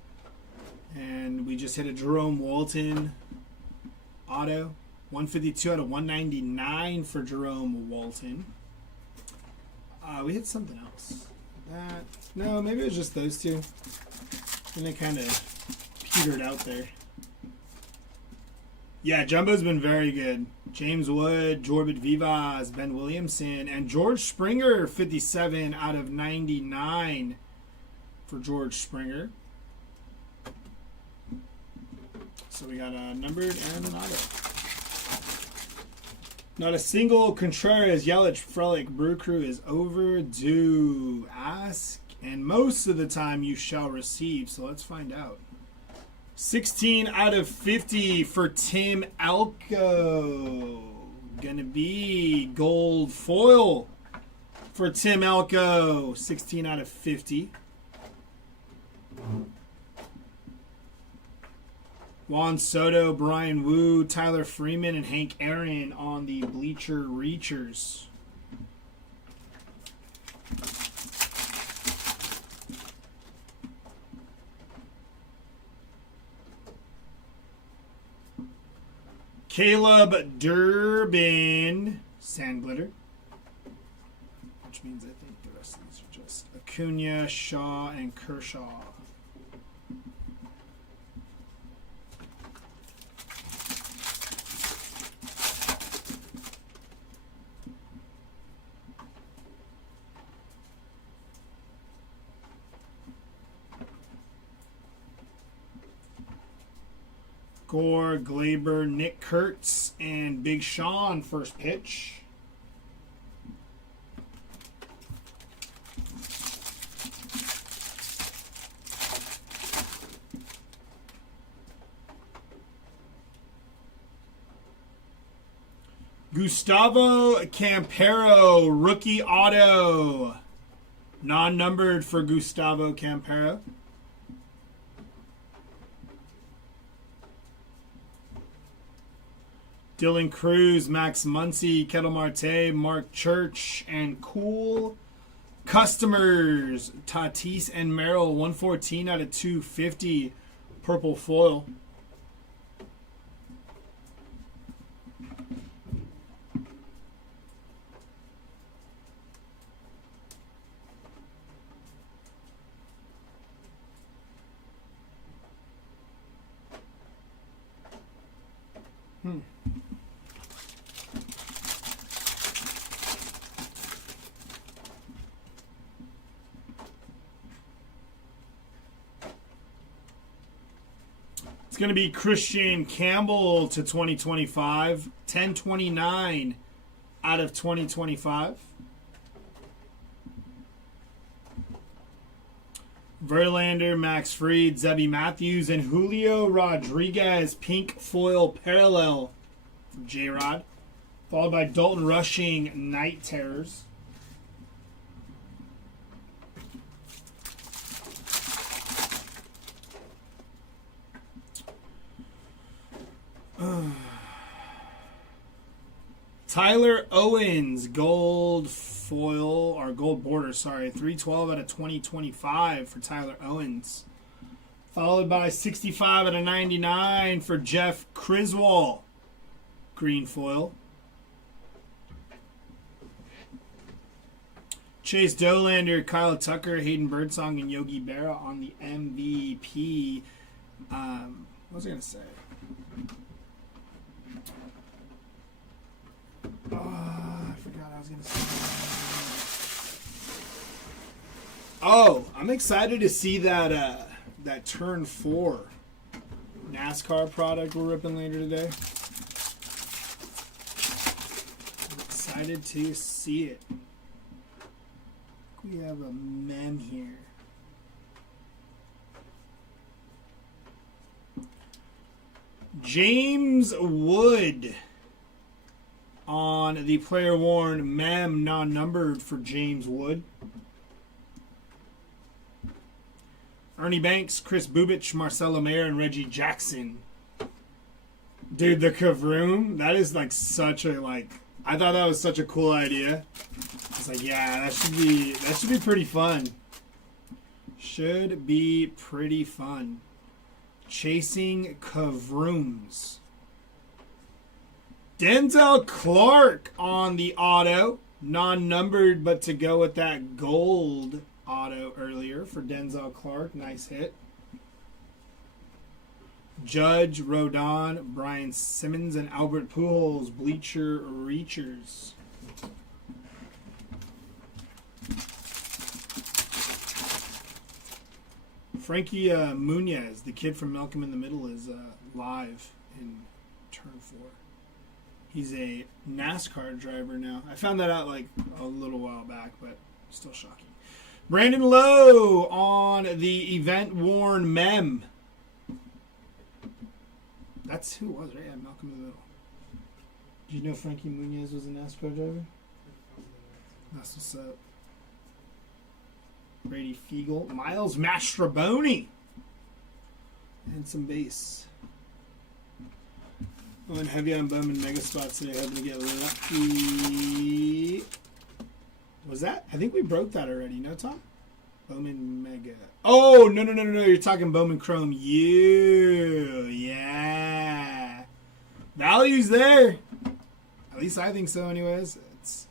and we just hit a Jerome Walton auto. 152 out of 199 for Jerome Walton. We hit something else. No, maybe it was just those 2. And it kind of petered out there. Yeah, Jumbo's been very good. James Wood, Jorbit Vivas, Ben Williamson, and George Springer, 57 out of 99 for George Springer. So we got a numbered and an auto. Not a single Contreras, Yelich, Frelick, Brew Crew is overdue. Ask, and most of the time you shall receive. So let's find out. 16 out of 50 for Tim Elko. Gonna be gold foil for Tim Elko. 16 out of 50. Juan Soto, Brian Wu, Tyler Freeman, and Hank Aaron on the Bleacher Reachers. Caleb Durbin, Sand Glitter. Which means I think the rest of these are just Acuna, Shaw, and Kershaw. Gore, Glaber, Nick Kurtz, and Big Sean first pitch. Gustavo Campero, rookie auto. Non-numbered for Gustavo Campero. Dylan Cruz, Max Muncy, Kettle Marte, Mark Church, and Cool Customers, Tatis and Merrill, 114 out of 250, purple foil. It's going to be Christian Campbell to 2025. 1029 out of 2025. Verlander, Max Fried, Zebby Matthews, and Julio Rodriguez. Pink foil parallel from J-Rod. Followed by Dalton Rushing, Night Terrors. Tyler Owens, gold foil, or gold border, sorry. 312 out of 2025 for Tyler Owens. Followed by 65 out of 99 for Jeff Criswell. green foil. Chase Dolander, Kyle Tucker, Hayden Birdsong, and Yogi Berra on the MVP. What was I going to say? I forgot I was going to say. Oh, I'm excited to see that that Turn 4 NASCAR product we're ripping later today. I'm excited to see it. We have a mem here. James Wood on the player worn mem non-numbered for James Wood. Ernie Banks, Chris Bubich, Marcelo Mayer, and Reggie Jackson. Dude, the Kavroom, that is like such a I thought that was such a cool idea. It's like, yeah, that should be pretty fun. Should be pretty fun. Chasing Kavrooms. Denzel Clark on the auto. Non-numbered, but to go with that gold auto earlier for Denzel Clark. Nice hit. Judge, Rodon, Brian Simmons, and Albert Pujols, Bleacher Reachers. Frankie Muniz, the kid from Malcolm in the Middle, is live in Turn 4. He's a NASCAR driver now. I found that out like a little while back, but still shocking. Brandon Lowe on the event-worn mem. That's who it was, right? Yeah, Malcolm in the Middle. Did you know Frankie Muniz was a NASCAR driver? That's what's up. Brady Fiegel, Miles Mastroboni, and some base. Going heavy on Bowman Mega Spots today, hoping to get lucky. Was that? I think we broke that already, no, Tom? Bowman Mega. Oh, no. You're talking Bowman Chrome U. Yeah. Value's there. At least I think so, anyways. It's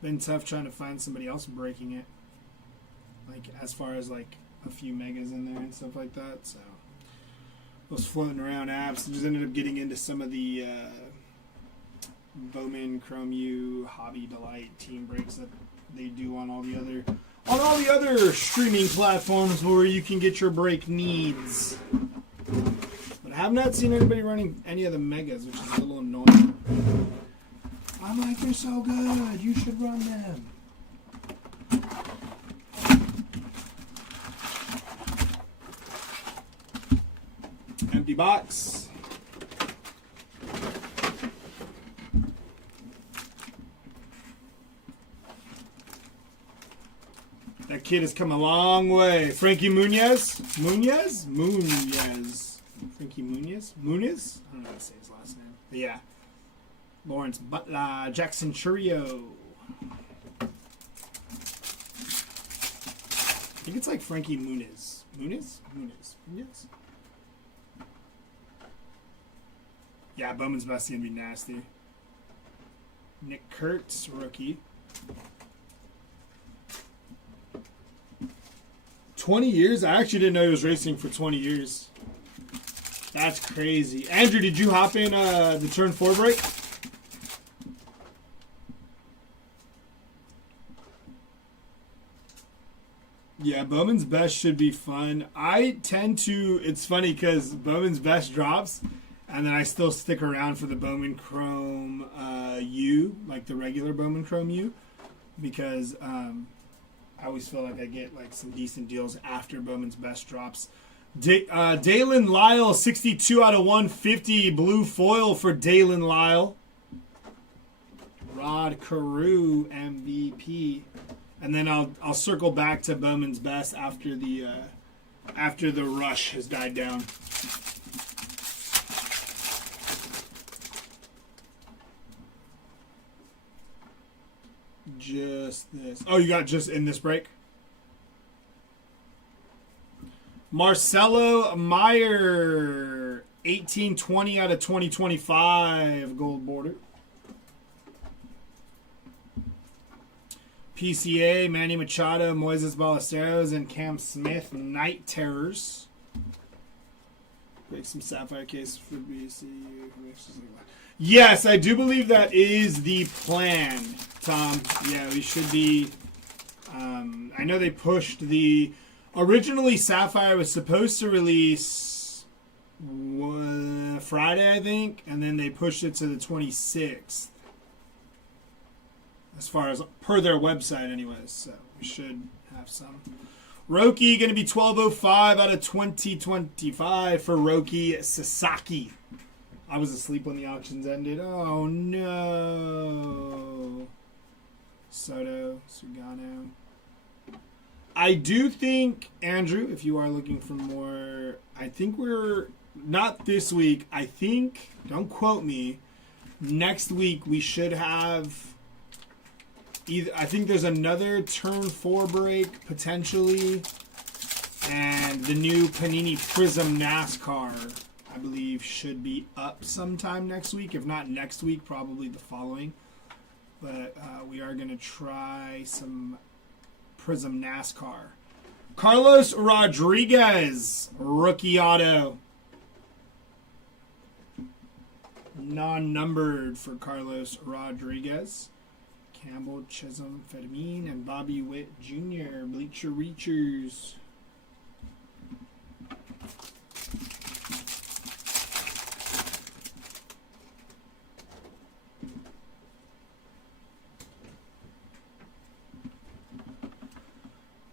been tough trying to find somebody else breaking it. Like, as far as, like, a few megas in there and stuff like that. So, those floating around apps. Just ended up getting into some of the Bowman Chrome U Hobby Delight team breaks that they do on all the other streaming platforms where you can get your break needs. But I have not seen anybody running any of the megas, which is a little annoying. I'm like, they're so good. You should run them. Empty box. That kid has come a long way. Frankie Muniz? Muniz. Frankie Muniz? Muniz? I don't know how to say his last name. But yeah. Lawrence Butler. Jackson Churio. I think it's like Frankie Muniz. Muniz? Yeah, Bowman's Best going to be nasty. Nick Kurtz, rookie. 20 years? I actually didn't know he was racing for 20 years. That's crazy. Andrew, did you hop in the Turn 4 break? Yeah, Bowman's Best should be fun. I tend to... It's funny because Bowman's Best drops... And then I still stick around for the Bowman Chrome U, like the regular Bowman Chrome U, because I always feel like I get like some decent deals after Bowman's Best drops. Dalen Lyle, 62 out of 150, blue foil for Dalen Lyle. Rod Carew, MVP, and then I'll circle back to Bowman's Best after the rush has died down. Just this. Oh, you got just in this break? Marcelo Meyer 1820 out of 2025 gold border. PCA, Manny Machado, Moises Ballesteros, and Cam Smith, Night Terrors. Make some sapphire case for BC. Yes, I do believe that is the plan, Tom. Yeah, we should be. I know they pushed the. Originally, Sapphire was supposed to release Friday, I think, and then they pushed it to the 26th. As far as per their website, anyways. So we should have some. Roki going to be 1205 out of 2025 for Roki Sasaki. I was asleep when the auctions ended. Oh no. Soto, Sugano. I do think, Andrew, if you are looking for more, I think we're not this week. I think, don't quote me, next week we should have either. I think there's another turn 4 break potentially, and the new Panini Prism NASCAR, I believe, should be up sometime next week. If not next week, probably the following. But we are going to try some Prism NASCAR. Carlos Rodriguez, rookie auto. Non-numbered for Carlos Rodriguez. Campbell, Chisholm, Fedamine, and Bobby Witt Jr. Bleacher Reachers.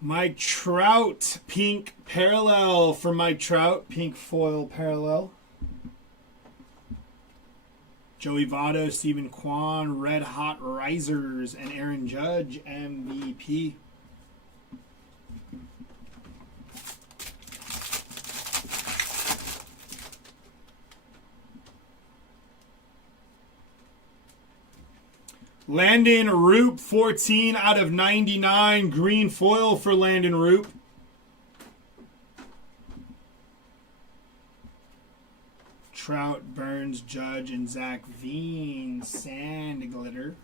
Mike Trout, pink parallel for Mike Trout, pink foil parallel. Joey Votto, Stephen Kwan, Red Hot Risers, and Aaron Judge, MVP. Landon Roop, 14 out of 99. Green foil for Landon Roop. Trout, Burns, Judge, and Zach Veen. Sand glitter.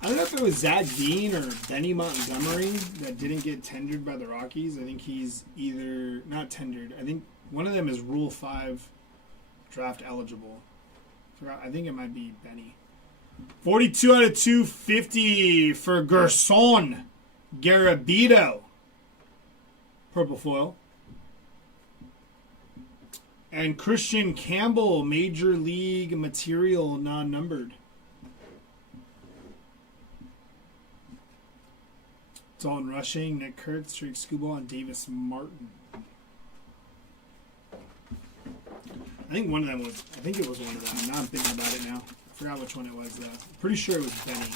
I don't know if it was Zach Veen or Benny Montgomery that didn't get tendered by the Rockies. I think he's either not tendered. I think one of them is Rule 5 draft eligible. I think it might be Benny. 42 out of 250 for Gerson Garabito. Purple foil. And Christian Campbell, Major League Material, non-numbered. Dalton Rushing, Nick Kurtz, Drake Skubal, and Davis Martin. I think one of them was, I think it was one of them. Now I'm thinking about it now. I forgot which one it was, though. Pretty sure it was Benny.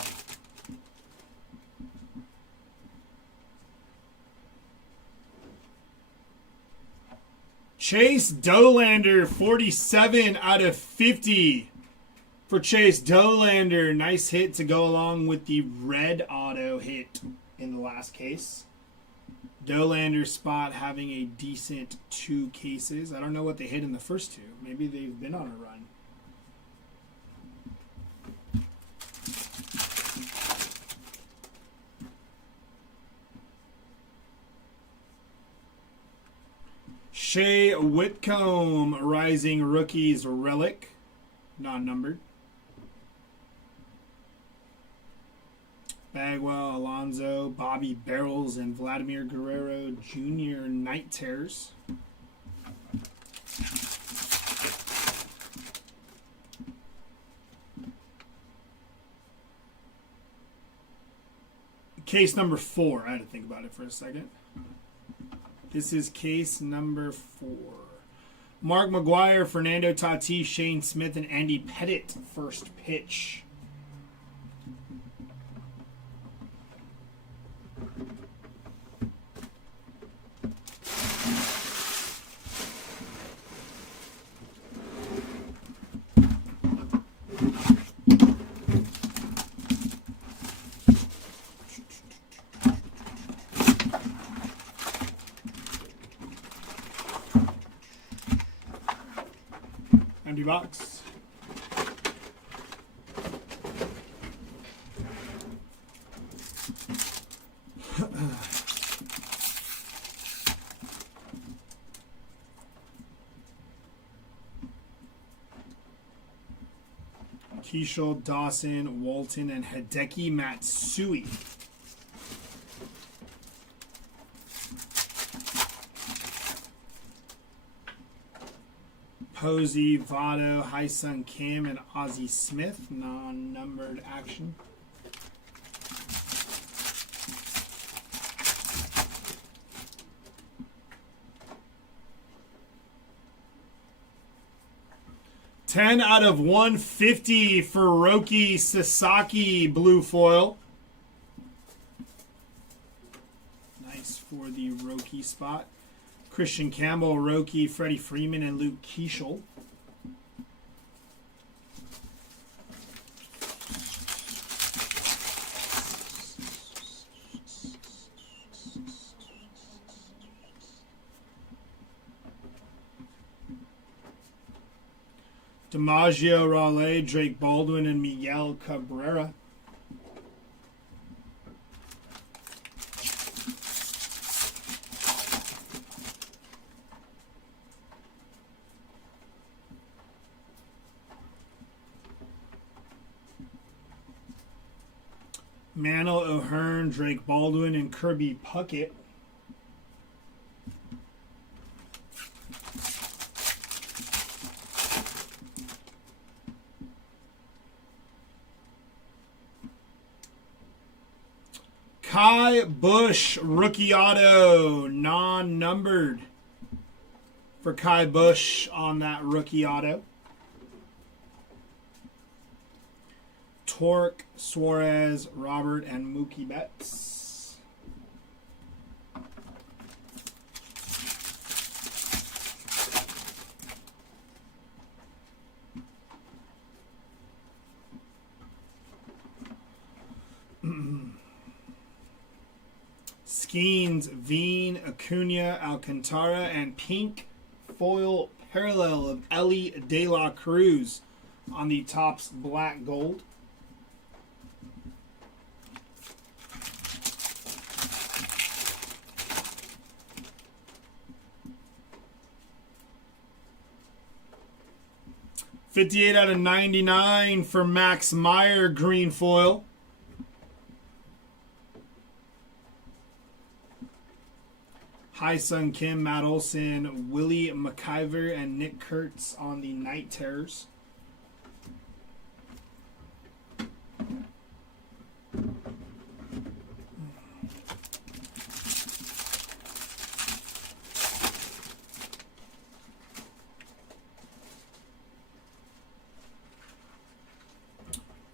Chase Dollander, 47 out of 50 for Chase Dollander. Nice hit to go along with the red auto hit in the last case. Dollander spot having a decent 2 cases. I don't know what they hit in the first 2. Maybe they've been on a run. Shea Whitcomb, Rising Rookies Relic, non-numbered. Bagwell, Alonso, Bobby Barrels, and Vladimir Guerrero Jr. Night Terrors. Case number 4. I had to think about it for a second. This is case number 4. Mark McGuire, Fernando Tatis, Shane Smith, and Andy Pettit. First pitch. Empty box. Keishel, Dawson, Walton, and Hideki Matsui. Posey, Votto, Hyesung Kim, and Ozzie Smith. Non-numbered action. $10 out of $150 for Roki Sasaki blue foil. Nice for the Roki spot. Christian Campbell, Roki, Freddie Freeman, and Luke Keishel. DiMaggio, Raleigh, Drake Baldwin, and Miguel Cabrera. Mantle, O'Hearn, Drake Baldwin, and Kirby Puckett. Kai Bush, rookie auto, non-numbered for Kai Bush on that rookie auto. Torque, Suarez, Robert, and Mookie Betts. Skeens, Veen, Acuna, Alcantara, and pink foil parallel of Ellie De La Cruz on the Topps black gold. $58 out of $99 for Max Meyer green foil. Hyesung Kim, Matt Olson, Willie McIver, and Nick Kurtz on the Night Terrors.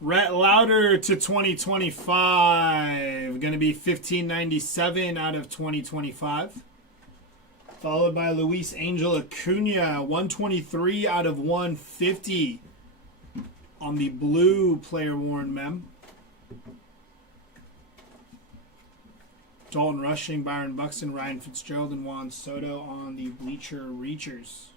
Rhett Lauder to 2025. Going to be $15.97 out of 2025. Followed by Luis Angel Acuna, 123 out of 150 on the blue player worn mem. Dalton Rushing, Byron Buxton, Ryan Fitzgerald, and Juan Soto on the Bleacher Reachers.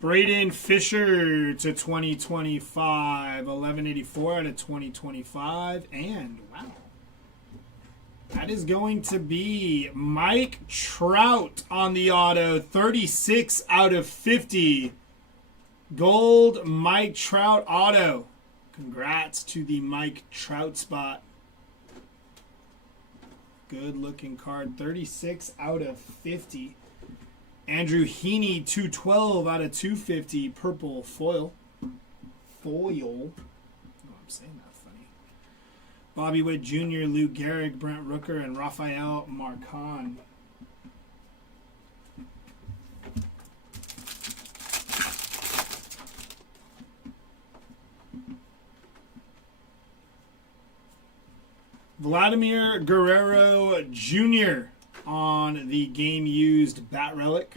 Braden Fisher to 2025, 1184 out of 2025, and wow, that is going to be Mike Trout on the auto, 36 out of 50, gold Mike Trout auto. Congrats to the Mike Trout spot. Good looking card, 36 out of 50. Andrew Heaney, 212 out of 250, purple foil. Oh, I'm saying that funny. Bobby Witt Jr., Lou Gehrig, Brent Rooker, and Rafael Marcon. Vladimir Guerrero Jr. on the game-used Bat Relic.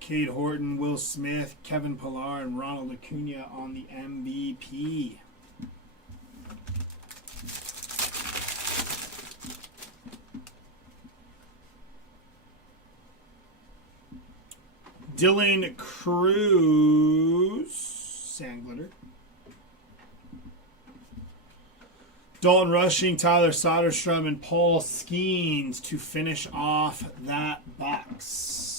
Cade Horton, Will Smith, Kevin Pillar, and Ronald Acuna on the MVP. Dylan Cruz, sand glitter. Dalton Rushing, Tyler Soderstrom, and Paul Skeens to finish off that box.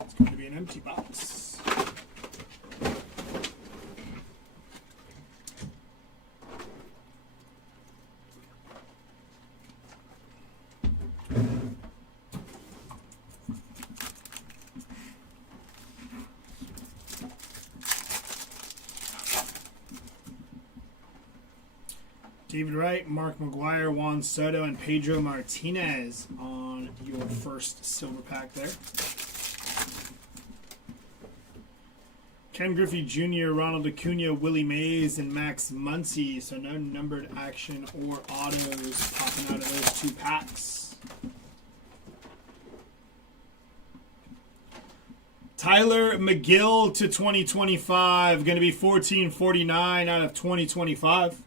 It's going to be an empty box. David Wright, Mark McGuire, Juan Soto, and Pedro Martinez on your first silver pack there. Ken Griffey Jr., Ronald Acuna, Willie Mays, and Max Muncy. So no numbered action or autos popping out of those two packs. Tyler McGill to 2025. Going to be 1449 out of 2025.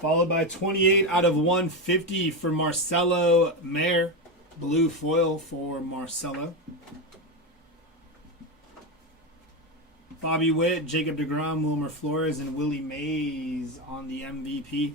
Followed by 28 out of 150 for Marcelo Mayer. Blue foil for Marcelo. Bobby Witt, Jacob deGrom, Wilmer Flores, and Willie Mays on the MVP.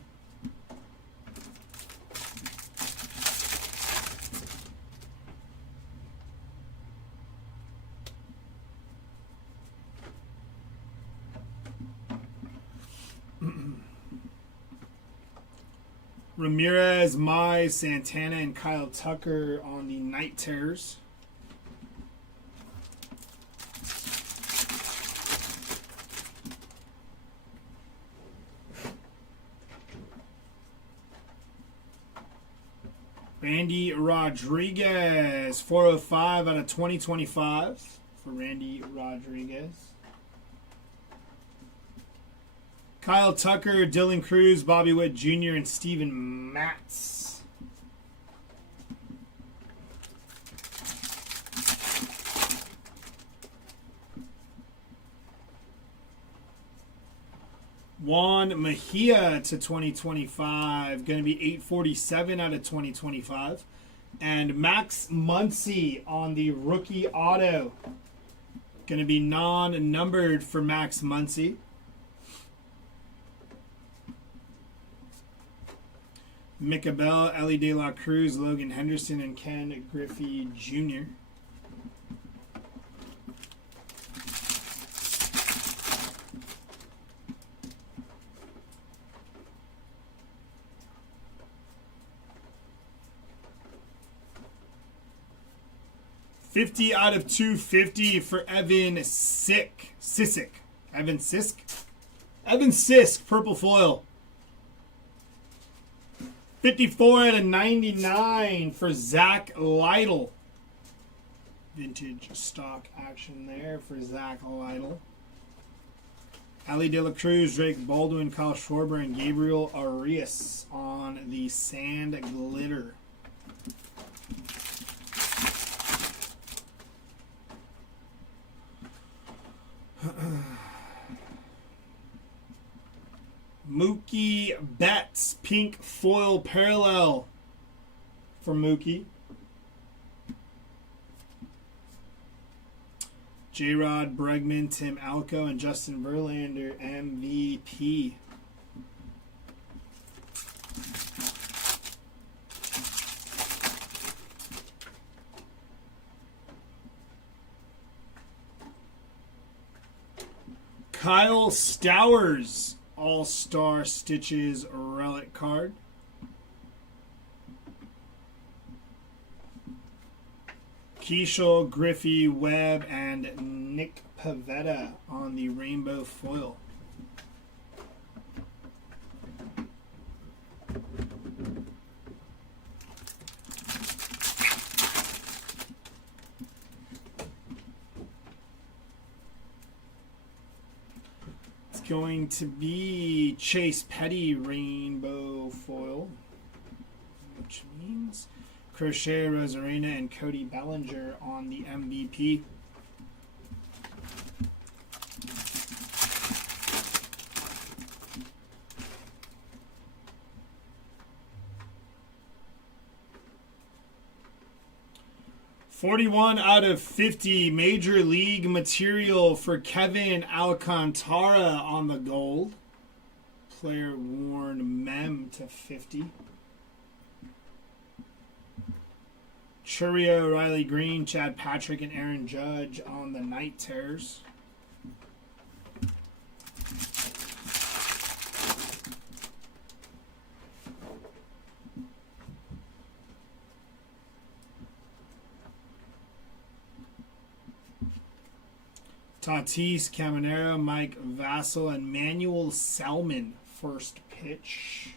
Ramirez, Mize, Santana, and Kyle Tucker on the Night Terrors. Randy Rodriguez, 405 out of 2025 for Randy Rodriguez. Kyle Tucker, Dylan Cruz, Bobby Witt Jr., and Steven Matz. Juan Mejia to 2025. Going to be 847 out of 2025. And Max Muncy on the rookie auto. Going to be non-numbered for Max Muncy. Micah Bell, Ellie De La Cruz, Logan Henderson, and Ken Griffey Jr. $50 out of 250 for Evan Sisk. Evan Sisk? Evan Sisk, purple foil. 54 out of 99 for Zach Lytle. Vintage stock action there for Zach Lytle. Ali De La Cruz, Drake Baldwin, Kyle Schwarber, and Gabriel Arias on the sand glitter. Mookie Betts, pink foil parallel for Mookie. J-Rod, Bregman, Tim Alco, and Justin Verlander, MVP. Kyle Stowers, All-Star Stitches relic card. Keishel, Griffey, Webb, and Nick Pivetta on the rainbow foil. going to be Chase Petty rainbow foil, which means Crochet Rosarena and Cody Bellinger on the MVP. /50 Major League material for Kevin Alcantara on the gold. Player worn mem /50. Churio, Riley Green, Chad Patrick, and Aaron Judge on the Night Terrors. Tatis, Caminero, Mike Vassell, and Manuel Selman first pitch.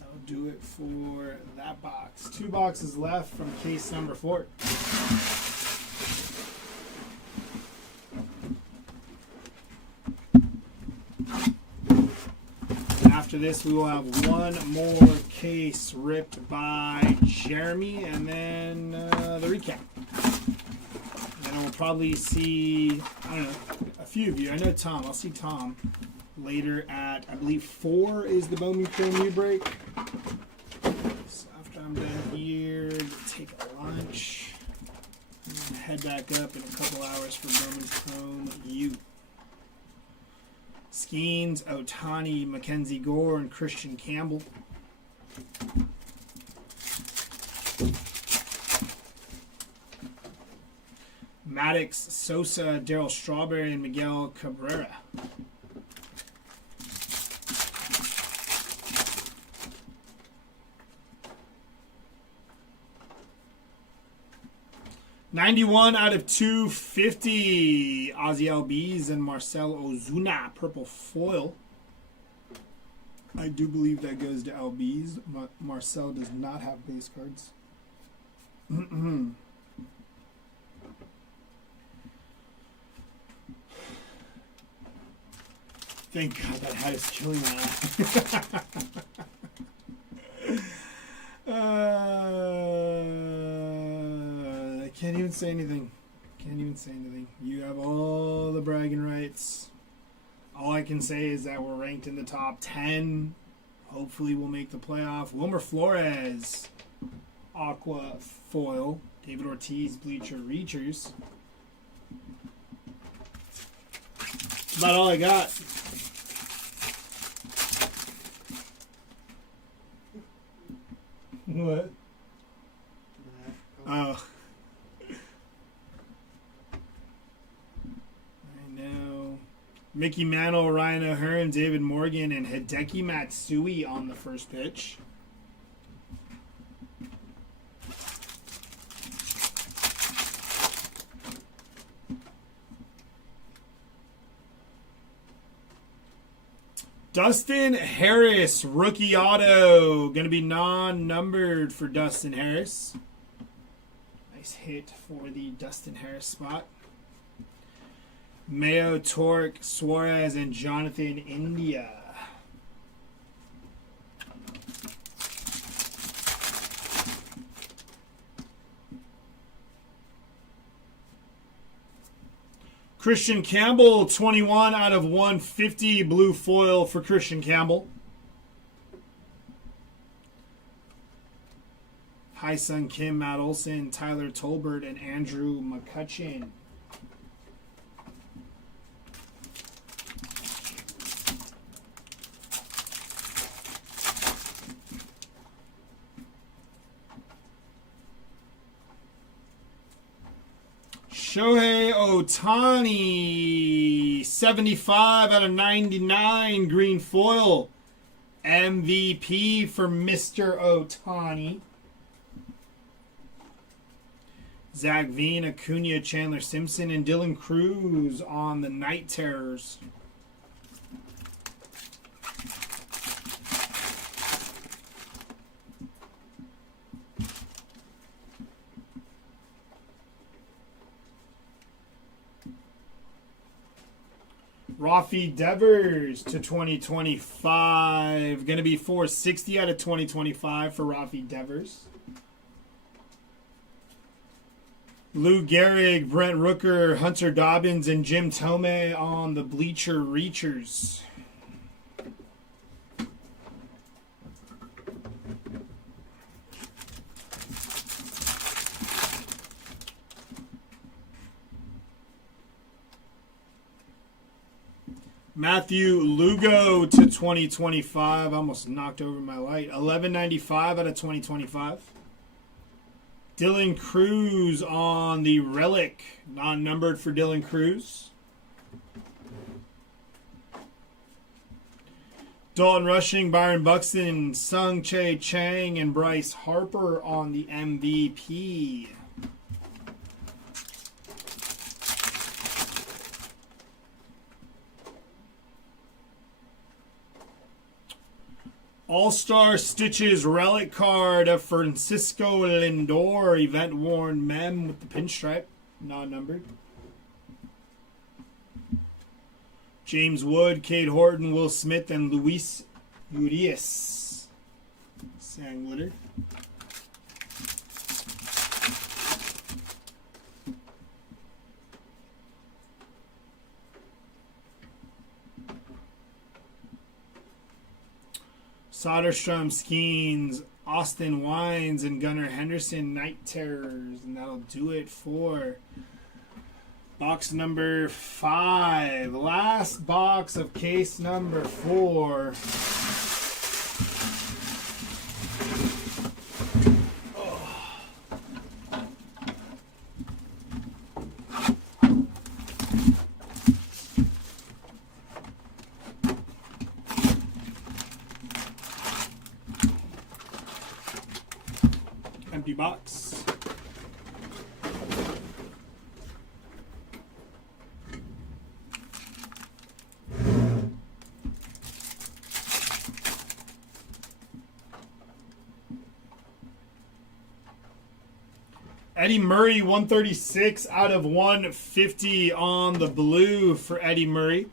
That'll do it for that box. 2 boxes left from case number 4. After this, we will have one more case ripped by Jeremy, and then the recap. And we'll probably see, I don't know, a few of you. I know Tom. I'll see Tom later at, I believe, 4 is the Bowman Chrome U break. So after I'm done here, take a lunch, and head back up in a couple hours for Bowman Chrome U. Skeens, Otani, Mackenzie Gore, and Christian Campbell. Maddox, Sosa, Darryl Strawberry, and Miguel Cabrera. /250, Ozzy Albies and Marcel Ozuna, purple foil. I do believe that goes to Albies. Marcel does not have base cards. Thank God that hat is killing my eye. I can't even say anything. You have all the bragging rights. All I can say is that we're ranked in the top 10. Hopefully we'll make the playoff. Wilmer Flores, Aqua foil. David Ortiz, Bleacher Reachers. That's about all I got. What? Oh. I know. Mickey Mantle, Ryan O'Hearn, David Morgan, and Hideki Matsui on the first pitch. Dustin Harris, rookie auto. Going to be non-numbered for Dustin Harris. Nice hit for the Dustin Harris spot. Mayo, Torque, Suarez, and Jonathan India. Christian Campbell, 21/150, blue foil for Christian Campbell. Hi-Sung Kim, Matt Olson, Tyler Tolbert, and Andrew McCutcheon. Shohei Ohtani, 75/99, green foil. MVP for Mr. Ohtani. Zach Veen, Acuna, Chandler Simpson, and Dylan Cruz on the Night Terrors. Rafi Devers to 2025. Going to be 460 out of 2025 for Rafi Devers. Lou Gehrig, Brent Rooker, Hunter Dobbins, and Jim Tomei on the Bleacher Reachers. Matthew Lugo to 2025. Almost knocked over my light. 1195 out of 2025. Dylan Cruz on the Relic. Non-numbered for Dylan Cruz. Dalton Rushing, Byron Buxton, Sung Chae Chang, and Bryce Harper on the MVP. All-Star Stitches Relic card of Francisco Lindor, event worn mem with the pinstripe, non-numbered. James Wood, Cade Horton, Will Smith, and Luis Urias. Sang glitter. Soderstrom, Skeens, Austin Wines, and Gunnar Henderson, Night Terrors. And that'll do it for box number 5. Last box of case number 4. Empty box. Eddie Murray, 136 out of 150 on the blue for Eddie Murray.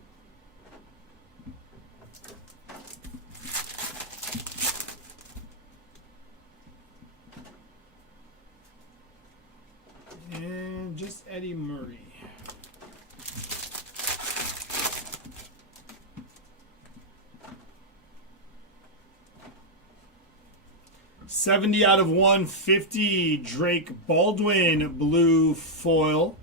And just Eddie Murray. $70 out of 150, Drake Baldwin, blue foil.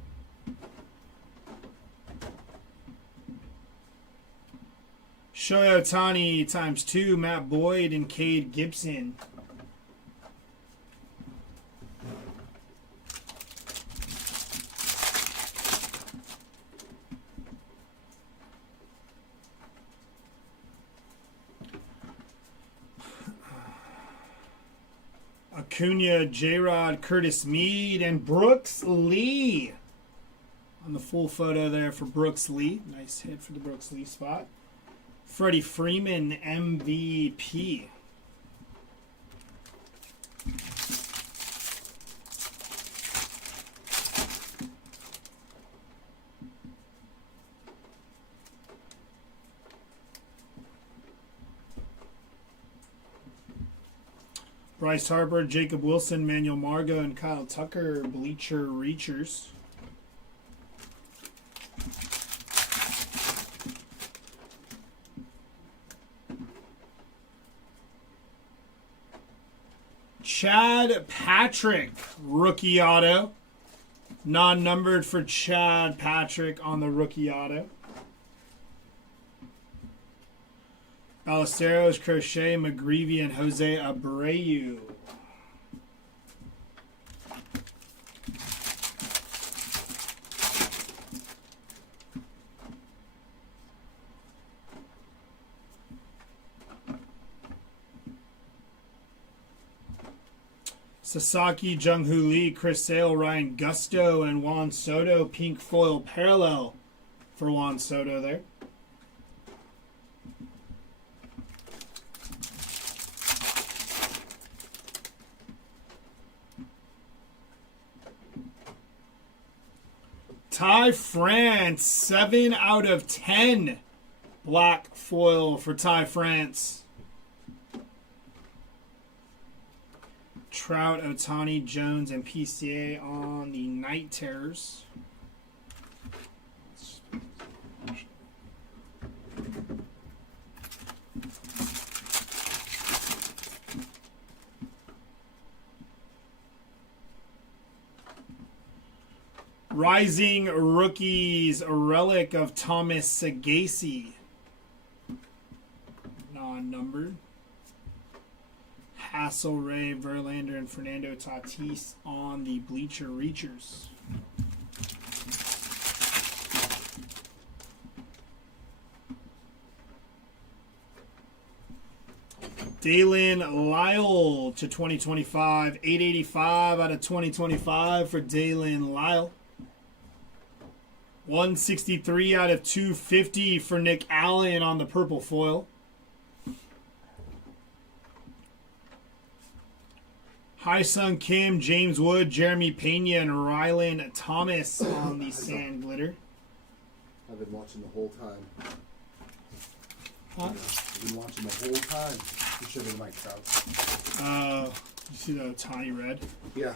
Shohei Ohtani ×2, Matt Boyd and Cade Gibson. Acuna, J-Rod, Curtis Mead, and Brooks Lee. On the full photo there for Brooks Lee. Nice hit for the Brooks Lee spot. Freddie Freeman, MVP. Bryce Harper, Jacob Wilson, Manuel Margot, and Kyle Tucker, Bleacher Reachers. Chad Patrick, rookie auto. Non-numbered for Chad Patrick on the rookie auto. Ballesteros, Crochet, McGreevy, and Jose Abreu. Sasaki, Jung-Hoo Lee, Chris Sale, Ryan Gusto, and Juan Soto. Pink foil parallel for Juan Soto there. Ty France, 7 out of 10. Black foil for Ty France. Trout, Ohtani, Jones, and PCA on the Night Terrors. Rising Rookies, a relic of Thomas Sagasi. Non-numbered. Hasselray, Verlander, and Fernando Tatis on the Bleacher Reachers. Dalen Lyle to 2025. 885 out of 2025 for Dalen Lyle. 163 out of 250 for Nick Allen on the purple foil. Hyun Kim, James Wood, Jeremy Pena, and Rylan Thomas on the sand glitter. I've been watching the whole time. Huh? I've been watching the whole time. You should have Mike Trout. You see the tiny red? Yeah.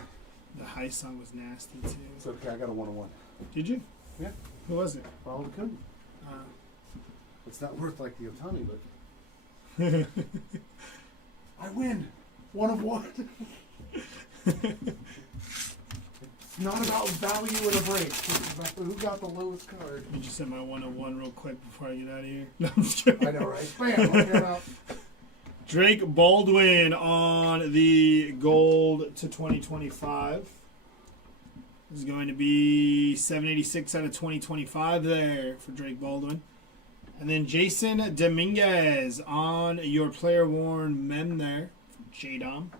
The Hyun was nasty too. It's okay. I got a 101. Did you? Yeah. Who was it? Ronald Acuna. It's not worth like the Ohtani, but I win. 1 of 1. It's not about value in a break. It's about who got the lowest card. You just said my 101 real quick before I get out of here. No, I'm just kidding. I know, right? Bam! I'll get out. Drake Baldwin on the gold to 2025. This is going to be 786 out of 2025 there for Drake Baldwin. And then Jason Dominguez on your player worn mem there for J-Dom.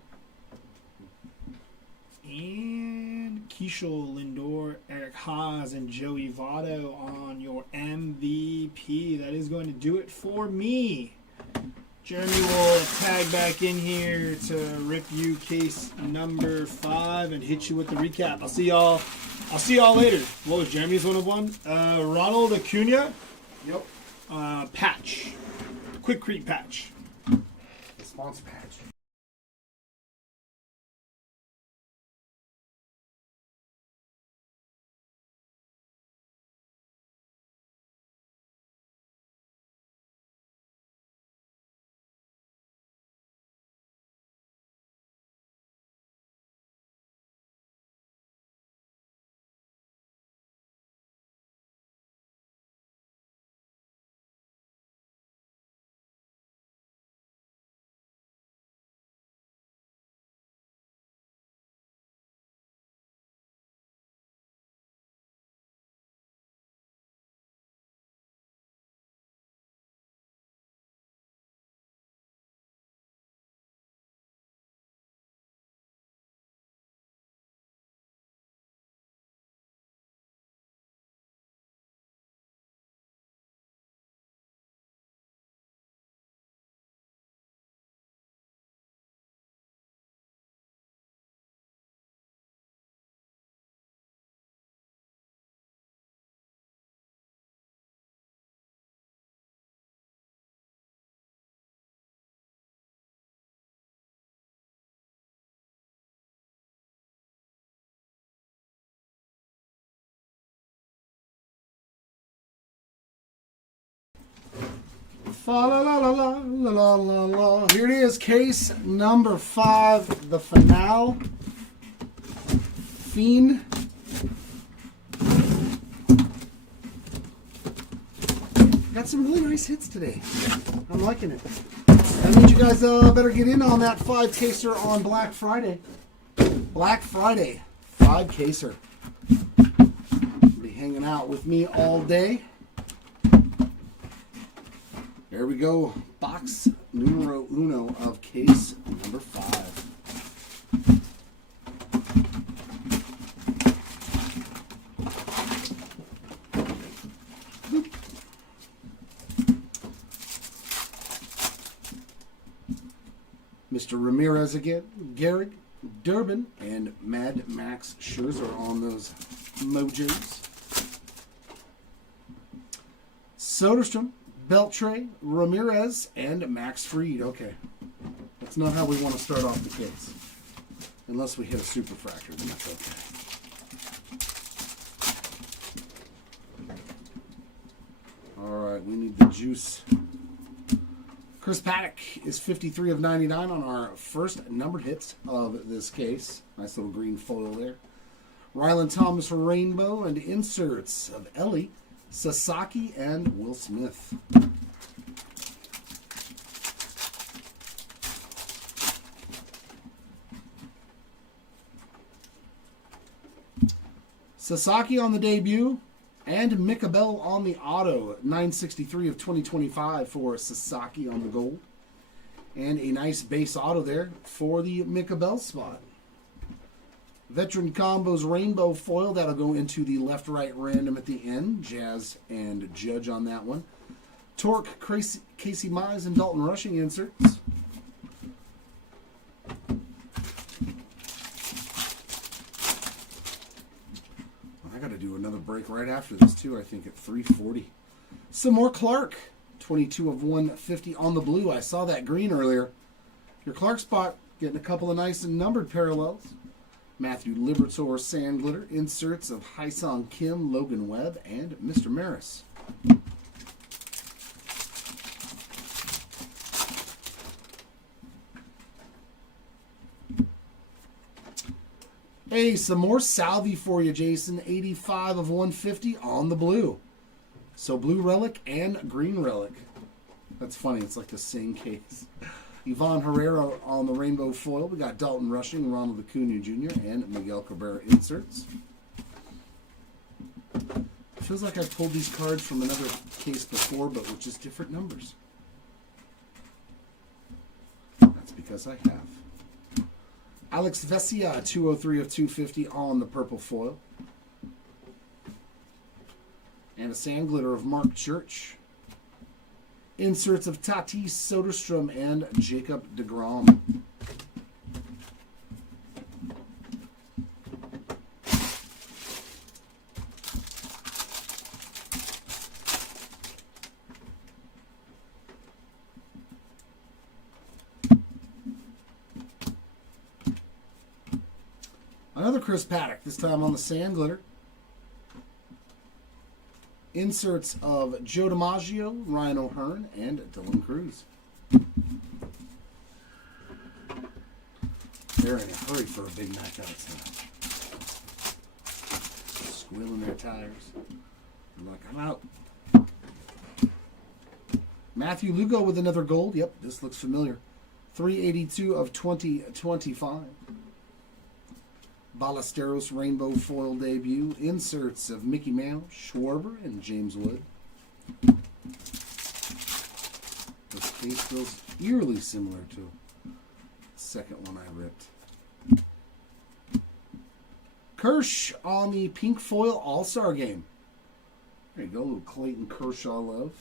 And Keishel Lindor, Eric Haas, and Joey Votto on your MVP. That is going to do it for me. Jeremy will tag back in here to rip you case number 5 and hit you with the recap. I'll see y'all later. What was Jeremy's 1 of 1? Ronald Acuna. Yep. Patch. Quick Creep patch. The sponsor patch. Fa la la la la la la la. Here it is, case number 5, the finale. Fiend. Got some really nice hits today. I'm liking it. That means you guys better get in on that 5-caser on Black Friday. Black Friday, 5-caser. Be hanging out with me all day. There we go. Box numero uno of case number 5. Mr. Ramirez again, Garrett Durbin, and Mad Max Scherzer on those mojos. Soderstrom, Beltre, Ramirez, and Max Fried. Okay. That's not how we want to start off the case. Unless we hit a superfractor, then that's okay. Alright, we need the juice. Chris Paddock is 53 of 99 on our first numbered hits of this case. Nice little green foil there. Ryland Thomas Rainbow and inserts of Ellie, Sasaki, and Will Smith. Sasaki on the debut, and Mika Bell on the auto. 963 of 2025 for Sasaki on the gold. And a nice base auto there for the Mika Bell spot. Veteran Combos Rainbow Foil. That'll go into the left-right random at the end. Jazz and Judge on that one. Torque, Casey Mize, and Dalton Rushing inserts. I got to do another break right after this, too, I think, at 3:40. Some more Clark. 22 of 150 on the blue. I saw that green earlier. Your Clark spot getting a couple of nice and numbered parallels. Matthew Libertor Sandglitter. Inserts of Haesung Kim, Logan Webb, and Mr. Maris. Hey, some more Salvi for you, Jason. 85 of 150 on the blue. So blue relic and green relic. That's funny. It's like the same case. Ivan Herrera on the rainbow foil. We got Dalton Rushing, Ronald Acuna Jr., and Miguel Cabrera inserts. It feels like I've pulled these cards from another case before, but with just different numbers. That's because I have. Alex Vesia, 203 of 250 on the purple foil. And a sand glitter of Mark Church. Inserts of Tatis Soderstrom and Jacob deGrom. Another Chris Paddock, this time on the sand glitter. Inserts of Joe DiMaggio, Ryan O'Hearn, and Dylan Cruz. They're in a hurry for a big night outside. Squealing their tires. They're like, I'm out. Matthew Lugo with another gold. Yep, this looks familiar. 382 of 2025. Ballesteros Rainbow Foil debut. Inserts of Mickey Mantle, Schwarber, and James Wood. This case feels eerily similar to the second one I ripped. Kirsch on the pink foil All-Star game. There you go, a little Clayton Kershaw love.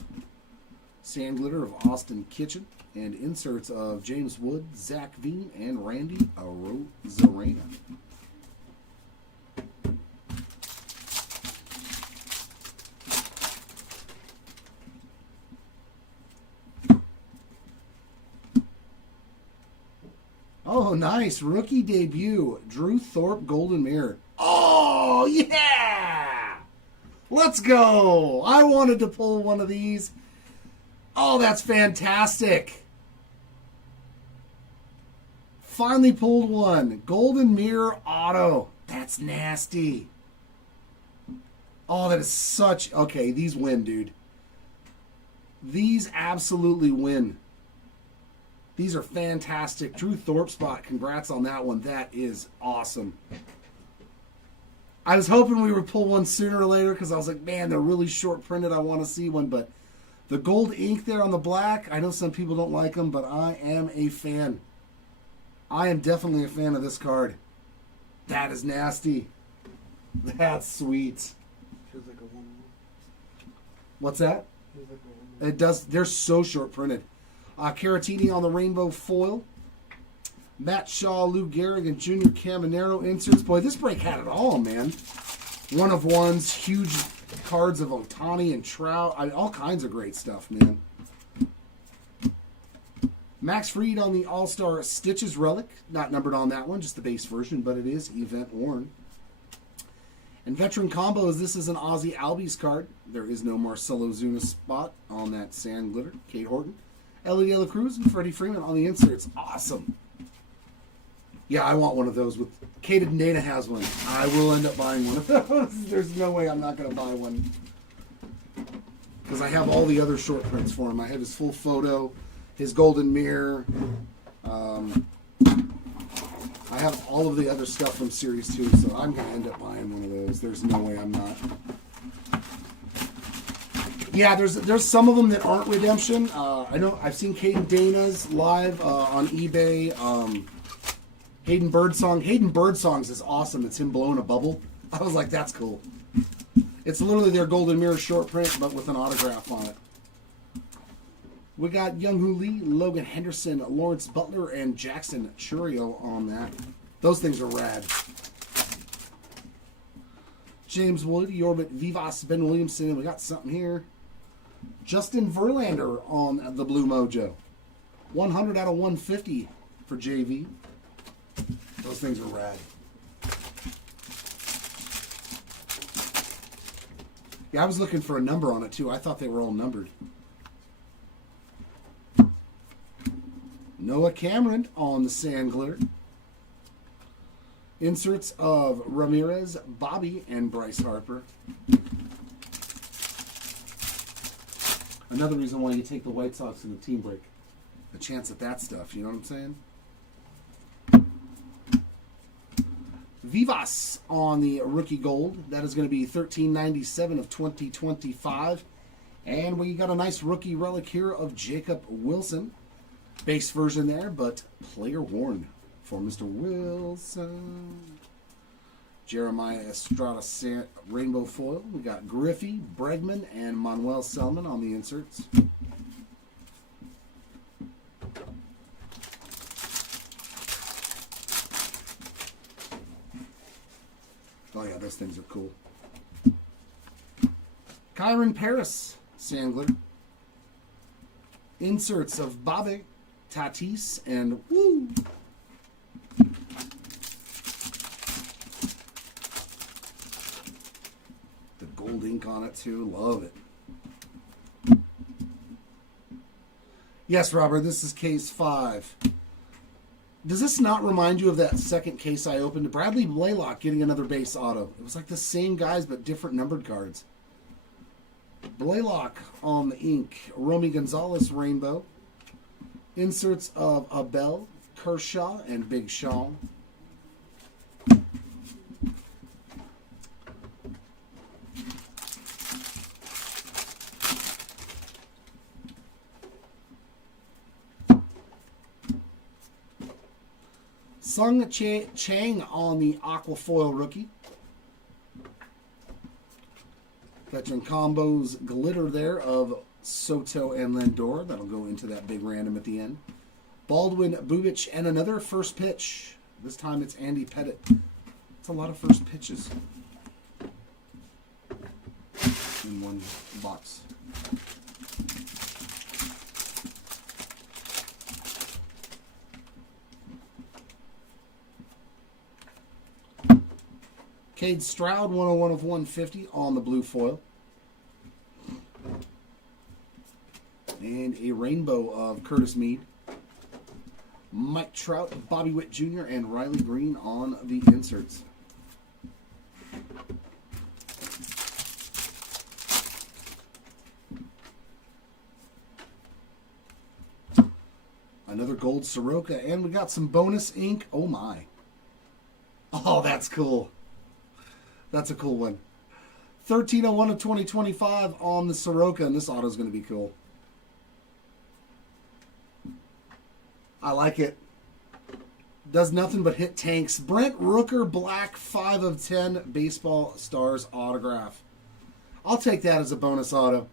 Sand glitter of Austin Kitchen. And inserts of James Wood, Zach Veen, and Randy Arozarena. Oh, nice. Rookie debut. Drew Thorpe Golden Mirror. Oh, yeah! Let's go! I wanted to pull one of these. Oh, that's fantastic. Finally pulled one. Golden Mirror Auto. That's nasty. Oh, that is such... Okay, these win, dude. These absolutely win. These are fantastic. Drew Thorpe spot. Congrats on that one. That is awesome. I was hoping we would pull one sooner or later because I was like, man, they're really short printed. I want to see one. But the gold ink there on the black, I know some people don't like them, but I am a fan. I am definitely a fan of this card. That is nasty. That's sweet. Feels like a one. What's that? Feels like a one. It does. They're so short printed. Caratini on the rainbow foil. Matt Shaw, Lou Gehrig, and Junior Caminero inserts. Boy, this break had it all, man. One of ones, huge cards of Otani and Trout. All kinds of great stuff, man. Max Fried on the All-Star Stitches Relic. Not numbered on that one, just the base version, but it is event worn. And Veteran Combos, this is an Ozzy Albies card. There is no Marcelo Zuna spot on that Sand Glitter. Kate Horton. Ellie De La Cruz and Freddie Freeman on the inserts. Awesome. Yeah, I want one of those. With Kate and Dana has one. I will end up buying one of those. There's no way I'm not going to buy one. Because I have all the other short prints for him. I have his full photo, his golden mirror. I have all of the other stuff from Series 2, so I'm going to end up buying one of those. There's no way I'm not. Yeah, there's some of them that aren't redemption. I know I've seen Caden Dana's live on eBay. Hayden Birdsong's is awesome. It's him blowing a bubble. I was like, that's cool. It's literally their Golden Mirror short print, but with an autograph on it. We got Younghoe Lee, Logan Henderson, Lawrence Butler, and Jackson Churio on that. Those things are rad. James Wood, Yorbit Vivas, Ben Williamson. We got something here. Justin Verlander on the Blue Mojo. 100 out of 150 for JV. Those things are rad. Yeah, I was looking for a number on it too. I thought they were all numbered. Noah Cameron on the Sand Glitter. Inserts of Ramirez, Bobby, and Bryce Harper. Another reason why you take the White Sox in the team break. A chance at that stuff, you know what I'm saying? Vivas on the rookie gold. That is going to be $13.97 of 2025. And we got a nice rookie relic here of Jacob Wilson. Base version there, but player worn for Mr. Wilson. Jeremiah Estrada rainbow foil. We got Griffey, Bregman, and Manuel Selman on the inserts. Oh yeah, those things are cool. Kyron Paris, Sandler. Inserts of Babe, Tatis, and Woo. The gold ink on it too, love it. Yes, Robert, this is case 5. Does this not remind you of that second case I opened? Bradley Blaylock getting another base auto. It was like the same guys, but different numbered cards. Blaylock on the ink. Romy Gonzalez rainbow. Inserts of Abel, Kershaw, and Big Sean. Sung Chang on the Aquafoil rookie. Veteran combos glitter there of Soto and Lindor. That'll go into that big random at the end. Baldwin, Bubic, and another first pitch. This time it's Andy Pettit. It's a lot of first pitches in one box. Cade Stroud, 101 of 150 on the blue foil. And a rainbow of Curtis Mead. Mike Trout, Bobby Witt Jr., and Riley Green on the inserts. Another gold Soroka, and we got some bonus ink. Oh my. Oh, that's cool. That's a cool one. 1301 of 2025 on the Soroka, and this auto is going to be cool. I like it. Does nothing but hit tanks. Brent Rooker, black, 5 of 10, Baseball Stars autograph. I'll take that as a bonus auto.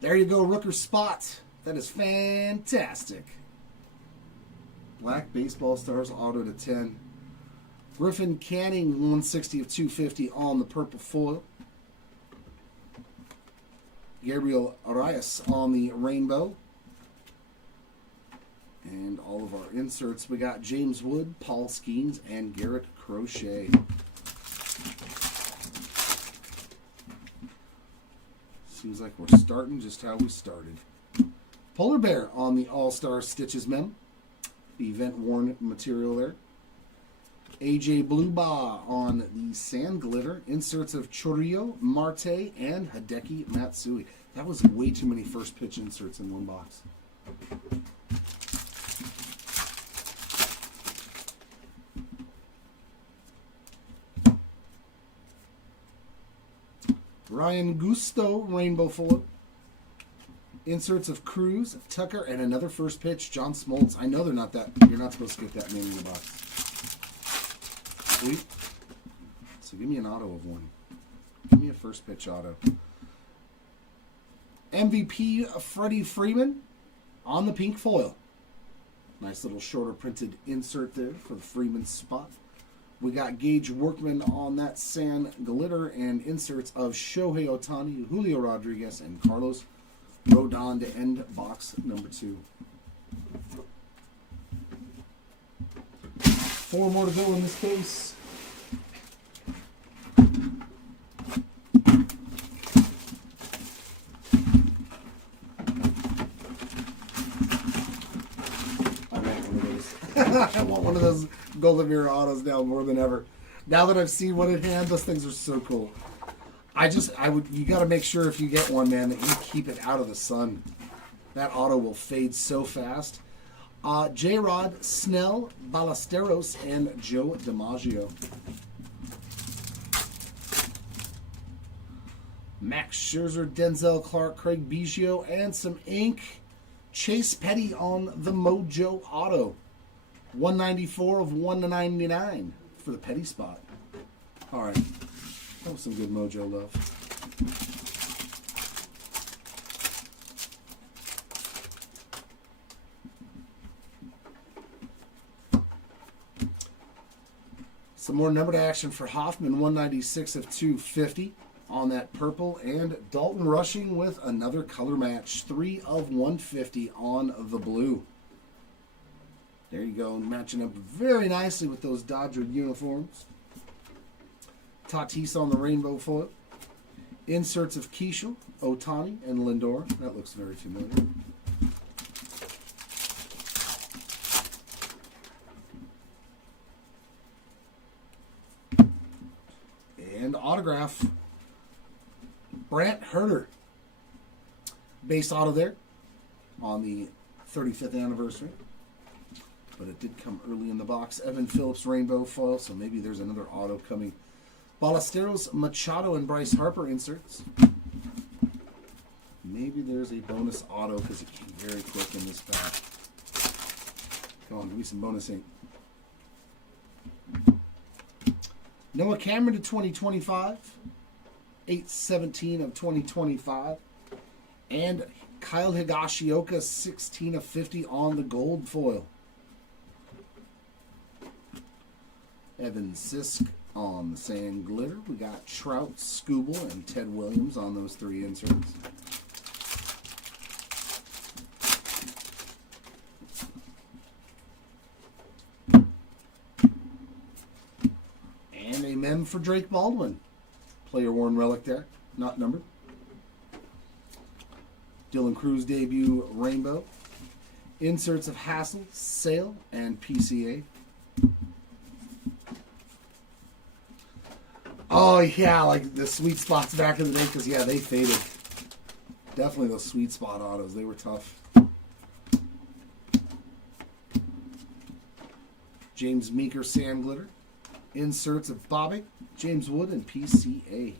There you go, Rooker spot. That is fantastic. Black Baseball Stars auto to 10. Griffin Canning, 160 of 250 on the purple foil. Gabriel Arias on the rainbow. And all of our inserts, we got James Wood, Paul Skeens, and Garrett Crochet. Seems like we're starting just how we started. Polar Bear on the All-Star Stitches mem. Event worn material there. AJ Bluebaugh on the Sand Glitter. Inserts of Chorio, Marte, and Hideki Matsui. That was way too many first pitch inserts in one box. Ryan Gusto, rainbow foil. Inserts of Cruz, Tucker, and another first pitch, John Smoltz. I know they're not that. You're not supposed to get that many in the box. Sweet. So give me an auto of one. Give me a first pitch auto. MVP Freddie Freeman on the pink foil. Nice little shorter printed insert there for the Freeman spot. We got Gage Workman on that Sand Glitter and inserts of Shohei Ohtani, Julio Rodriguez, and Carlos Rodon to end box number 2. 4 more to go in this case. I want one of those Golden Mirror autos now more than ever. Now that I've seen one in hand, those things are so cool. You got to make sure if you get one, man, that you keep it out of the sun. That auto will fade so fast. J-Rod, Snell, Ballesteros, and Joe DiMaggio. Max Scherzer, Denzel Clark, Craig Biggio, and some ink. Chase Petty on the Mojo auto. 194 of 199 for the Petty spot. All right. That was some good Mojo love. Some more numbered action for Hoffman. 196 of 250 on that purple. And Dalton Rushing with another color match. 3 of 150 on the blue. There you go, matching up very nicely with those Dodger uniforms. Tatis on the rainbow foil. Inserts of Keishel, Ohtani, and Lindor. That looks very familiar. And autograph. Brant Herter. Base auto there on the 35th anniversary. But it did come early in the box. Evan Phillips rainbow foil, so maybe there's another auto coming. Ballesteros, Machado, and Bryce Harper inserts. Maybe there's a bonus auto because it came very quick in this pack. Come on, give me some bonus ink. Noah Cameron to 2025. 8/17 of 2025. And Kyle Higashioka, 16 of 50 on the gold foil. Evan Sisk on the Sand Glitter. We got Trout, Scooble, and Ted Williams on those 3 inserts. And a mem for Drake Baldwin. Player worn relic there, not numbered. Dylan Cruz debut rainbow. Inserts of Hassel, Sale, and PCA. Oh, yeah, like the sweet spots back in the day, because, yeah, they faded. Definitely those sweet spot autos. They were tough. James Meeker Sand Glitter. Inserts of Bobby, James Wood, and PCA.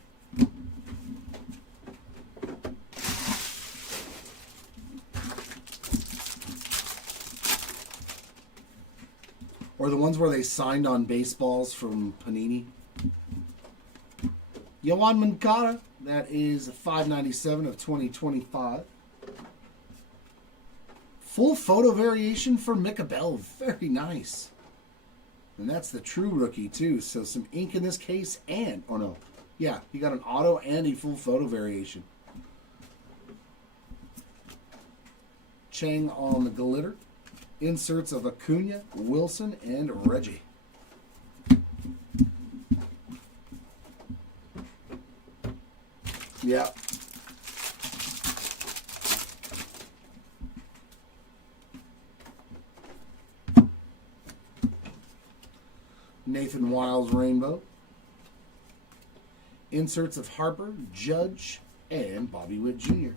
Or the ones where they signed on baseballs from Panini. Yohan Moncada, that is 597 of 2025. Full photo variation for Micah Bell, very nice. And that's the true rookie, too. So some ink in this case and... Oh, no. Yeah, you got an auto and a full photo variation. Chang on the glitter. Inserts of Acuna, Wilson, and Reggie. Yeah. Nathan Wiles Rainbow. Inserts of Harper, Judge, and Bobby Witt Jr.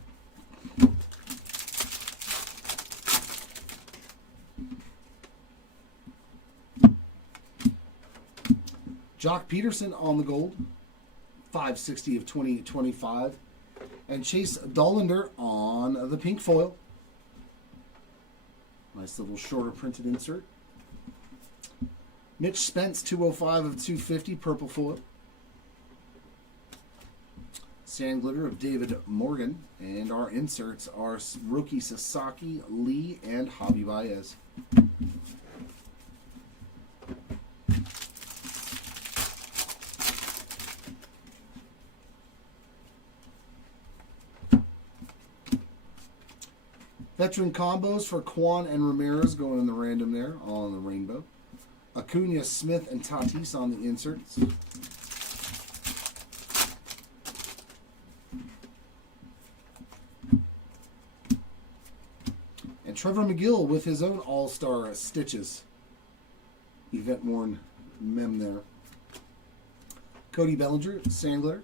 Jock Peterson on the gold. 560 of 2025. And Chase Dollander on the pink foil. Nice little shorter printed insert. Mitch Spence, 205 of 250, purple foil. Sand glitter of David Morgan. And our inserts are rookie Sasaki, Lee, and Javi Baez. Veteran combos for Kwan and Ramirez going in the random there on the rainbow. Acuna, Smith, and Tatis on the inserts. And Trevor McGill with his own all-star stitches. Event-worn mem there. Cody Bellinger, Sandler.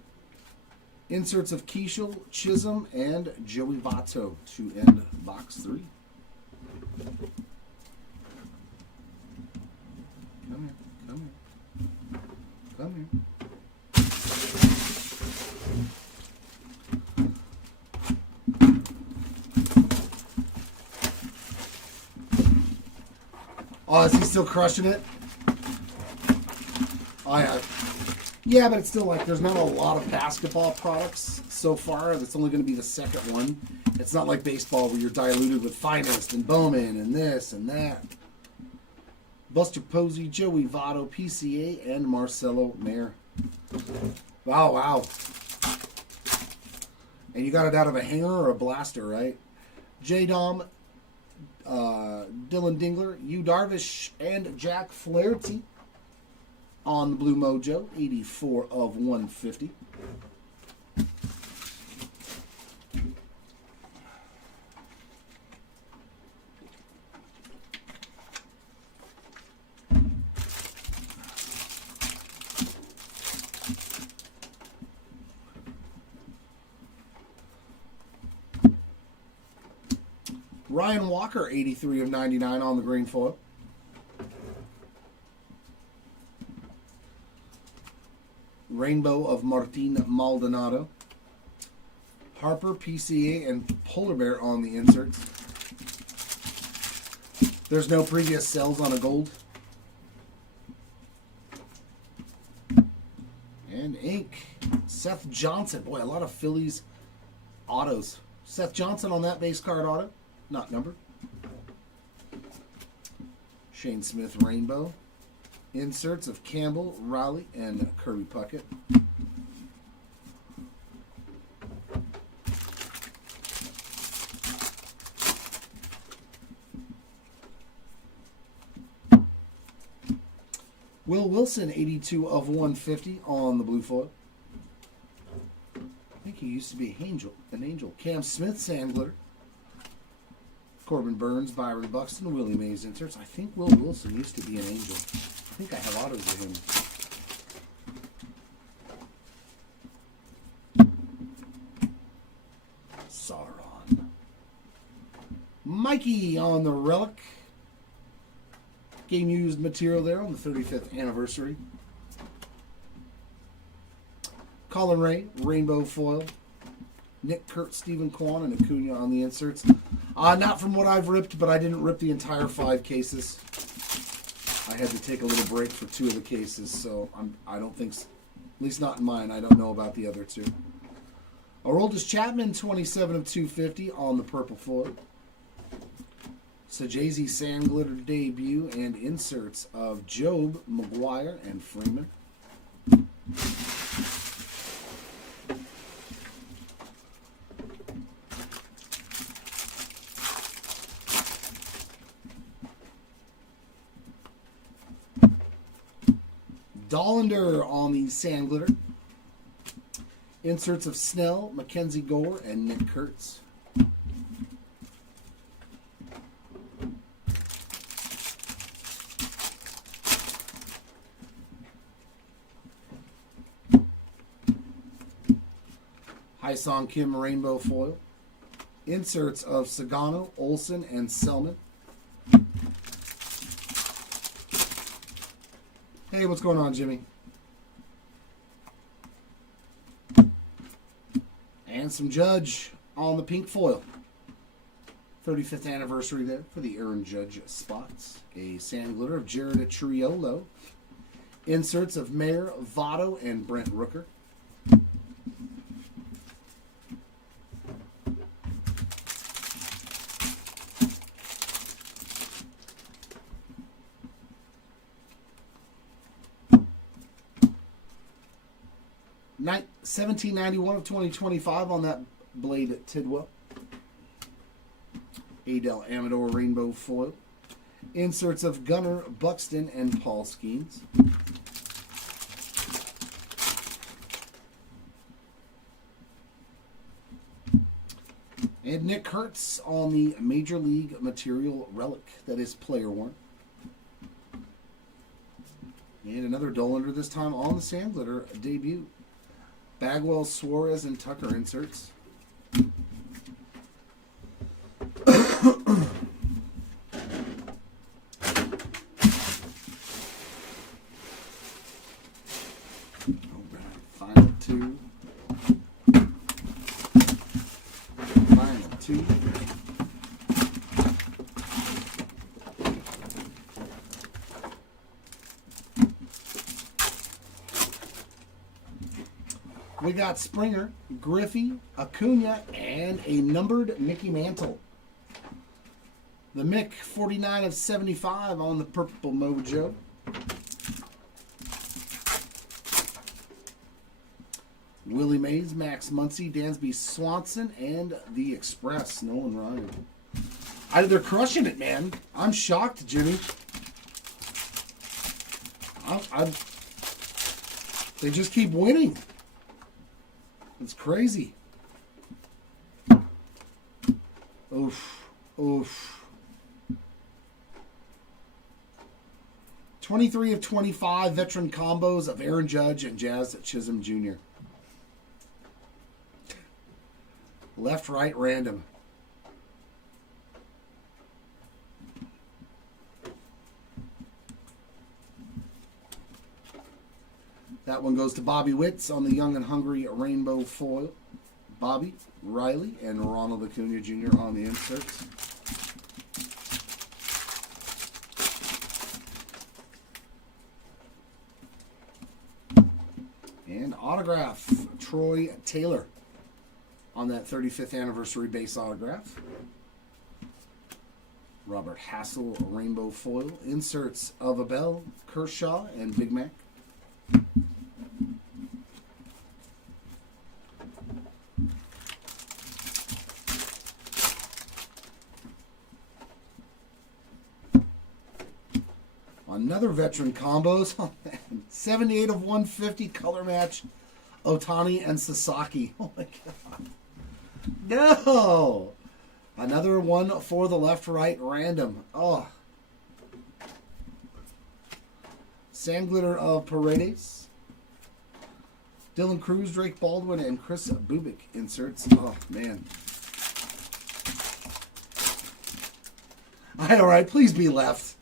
Inserts of Keishel, Chisholm, and Joey Votto to end box 3. Come here, come here, come here. Oh, is he still crushing it? Yeah, but it's still like there's not a lot of basketball products so far. That's only going to be the second one. It's not like baseball where you're diluted with Finest and Bowman and this and that. Buster Posey, Joey Votto, PCA, and Marcelo Mayer. Wow, wow. And you got it out of a hanger or a blaster, right? J-Dom, Dylan Dingler, Yu Darvish, and Jack Flaherty. On the Blue Mojo, 84 of 150. Ryan Walker, 83 of 99 on the green foil. Rainbow of Martin Maldonado. Harper, PCA, and Polar Bear on the inserts. There's no previous sales on a gold. And ink. Seth Johnson. Boy, a lot of Phillies autos. Seth Johnson on that base card auto. Not numbered. Shane Smith Rainbow. Inserts of Campbell, Riley, and Kirby Puckett. Will Wilson, 82 of 150 on the blue foil. I think he used to be an angel. Cam Smith, sand glitter. Corbin Burns, Byron Buxton, Willie Mays inserts. I think Will Wilson used to be an angel. I think I have autos of him. Sauron. Mikey on the relic. Game used material there on the 35th anniversary. Colin Ray, rainbow foil. Nick Kurt, Stephen Kwan, and Acuna on the inserts. Not from what I've ripped, but I didn't rip the entire 5 cases. I had to take a little break for 2 of the cases, so I don't think, at least not in mine. I don't know about the other 2. Aroldis Chapman, 27 of 250 on the purple foil. Sajazi Sand Glitter debut and inserts of Job, McGuire, and Freeman. Dollander on the Sand Glitter. Inserts of Snell, Mackenzie Gore, and Nick Kurtz. Song Kim Rainbow Foil. Inserts of Sagano, Olsen, and Selman. Hey, what's going on, Jimmy? And some Judge on the pink foil. 35th anniversary there for the Aaron Judge spots. A Sand Glitter of Jared Triolo. Inserts of Mayer, Votto, and Brent Rooker. Night 1791 of 2025 on that blade at Tidwell. Adel Amador Rainbow Foil. Inserts of Gunnar Buxton and Paul Skeens. And Nick Kurtz on the Major League Material Relic. That is player worn. And another Dollander, this time on the Sand Glitter debut. Bagwell, Suarez, and Tucker inserts. Final two. Final two. We got Springer, Griffey, Acuna, and a numbered Mickey Mantle. The Mick, 49 of 75 on the Purple Mojo. Willie Mays, Max Muncy, Dansby Swanson, and the Express, Nolan Ryan. They're crushing it, man. I'm shocked, Jimmy. They just keep winning. It's crazy. Oof. Oof. 23 of 25 veteran combos of Aaron Judge and Jazz Chisholm Jr. Left, right, random. That one goes to Bobby Witz on the Young and Hungry Rainbow Foil. Bobby, Riley, and Ronald Acuna Jr. on the inserts. And autograph, Troy Taylor on that 35th anniversary base autograph. Robert Hassel Rainbow Foil. Inserts of Abel, Kershaw, and Big Mac. Another veteran combos. 78 of 150 color match. Otani and Sasaki. Oh my god. No! Another one for the left, right, random. Oh. Sand Glitter of Paredes. Dylan Cruz, Drake Baldwin, and Chris Bubik inserts. Oh, man. All right, please be left.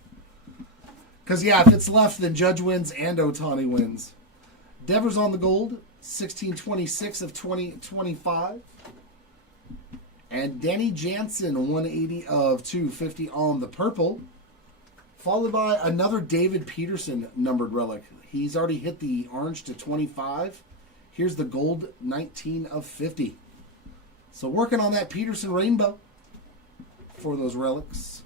Because, yeah, if it's left, then Judge wins and Otani wins. Devers on the gold, 1626 of 2025. And Danny Jansen, 180 of 250 on the purple. Followed by another David Peterson numbered relic. He's already hit the orange to 25. Here's the gold, 19 of 50. So working on that Peterson rainbow for those relics.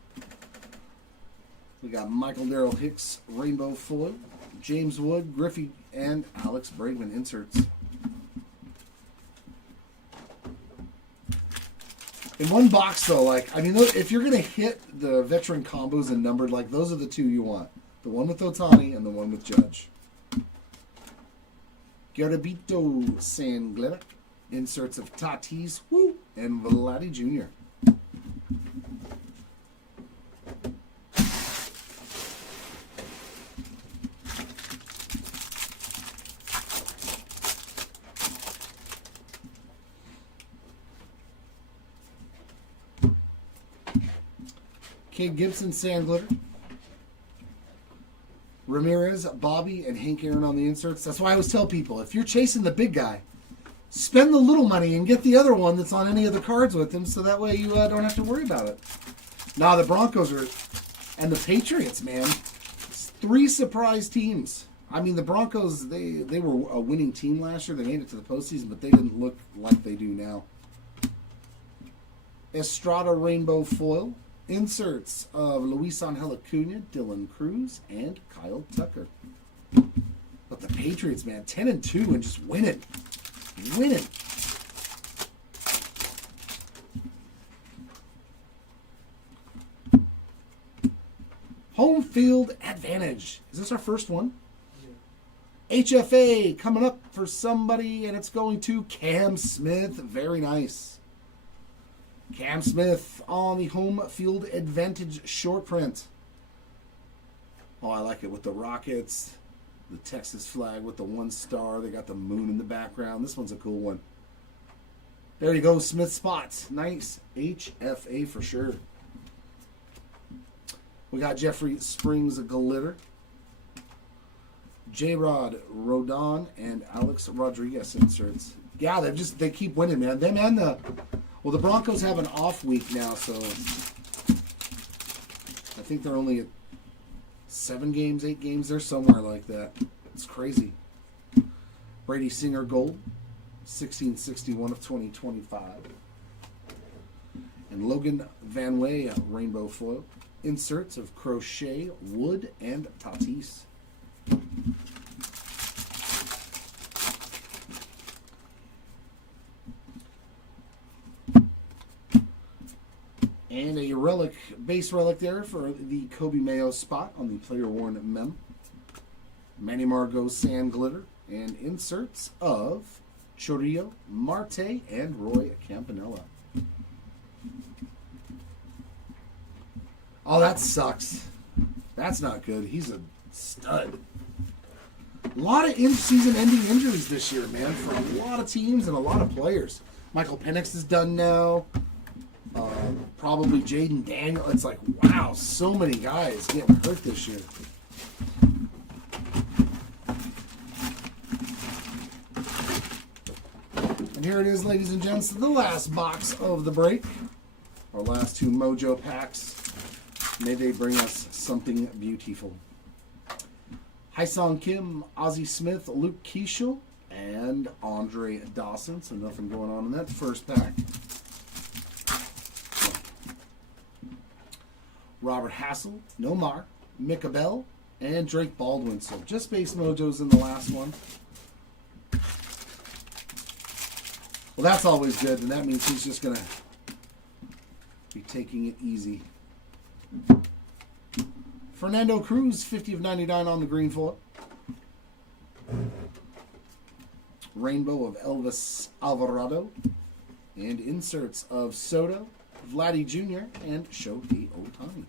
We got Michael Darrell Hicks, Rainbow Foil, James Wood, Griffey, and Alex Bregman inserts. In one box, though, like, I mean, look, if you're going to hit the veteran combos and numbered, like, those are the two you want. The one with Otani and the one with Judge. Garabito Sanglera, inserts of Tatis, woo, and Vladdy Jr. Kid Gibson Sandglitter. Ramirez, Bobby, and Hank Aaron on the inserts. That's why I always tell people, if you're chasing the big guy, spend the little money and get the other one that's on any of the cards with him, so that way you don't have to worry about it. Nah, the Broncos are, and the Patriots, man. It's 3 surprise teams. I mean, the Broncos, they were a winning team last year. They made it to the postseason, but they didn't look like they do now. Estrada Rainbow Foil. Inserts of Luis Angel Acuna, Dylan Cruz, and Kyle Tucker. But the Patriots, man, 10-2 and just winning. Winning. Home field advantage. Is this our first one? Yeah. HFA coming up for somebody, and it's going to Cam Smith. Very nice. Cam Smith on the home field advantage short print. Oh, I like it with the Rockets, the Texas flag with the 1 star. They got the moon in the background. This one's a cool one. There you go, Smith spots. Nice HFA for sure. We got Jeffrey Springs Glitter, J-Rod Rodon, and Alex Rodriguez inserts. Yeah, they keep winning, man. Them and the Broncos have an off week now, so I think they're only at 7 games, 8 games. They're somewhere like that. It's crazy. Brady Singer Gold, 1661 of 2025. And Logan Van Way, Rainbow Foil. Inserts of Crochet, Wood, and Tatis. And a relic, base relic there for the Kobe Mayo spot on the player worn mem. Manny Margot Sand Glitter, and inserts of Chorillo, Marte, and Roy Campanella. Oh, that sucks. That's not good. He's a stud. A lot of in-season ending injuries this year, man, for a lot of teams and a lot of players. Michael Penix is done now. Probably Jaden Daniel. It's like, wow, so many guys getting hurt this year. And here it is, ladies and gents, the last box of the break. Our last 2 Mojo packs. May they bring us something beautiful. Hyson Kim, Ozzie Smith, Luke Keishel, and Andre Dawson. So nothing going on in that first pack. Robert Hassel, Nomar, Micah Bell, and Drake Baldwin. So just base mojos in the last one. Well, that's always good, and that means he's just going to be taking it easy. Fernando Cruz, 50 of 99 on the green foil. Rainbow of Elvis Alvarado. And inserts of Soto, Vladdy Jr., and Shohei Ohtani.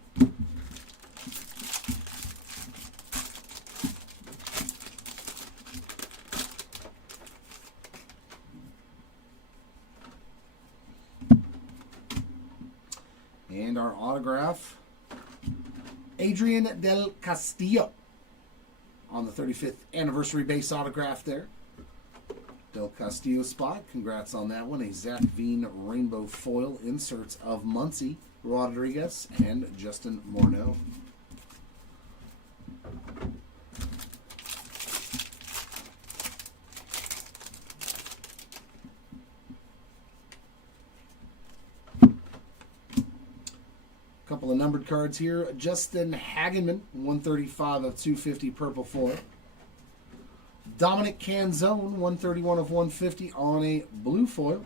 And our autograph, Adrian Del Castillo on the 35th anniversary base autograph there. Del Castillo spot. Congrats on that one. A Zach Veen rainbow foil. Inserts of Muncy, Rodriguez, and Justin Morneau. couple of numbered cards here. Justin Hagenman, 135 of 250 purple foil. Dominic Canzone, 131 of 150 on a blue foil.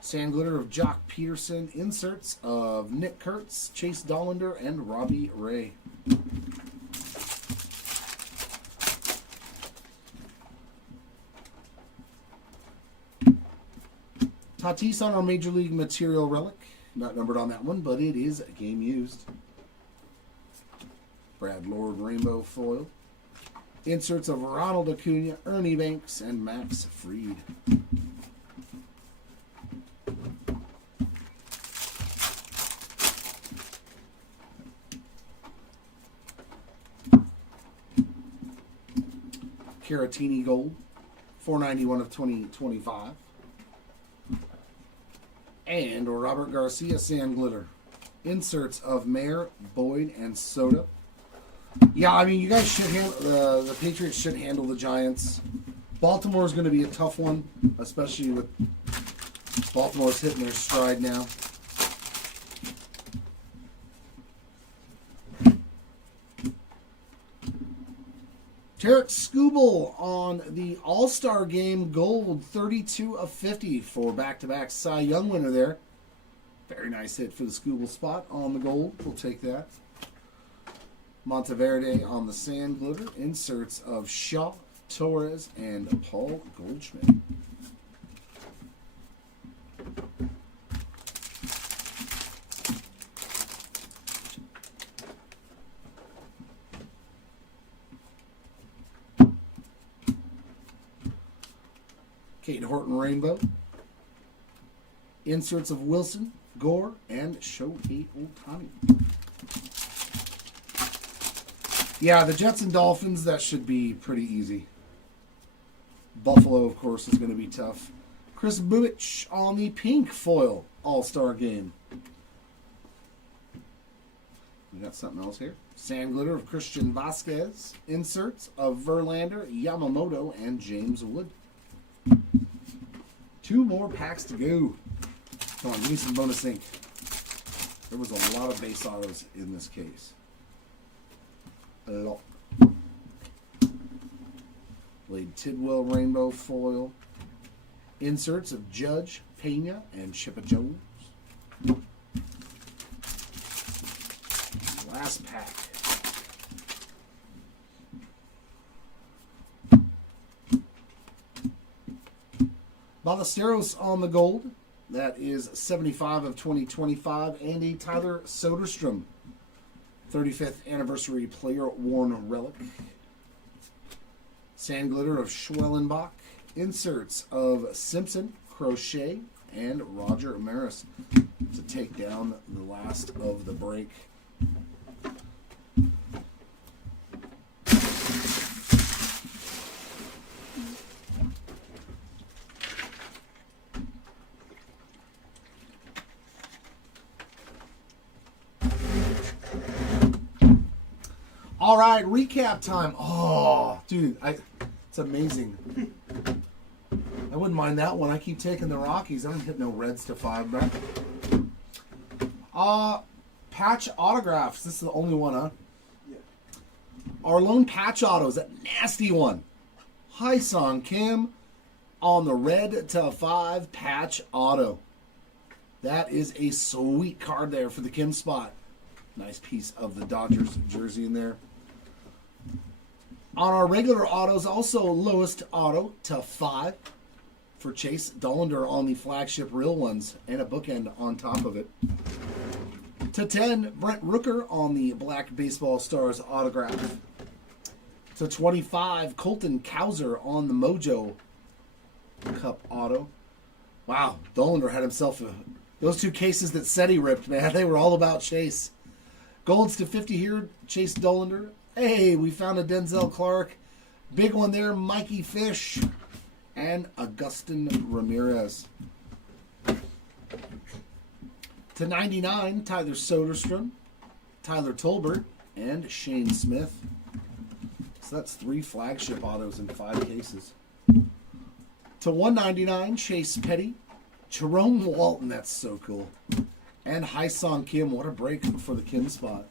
Sand glitter of Jock Peterson. Inserts of Nick Kurtz, Chase Dollander, and Robbie Ray. Tatis on our Major League Material Relic. Not numbered on that one, but it is game used. Brad Lord Rainbow Foil. Inserts of Ronald Acuna, Ernie Banks, and Max Fried. Caratini Gold, 491 of 2025. And Robert Garcia Sand Glitter. Inserts of Mayer, Boyd, and Soto. Yeah, I mean, you guys should handle the Patriots should handle the Giants. Baltimore's going to be a tough one, especially with Baltimore's hitting their stride now. Tarek Skubal on the All-Star Game Gold, 32 of 50 for back-to-back Cy Young winner there. Very nice hit for the Skubal spot on the gold. We'll take that. Monteverde on the Sand Glitter. Inserts of Shaw, Torres, and Paul Goldschmidt. Kate Horton Rainbow. Inserts of Wilson, Gore, and Shohei Ohtani. Yeah, the Jets and Dolphins, that should be pretty easy. Buffalo, of course, is going to be tough. Chris Bubich on the pink foil All-Star Game. We got something else here. Sand Glitter of Christian Vasquez. Inserts of Verlander, Yamamoto, and James Wood. 2 more packs to go. Come on, give me some bonus ink. There was a lot of base autos in this case. A lot. Blade Tidwell Rainbow Foil. Inserts of Judge, Pena, and Chippa Jones. Last pack. Ballesteros on the gold. That is 75 of 2025. And a Tyler Soderstrom, 35th anniversary player worn relic. Sand Glitter of Schwellenbach. Inserts of Simpson, Crochet, and Roger Maris to take down the last of the break. All right, recap time. Oh, dude, it's amazing. I wouldn't mind that one. I keep taking the Rockies. I don't hit no Reds to 5, bro. Patch autographs. This is the only one, huh? Yeah. Our lone patch auto is that nasty one. Hi-Song Kim on the red to 5 patch auto. That is a sweet card there for the Kim spot. Nice piece of the Dodgers jersey in there. On our regular autos, also lowest auto to 5 for Chase Dollander on the flagship real ones and a bookend on top of it. To 10, Brent Rooker on the Black Baseball Stars autograph. To 25, Colton Cowser on the Mojo Cup auto. Wow, Dollander had himself those 2 cases that Seti ripped, man. They were all about Chase. Golds to 50 here, Chase Dollander. Hey, we found a Denzel Clark. Big one there, Mikey Fish. And Agustin Ramirez. To 99, Tyler Soderstrom, Tyler Tolbert, and Shane Smith. So that's 3 flagship autos in 5 cases. To 199, Chase Petty, Jerome Walton, that's so cool. And Hai-Song Kim, what a break for the Kim spot.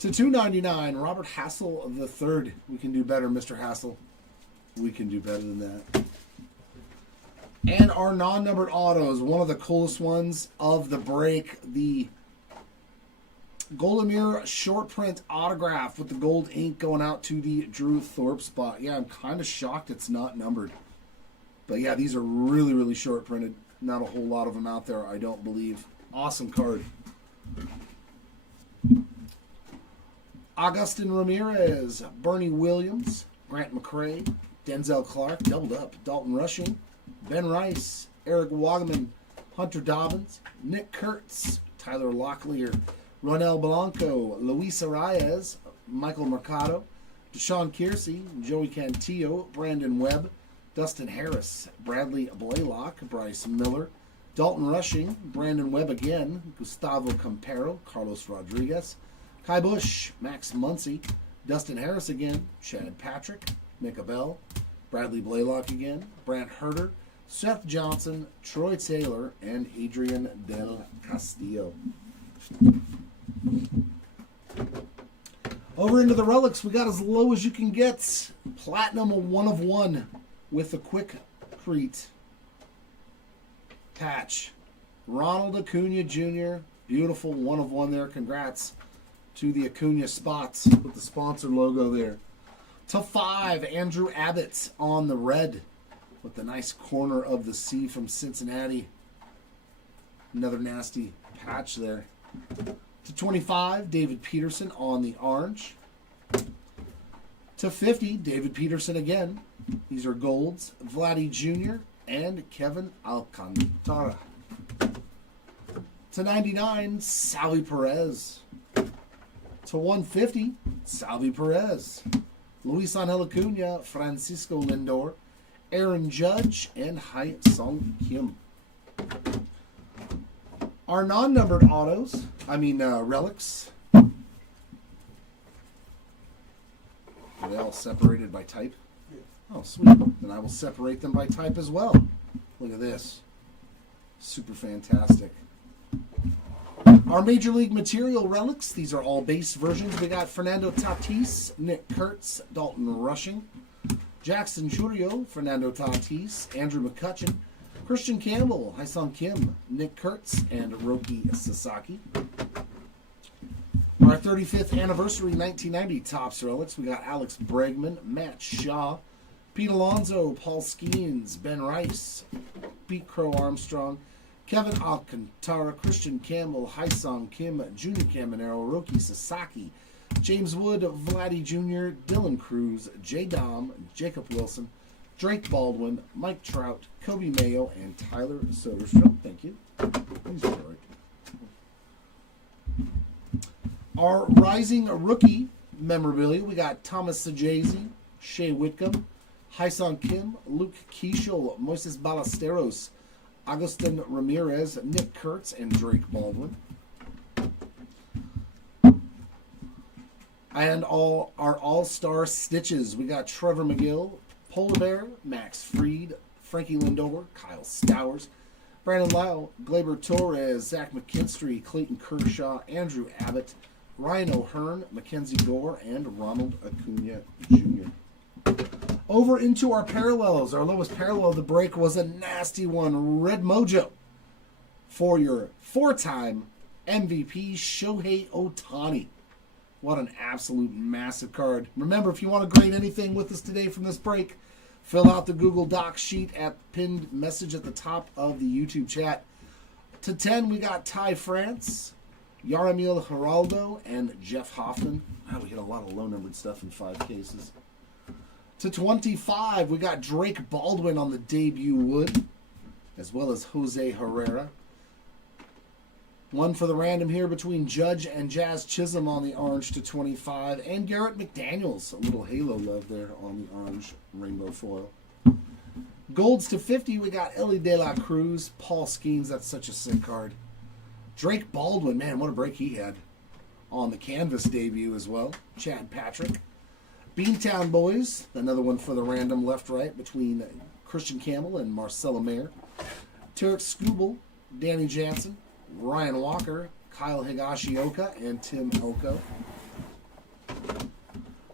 To $2.99, Robert Hassel III. We can do better, Mr. Hassel. We can do better than that. And our non-numbered autos, one of the coolest ones of the break, the Goldemir short print autograph with the gold ink going out to the Drew Thorpe spot. Yeah, I'm kind of shocked it's not numbered. But yeah, these are really, really short printed. Not a whole lot of them out there, I don't believe. Awesome card. Augustin Ramirez, Bernie Williams, Grant McCrae, Denzel Clark, doubled up, Dalton Rushing, Ben Rice, Eric Wagman, Hunter Dobbins, Nick Kurtz, Tyler Locklear, Ronel Blanco, Luis Arias, Michael Mercado, Deshaun Kiersey, Joey Cantillo, Brandon Webb, Dustin Harris, Bradley Blaylock, Bryce Miller, Dalton Rushing, Brandon Webb again, Gustavo Campero, Carlos Rodriguez, Kai Bush, Max Muncy, Dustin Harris again, Chad Patrick, Micah Bell, Bradley Blaylock again, Brant Herter, Seth Johnson, Troy Taylor, and Adrian Del Castillo. Over into the relics, we got as low as you can get. Platinum, a 1 of 1 with a quick Crete patch. Ronald Acuna Jr., beautiful 1 of 1 there. Congrats to the Acuna spots with the sponsor logo there. To 5, Andrew Abbott on the red with the nice corner of the C from Cincinnati. Another nasty patch there. To 25, David Peterson on the orange. To 50, David Peterson again. These are golds. Vladdy Jr. and Kevin Alcantara. To 99, Salvi Perez. To 150, Salvi Perez. Luis Angel Acuna, Francisco Lindor, Aaron Judge, and Hai-Song Kim. Our non-numbered autos, relics. Are they all separated by type? Oh, sweet. Then I will separate them by type as well. Look at this. Super fantastic. Our Major League Material relics, these are all base versions. We got Fernando Tatis, Nick Kurtz, Dalton Rushing, Jackson Chourio, Fernando Tatis, Andrew McCutchen, Christian Campbell, Hai-Song Kim, Nick Kurtz, and Roki Sasaki. Our 35th anniversary 1990 Topps relics, we got Alex Bregman, Matt Shaw, Pete Alonso, Paul Skeens, Ben Rice, Pete Crow Armstrong, Kevin Alcantara, Christian Campbell, Hai-Song Kim, Junior Caminero, Roki Sasaki, James Wood, Vladdy Jr., Dylan Cruz, Jay Dom, Jacob Wilson, Drake Baldwin, Mike Trout, Kobe Mayo, and Tyler Soderstrom. Thank you. These are right. Our Rising Rookie memorabilia, we got Thomas Sajazi, Shea Whitcomb, Hai-Song Kim, Luke Keishel, Moises Ballesteros, Agustin Ramirez, Nick Kurtz, and Drake Baldwin. And all our all-star stitches. We got Trevor McGill, Polar Bear, Max Fried, Frankie Lindor, Kyle Stowers, Brandon Lau, Gleyber Torres, Zach McKinstry, Clayton Kershaw, Andrew Abbott, Ryan O'Hearn, Mackenzie Gore, and Ronald Acuna Jr. Over into our parallels. Our lowest parallel of the break was a nasty one. Red Mojo for your 4-time MVP, Shohei Ohtani. What an absolute massive card. Remember, if you want to grade anything with us today from this break, fill out the Google Docs sheet at pinned message at the top of the YouTube chat. To 10, we got Ty France, Yaramil Geraldo, and Jeff Hoffman. Wow, we hit a lot of low-numbered stuff in 5 cases. To 25, we got Drake Baldwin on the debut wood, as well as Jose Herrera. One for the random here between Judge and Jazz Chisholm on the orange to 25, and Garrett McDaniels, a little halo love there on the orange rainbow foil. Golds to 50, we got Ellie De La Cruz, Paul Skeens, that's such a sick card. Drake Baldwin, man, what a break he had on the canvas debut as well. Chad Patrick. Beantown Boys, another one for the random left-right between Christian Campbell and Marcelo Mayer. Tarek Skubal, Danny Jansen, Ryan Walker, Kyle Higashioka, and Tim Elko.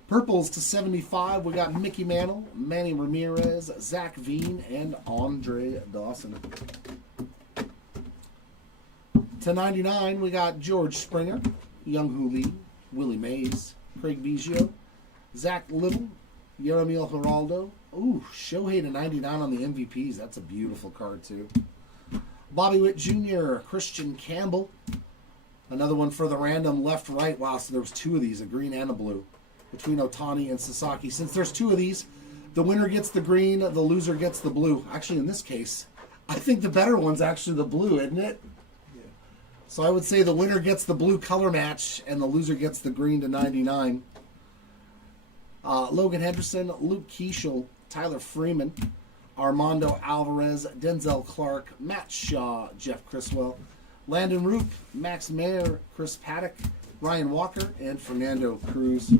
Purples to 75, we got Mickey Mantle, Manny Ramirez, Zach Veen, and Andre Dawson. To 99, we got George Springer, Young Hoo Lee, Willie Mays, Craig Biggio, Zach Little, Yeremiel Geraldo. Ooh, Shohei to 99 on the MVPs. That's a beautiful card, too. Bobby Witt Jr., Christian Campbell. Another one for the random left-right. Wow, so there was two of these, a green and a blue, between Otani and Sasaki. Since there's two of these, the winner gets the green, the loser gets the blue. Actually, in this case, I think the better one's actually the blue, isn't it? Yeah. So I would say the winner gets the blue color match, and the loser gets the green to 99. Logan Henderson, Luke Keeschel, Tyler Freeman, Armando Alvarez, Denzel Clark, Matt Shaw, Jeff Criswell, Landon Roop, Max Mayer, Chris Paddock, Ryan Walker, and Fernando Cruz.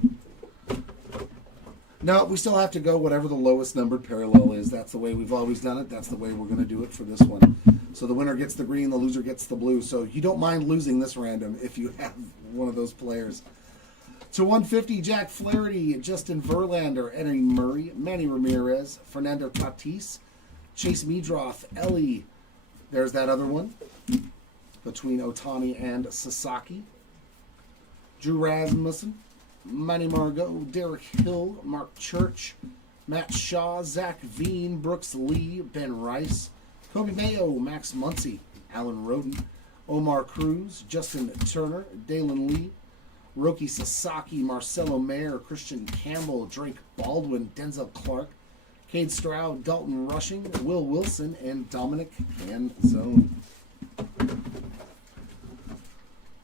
No, we still have to go whatever the lowest numbered parallel is. That's the way we've always done it. That's the way we're going to do it for this one. So the winner gets the green, the loser gets the blue. So you don't mind losing this random if you have one of those players. To 150, Jack Flaherty, Justin Verlander, Eddie Murray, Manny Ramirez, Fernando Tatis, Chase Meadroth, Ellie. There's that other one between Otani and Sasaki. Drew Rasmussen, Manny Margot, Derek Hill, Mark Church, Matt Shaw, Zach Veen, Brooks Lee, Ben Rice, Kobe Mayo, Max Muncy, Alan Roden, Omar Cruz, Justin Turner, Dalen Lee, Roki Sasaki, Marcelo Mayer, Christian Campbell, Drake Baldwin, Denzel Clark, Cade Stroud, Dalton Rushing, Will Wilson, and Dominic Manzone.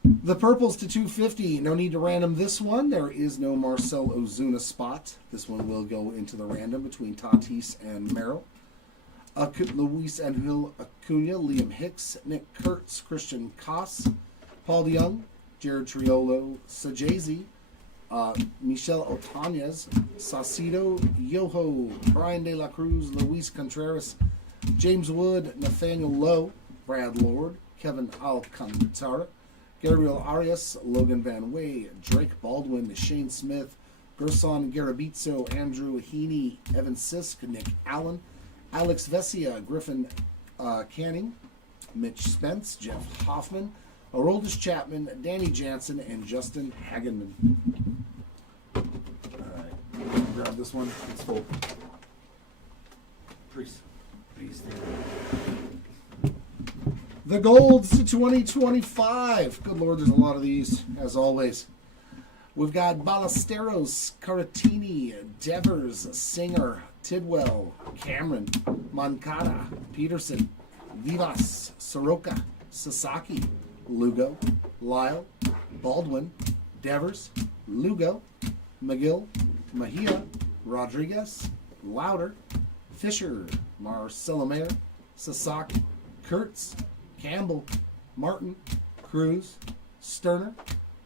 The purples to 250. No need to random this one. There is no Marcel Ozuna spot. This one will go into the random between Tatis and Merrill. Luis Angel Acuna, Liam Hicks, Nick Kurtz, Christian Koss, Paul DeYoung, Jared Triolo, Sajazi, Michel Otanez, Saucedo, Yoho, Brian De La Cruz, Luis Contreras, James Wood, Nathaniel Lowe, Brad Lord, Kevin Alcantara, Gabriel Arias, Logan Van Way, Drake Baldwin, Shane Smith, Gerson Garabizzo, Andrew Heaney, Evan Sisk, Nick Allen, Alex Vesia, Griffin Canning, Mitch Spence, Jeff Hoffman, Aroldis Chapman, Danny Jansen, and Justin Hagenman. All right, grab this one. It's full. Please stand. The golds to 2025. Good Lord, there's a lot of these, as always. We've got Ballesteros, Caratini, Devers, Singer, Tidwell, Cameron, Moncada, Peterson, Vivas, Soroka, Sasaki, Lugo, Lyle, Baldwin, Devers, Lugo, McGill, Mejia, Rodriguez, Louder, Fisher, Marcelo Mayer, Sasaki, Kurtz, Campbell, Martin, Cruz, Sterner,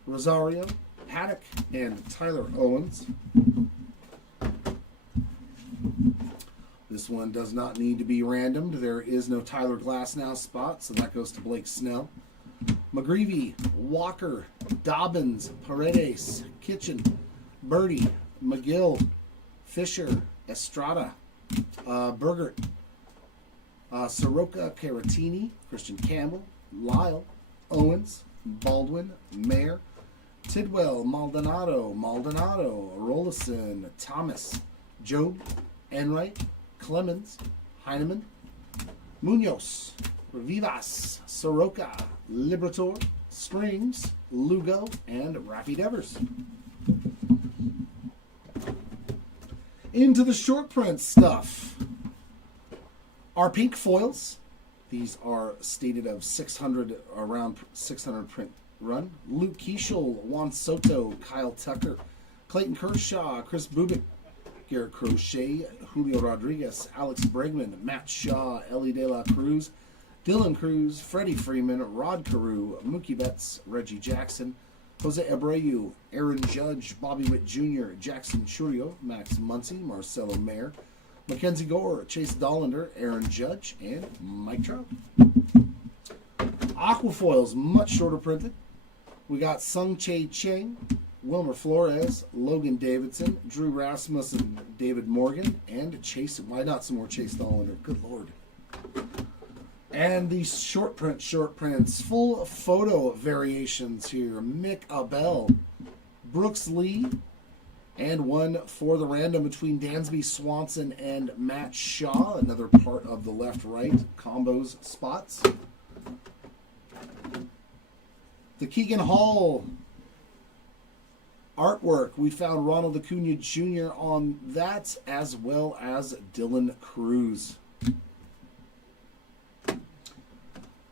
Rosario, Paddock, and Tyler Owens. This one does not need to be randomed. There is no Tyler Glasnow spot, so that goes to Blake Snell. McGreevy, Walker, Dobbins, Paredes, Kitchen, Birdie, McGill, Fisher, Estrada, Bergert, Soroka, Caratini, Christian Campbell, Lyle, Owens, Baldwin, Mayer, Tidwell, Maldonado, Rollison, Thomas, Job, Enright, Clemens, Heineman, Munoz, Vivas, Soroka, Liberatore, Springs, Lugo, and Rafi Devers. Into the short print stuff. Our pink foils. These are stated of 600, around 600 print run. Luke Keeschel, Juan Soto, Kyle Tucker, Clayton Kershaw, Chris Bubik, Garrett Crochet, Julio Rodriguez, Alex Bregman, Matt Shaw, Ellie De La Cruz, Dylan Cruz, Freddie Freeman, Rod Carew, Mookie Betts, Reggie Jackson, Jose Abreu, Aaron Judge, Bobby Witt Jr., Jackson Churio, Max Muncy, Marcelo Mayer, Mackenzie Gore, Chase Dollander, Aaron Judge, and Mike Trout. Aquafoils, much shorter printed. We got Sung Chae Ching, Wilmer Flores, Logan Davidson, Drew Rasmussen, David Morgan, and Chase. Why not some more Chase Dollander? Good Lord. And the short prints, full photo variations here. Mick Abel, Brooks Lee, and one for the random between Dansby Swanson and Matt Shaw. Another part of the left-right combos spots. The Keegan Hall artwork. We found Ronald Acuna Jr. on that, as well as Dylan Cruz.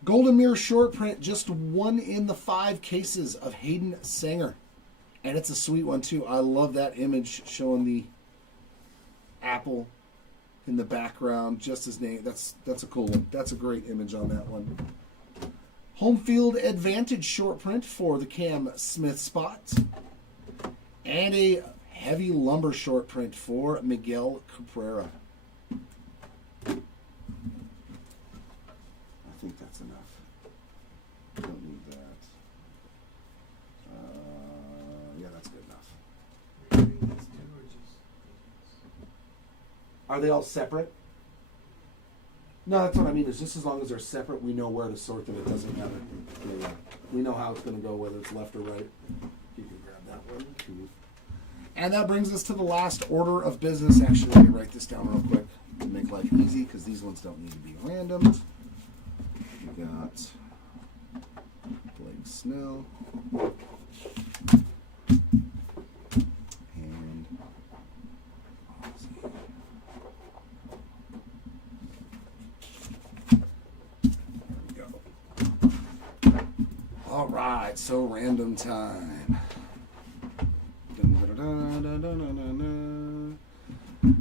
Golden Mirror short print, just one in the 5 cases of Hayden Sanger. And it's a sweet one, too. I love that image showing the apple in the background. Just his name. That's a cool one. That's a great image on that one. Home Field Advantage short print for the Cam Smith spot. And a heavy lumber short print for Miguel Cabrera. I think that's enough. Don't need that. Yeah, that's good enough. Are they all separate? No, that's what I mean. Is just as long as they're separate, we know where to sort them. It doesn't matter. Yeah. We know how it's going to go, whether it's left or right. You can grab that one. Cool. And that brings us to the last order of business. Actually, let me write this down real quick to make life easy, because these ones don't need to be random. We got Blake Snell. And Ozzy. There we go. All right, so random time.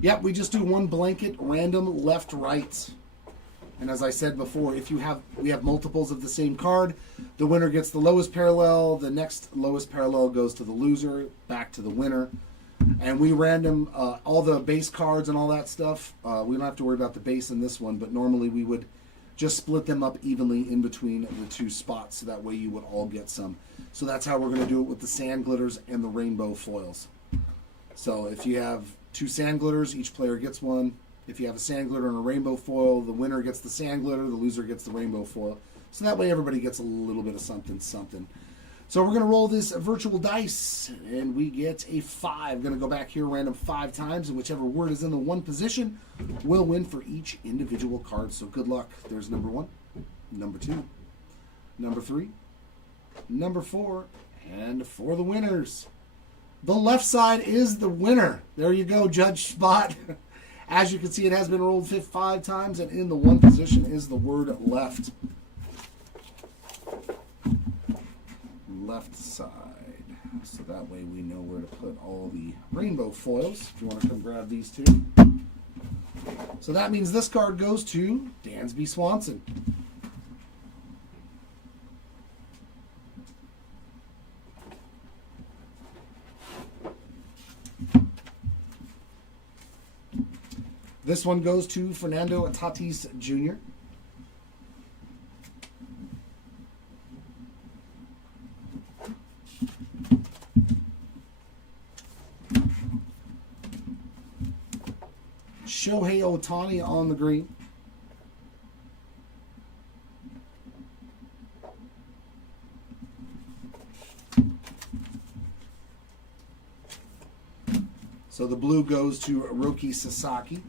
Yep, we just do one blanket, random, left, right. And as I said before, if we have multiples of the same card, the winner gets the lowest parallel, the next lowest parallel goes to the loser, back to the winner. And we random all the base cards and all that stuff. We don't have to worry about the base in this one, but normally we would just split them up evenly in between the 2 spots, so that way you would all get some. So that's how we're going to do it with the sand glitters and the rainbow foils. So if you have 2 sand glitters, each player gets one. If you have a sand glitter and a rainbow foil, the winner gets the sand glitter, the loser gets the rainbow foil. So that way everybody gets a little bit of something, something. So we're going to roll this virtual dice, and we get a 5. Going to go back here random 5 times, and whichever word is in the 1 position will win for each individual card. So good luck. There's number 1, number 2, number 3, number 4, and for the winners. The left side is the winner. There you go, Judge Spot. As you can see, it has been rolled 5 times, and in the 1 position is the word left. Left side. So that way we know where to put all the rainbow foils. If you want to come grab these 2. So that means this card goes to Dansby Swanson. This one goes to Fernando Tatis Jr. Shohei Ohtani on the green. So the blue goes to Roki Sasaki.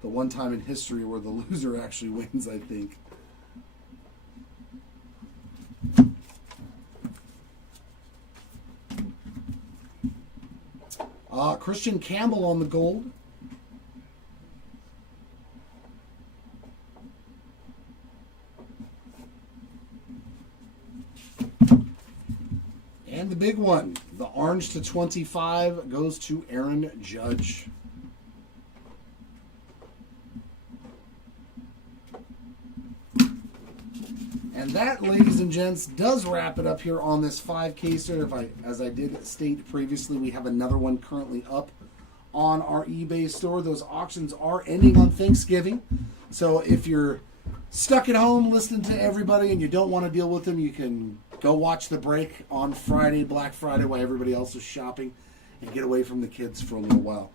The one time in history where the loser actually wins, I think. Christian Campbell on the gold. And the big one, the orange to 25 goes to Aaron Judge. And that, ladies and gents, does wrap it up here on this 5-caser. As I did state previously, we have another one currently up on our eBay store. Those auctions are ending on Thanksgiving. So if you're stuck at home listening to everybody and you don't want to deal with them, you can go watch the break on Friday, Black Friday, while everybody else is shopping, and get away from the kids for a little while.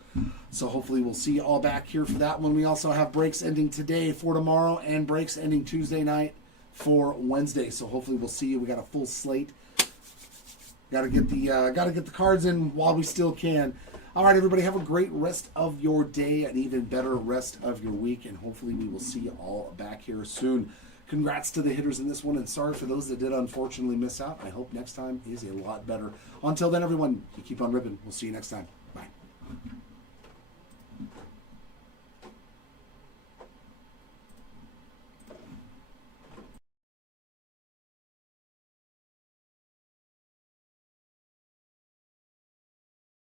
So hopefully we'll see you all back here for that one. We also have breaks ending today for tomorrow and breaks ending Tuesday night for Wednesday. So hopefully we'll see you. We got a full slate. Got to get the cards in while we still can. All right, everybody, have a great rest of your day, an even better rest of your week, and hopefully we will see you all back here soon. Congrats to the hitters in this one, and sorry for those that did unfortunately miss out. I hope next time is a lot better. Until then, everyone, you keep on ripping. We'll see you next time. Bye.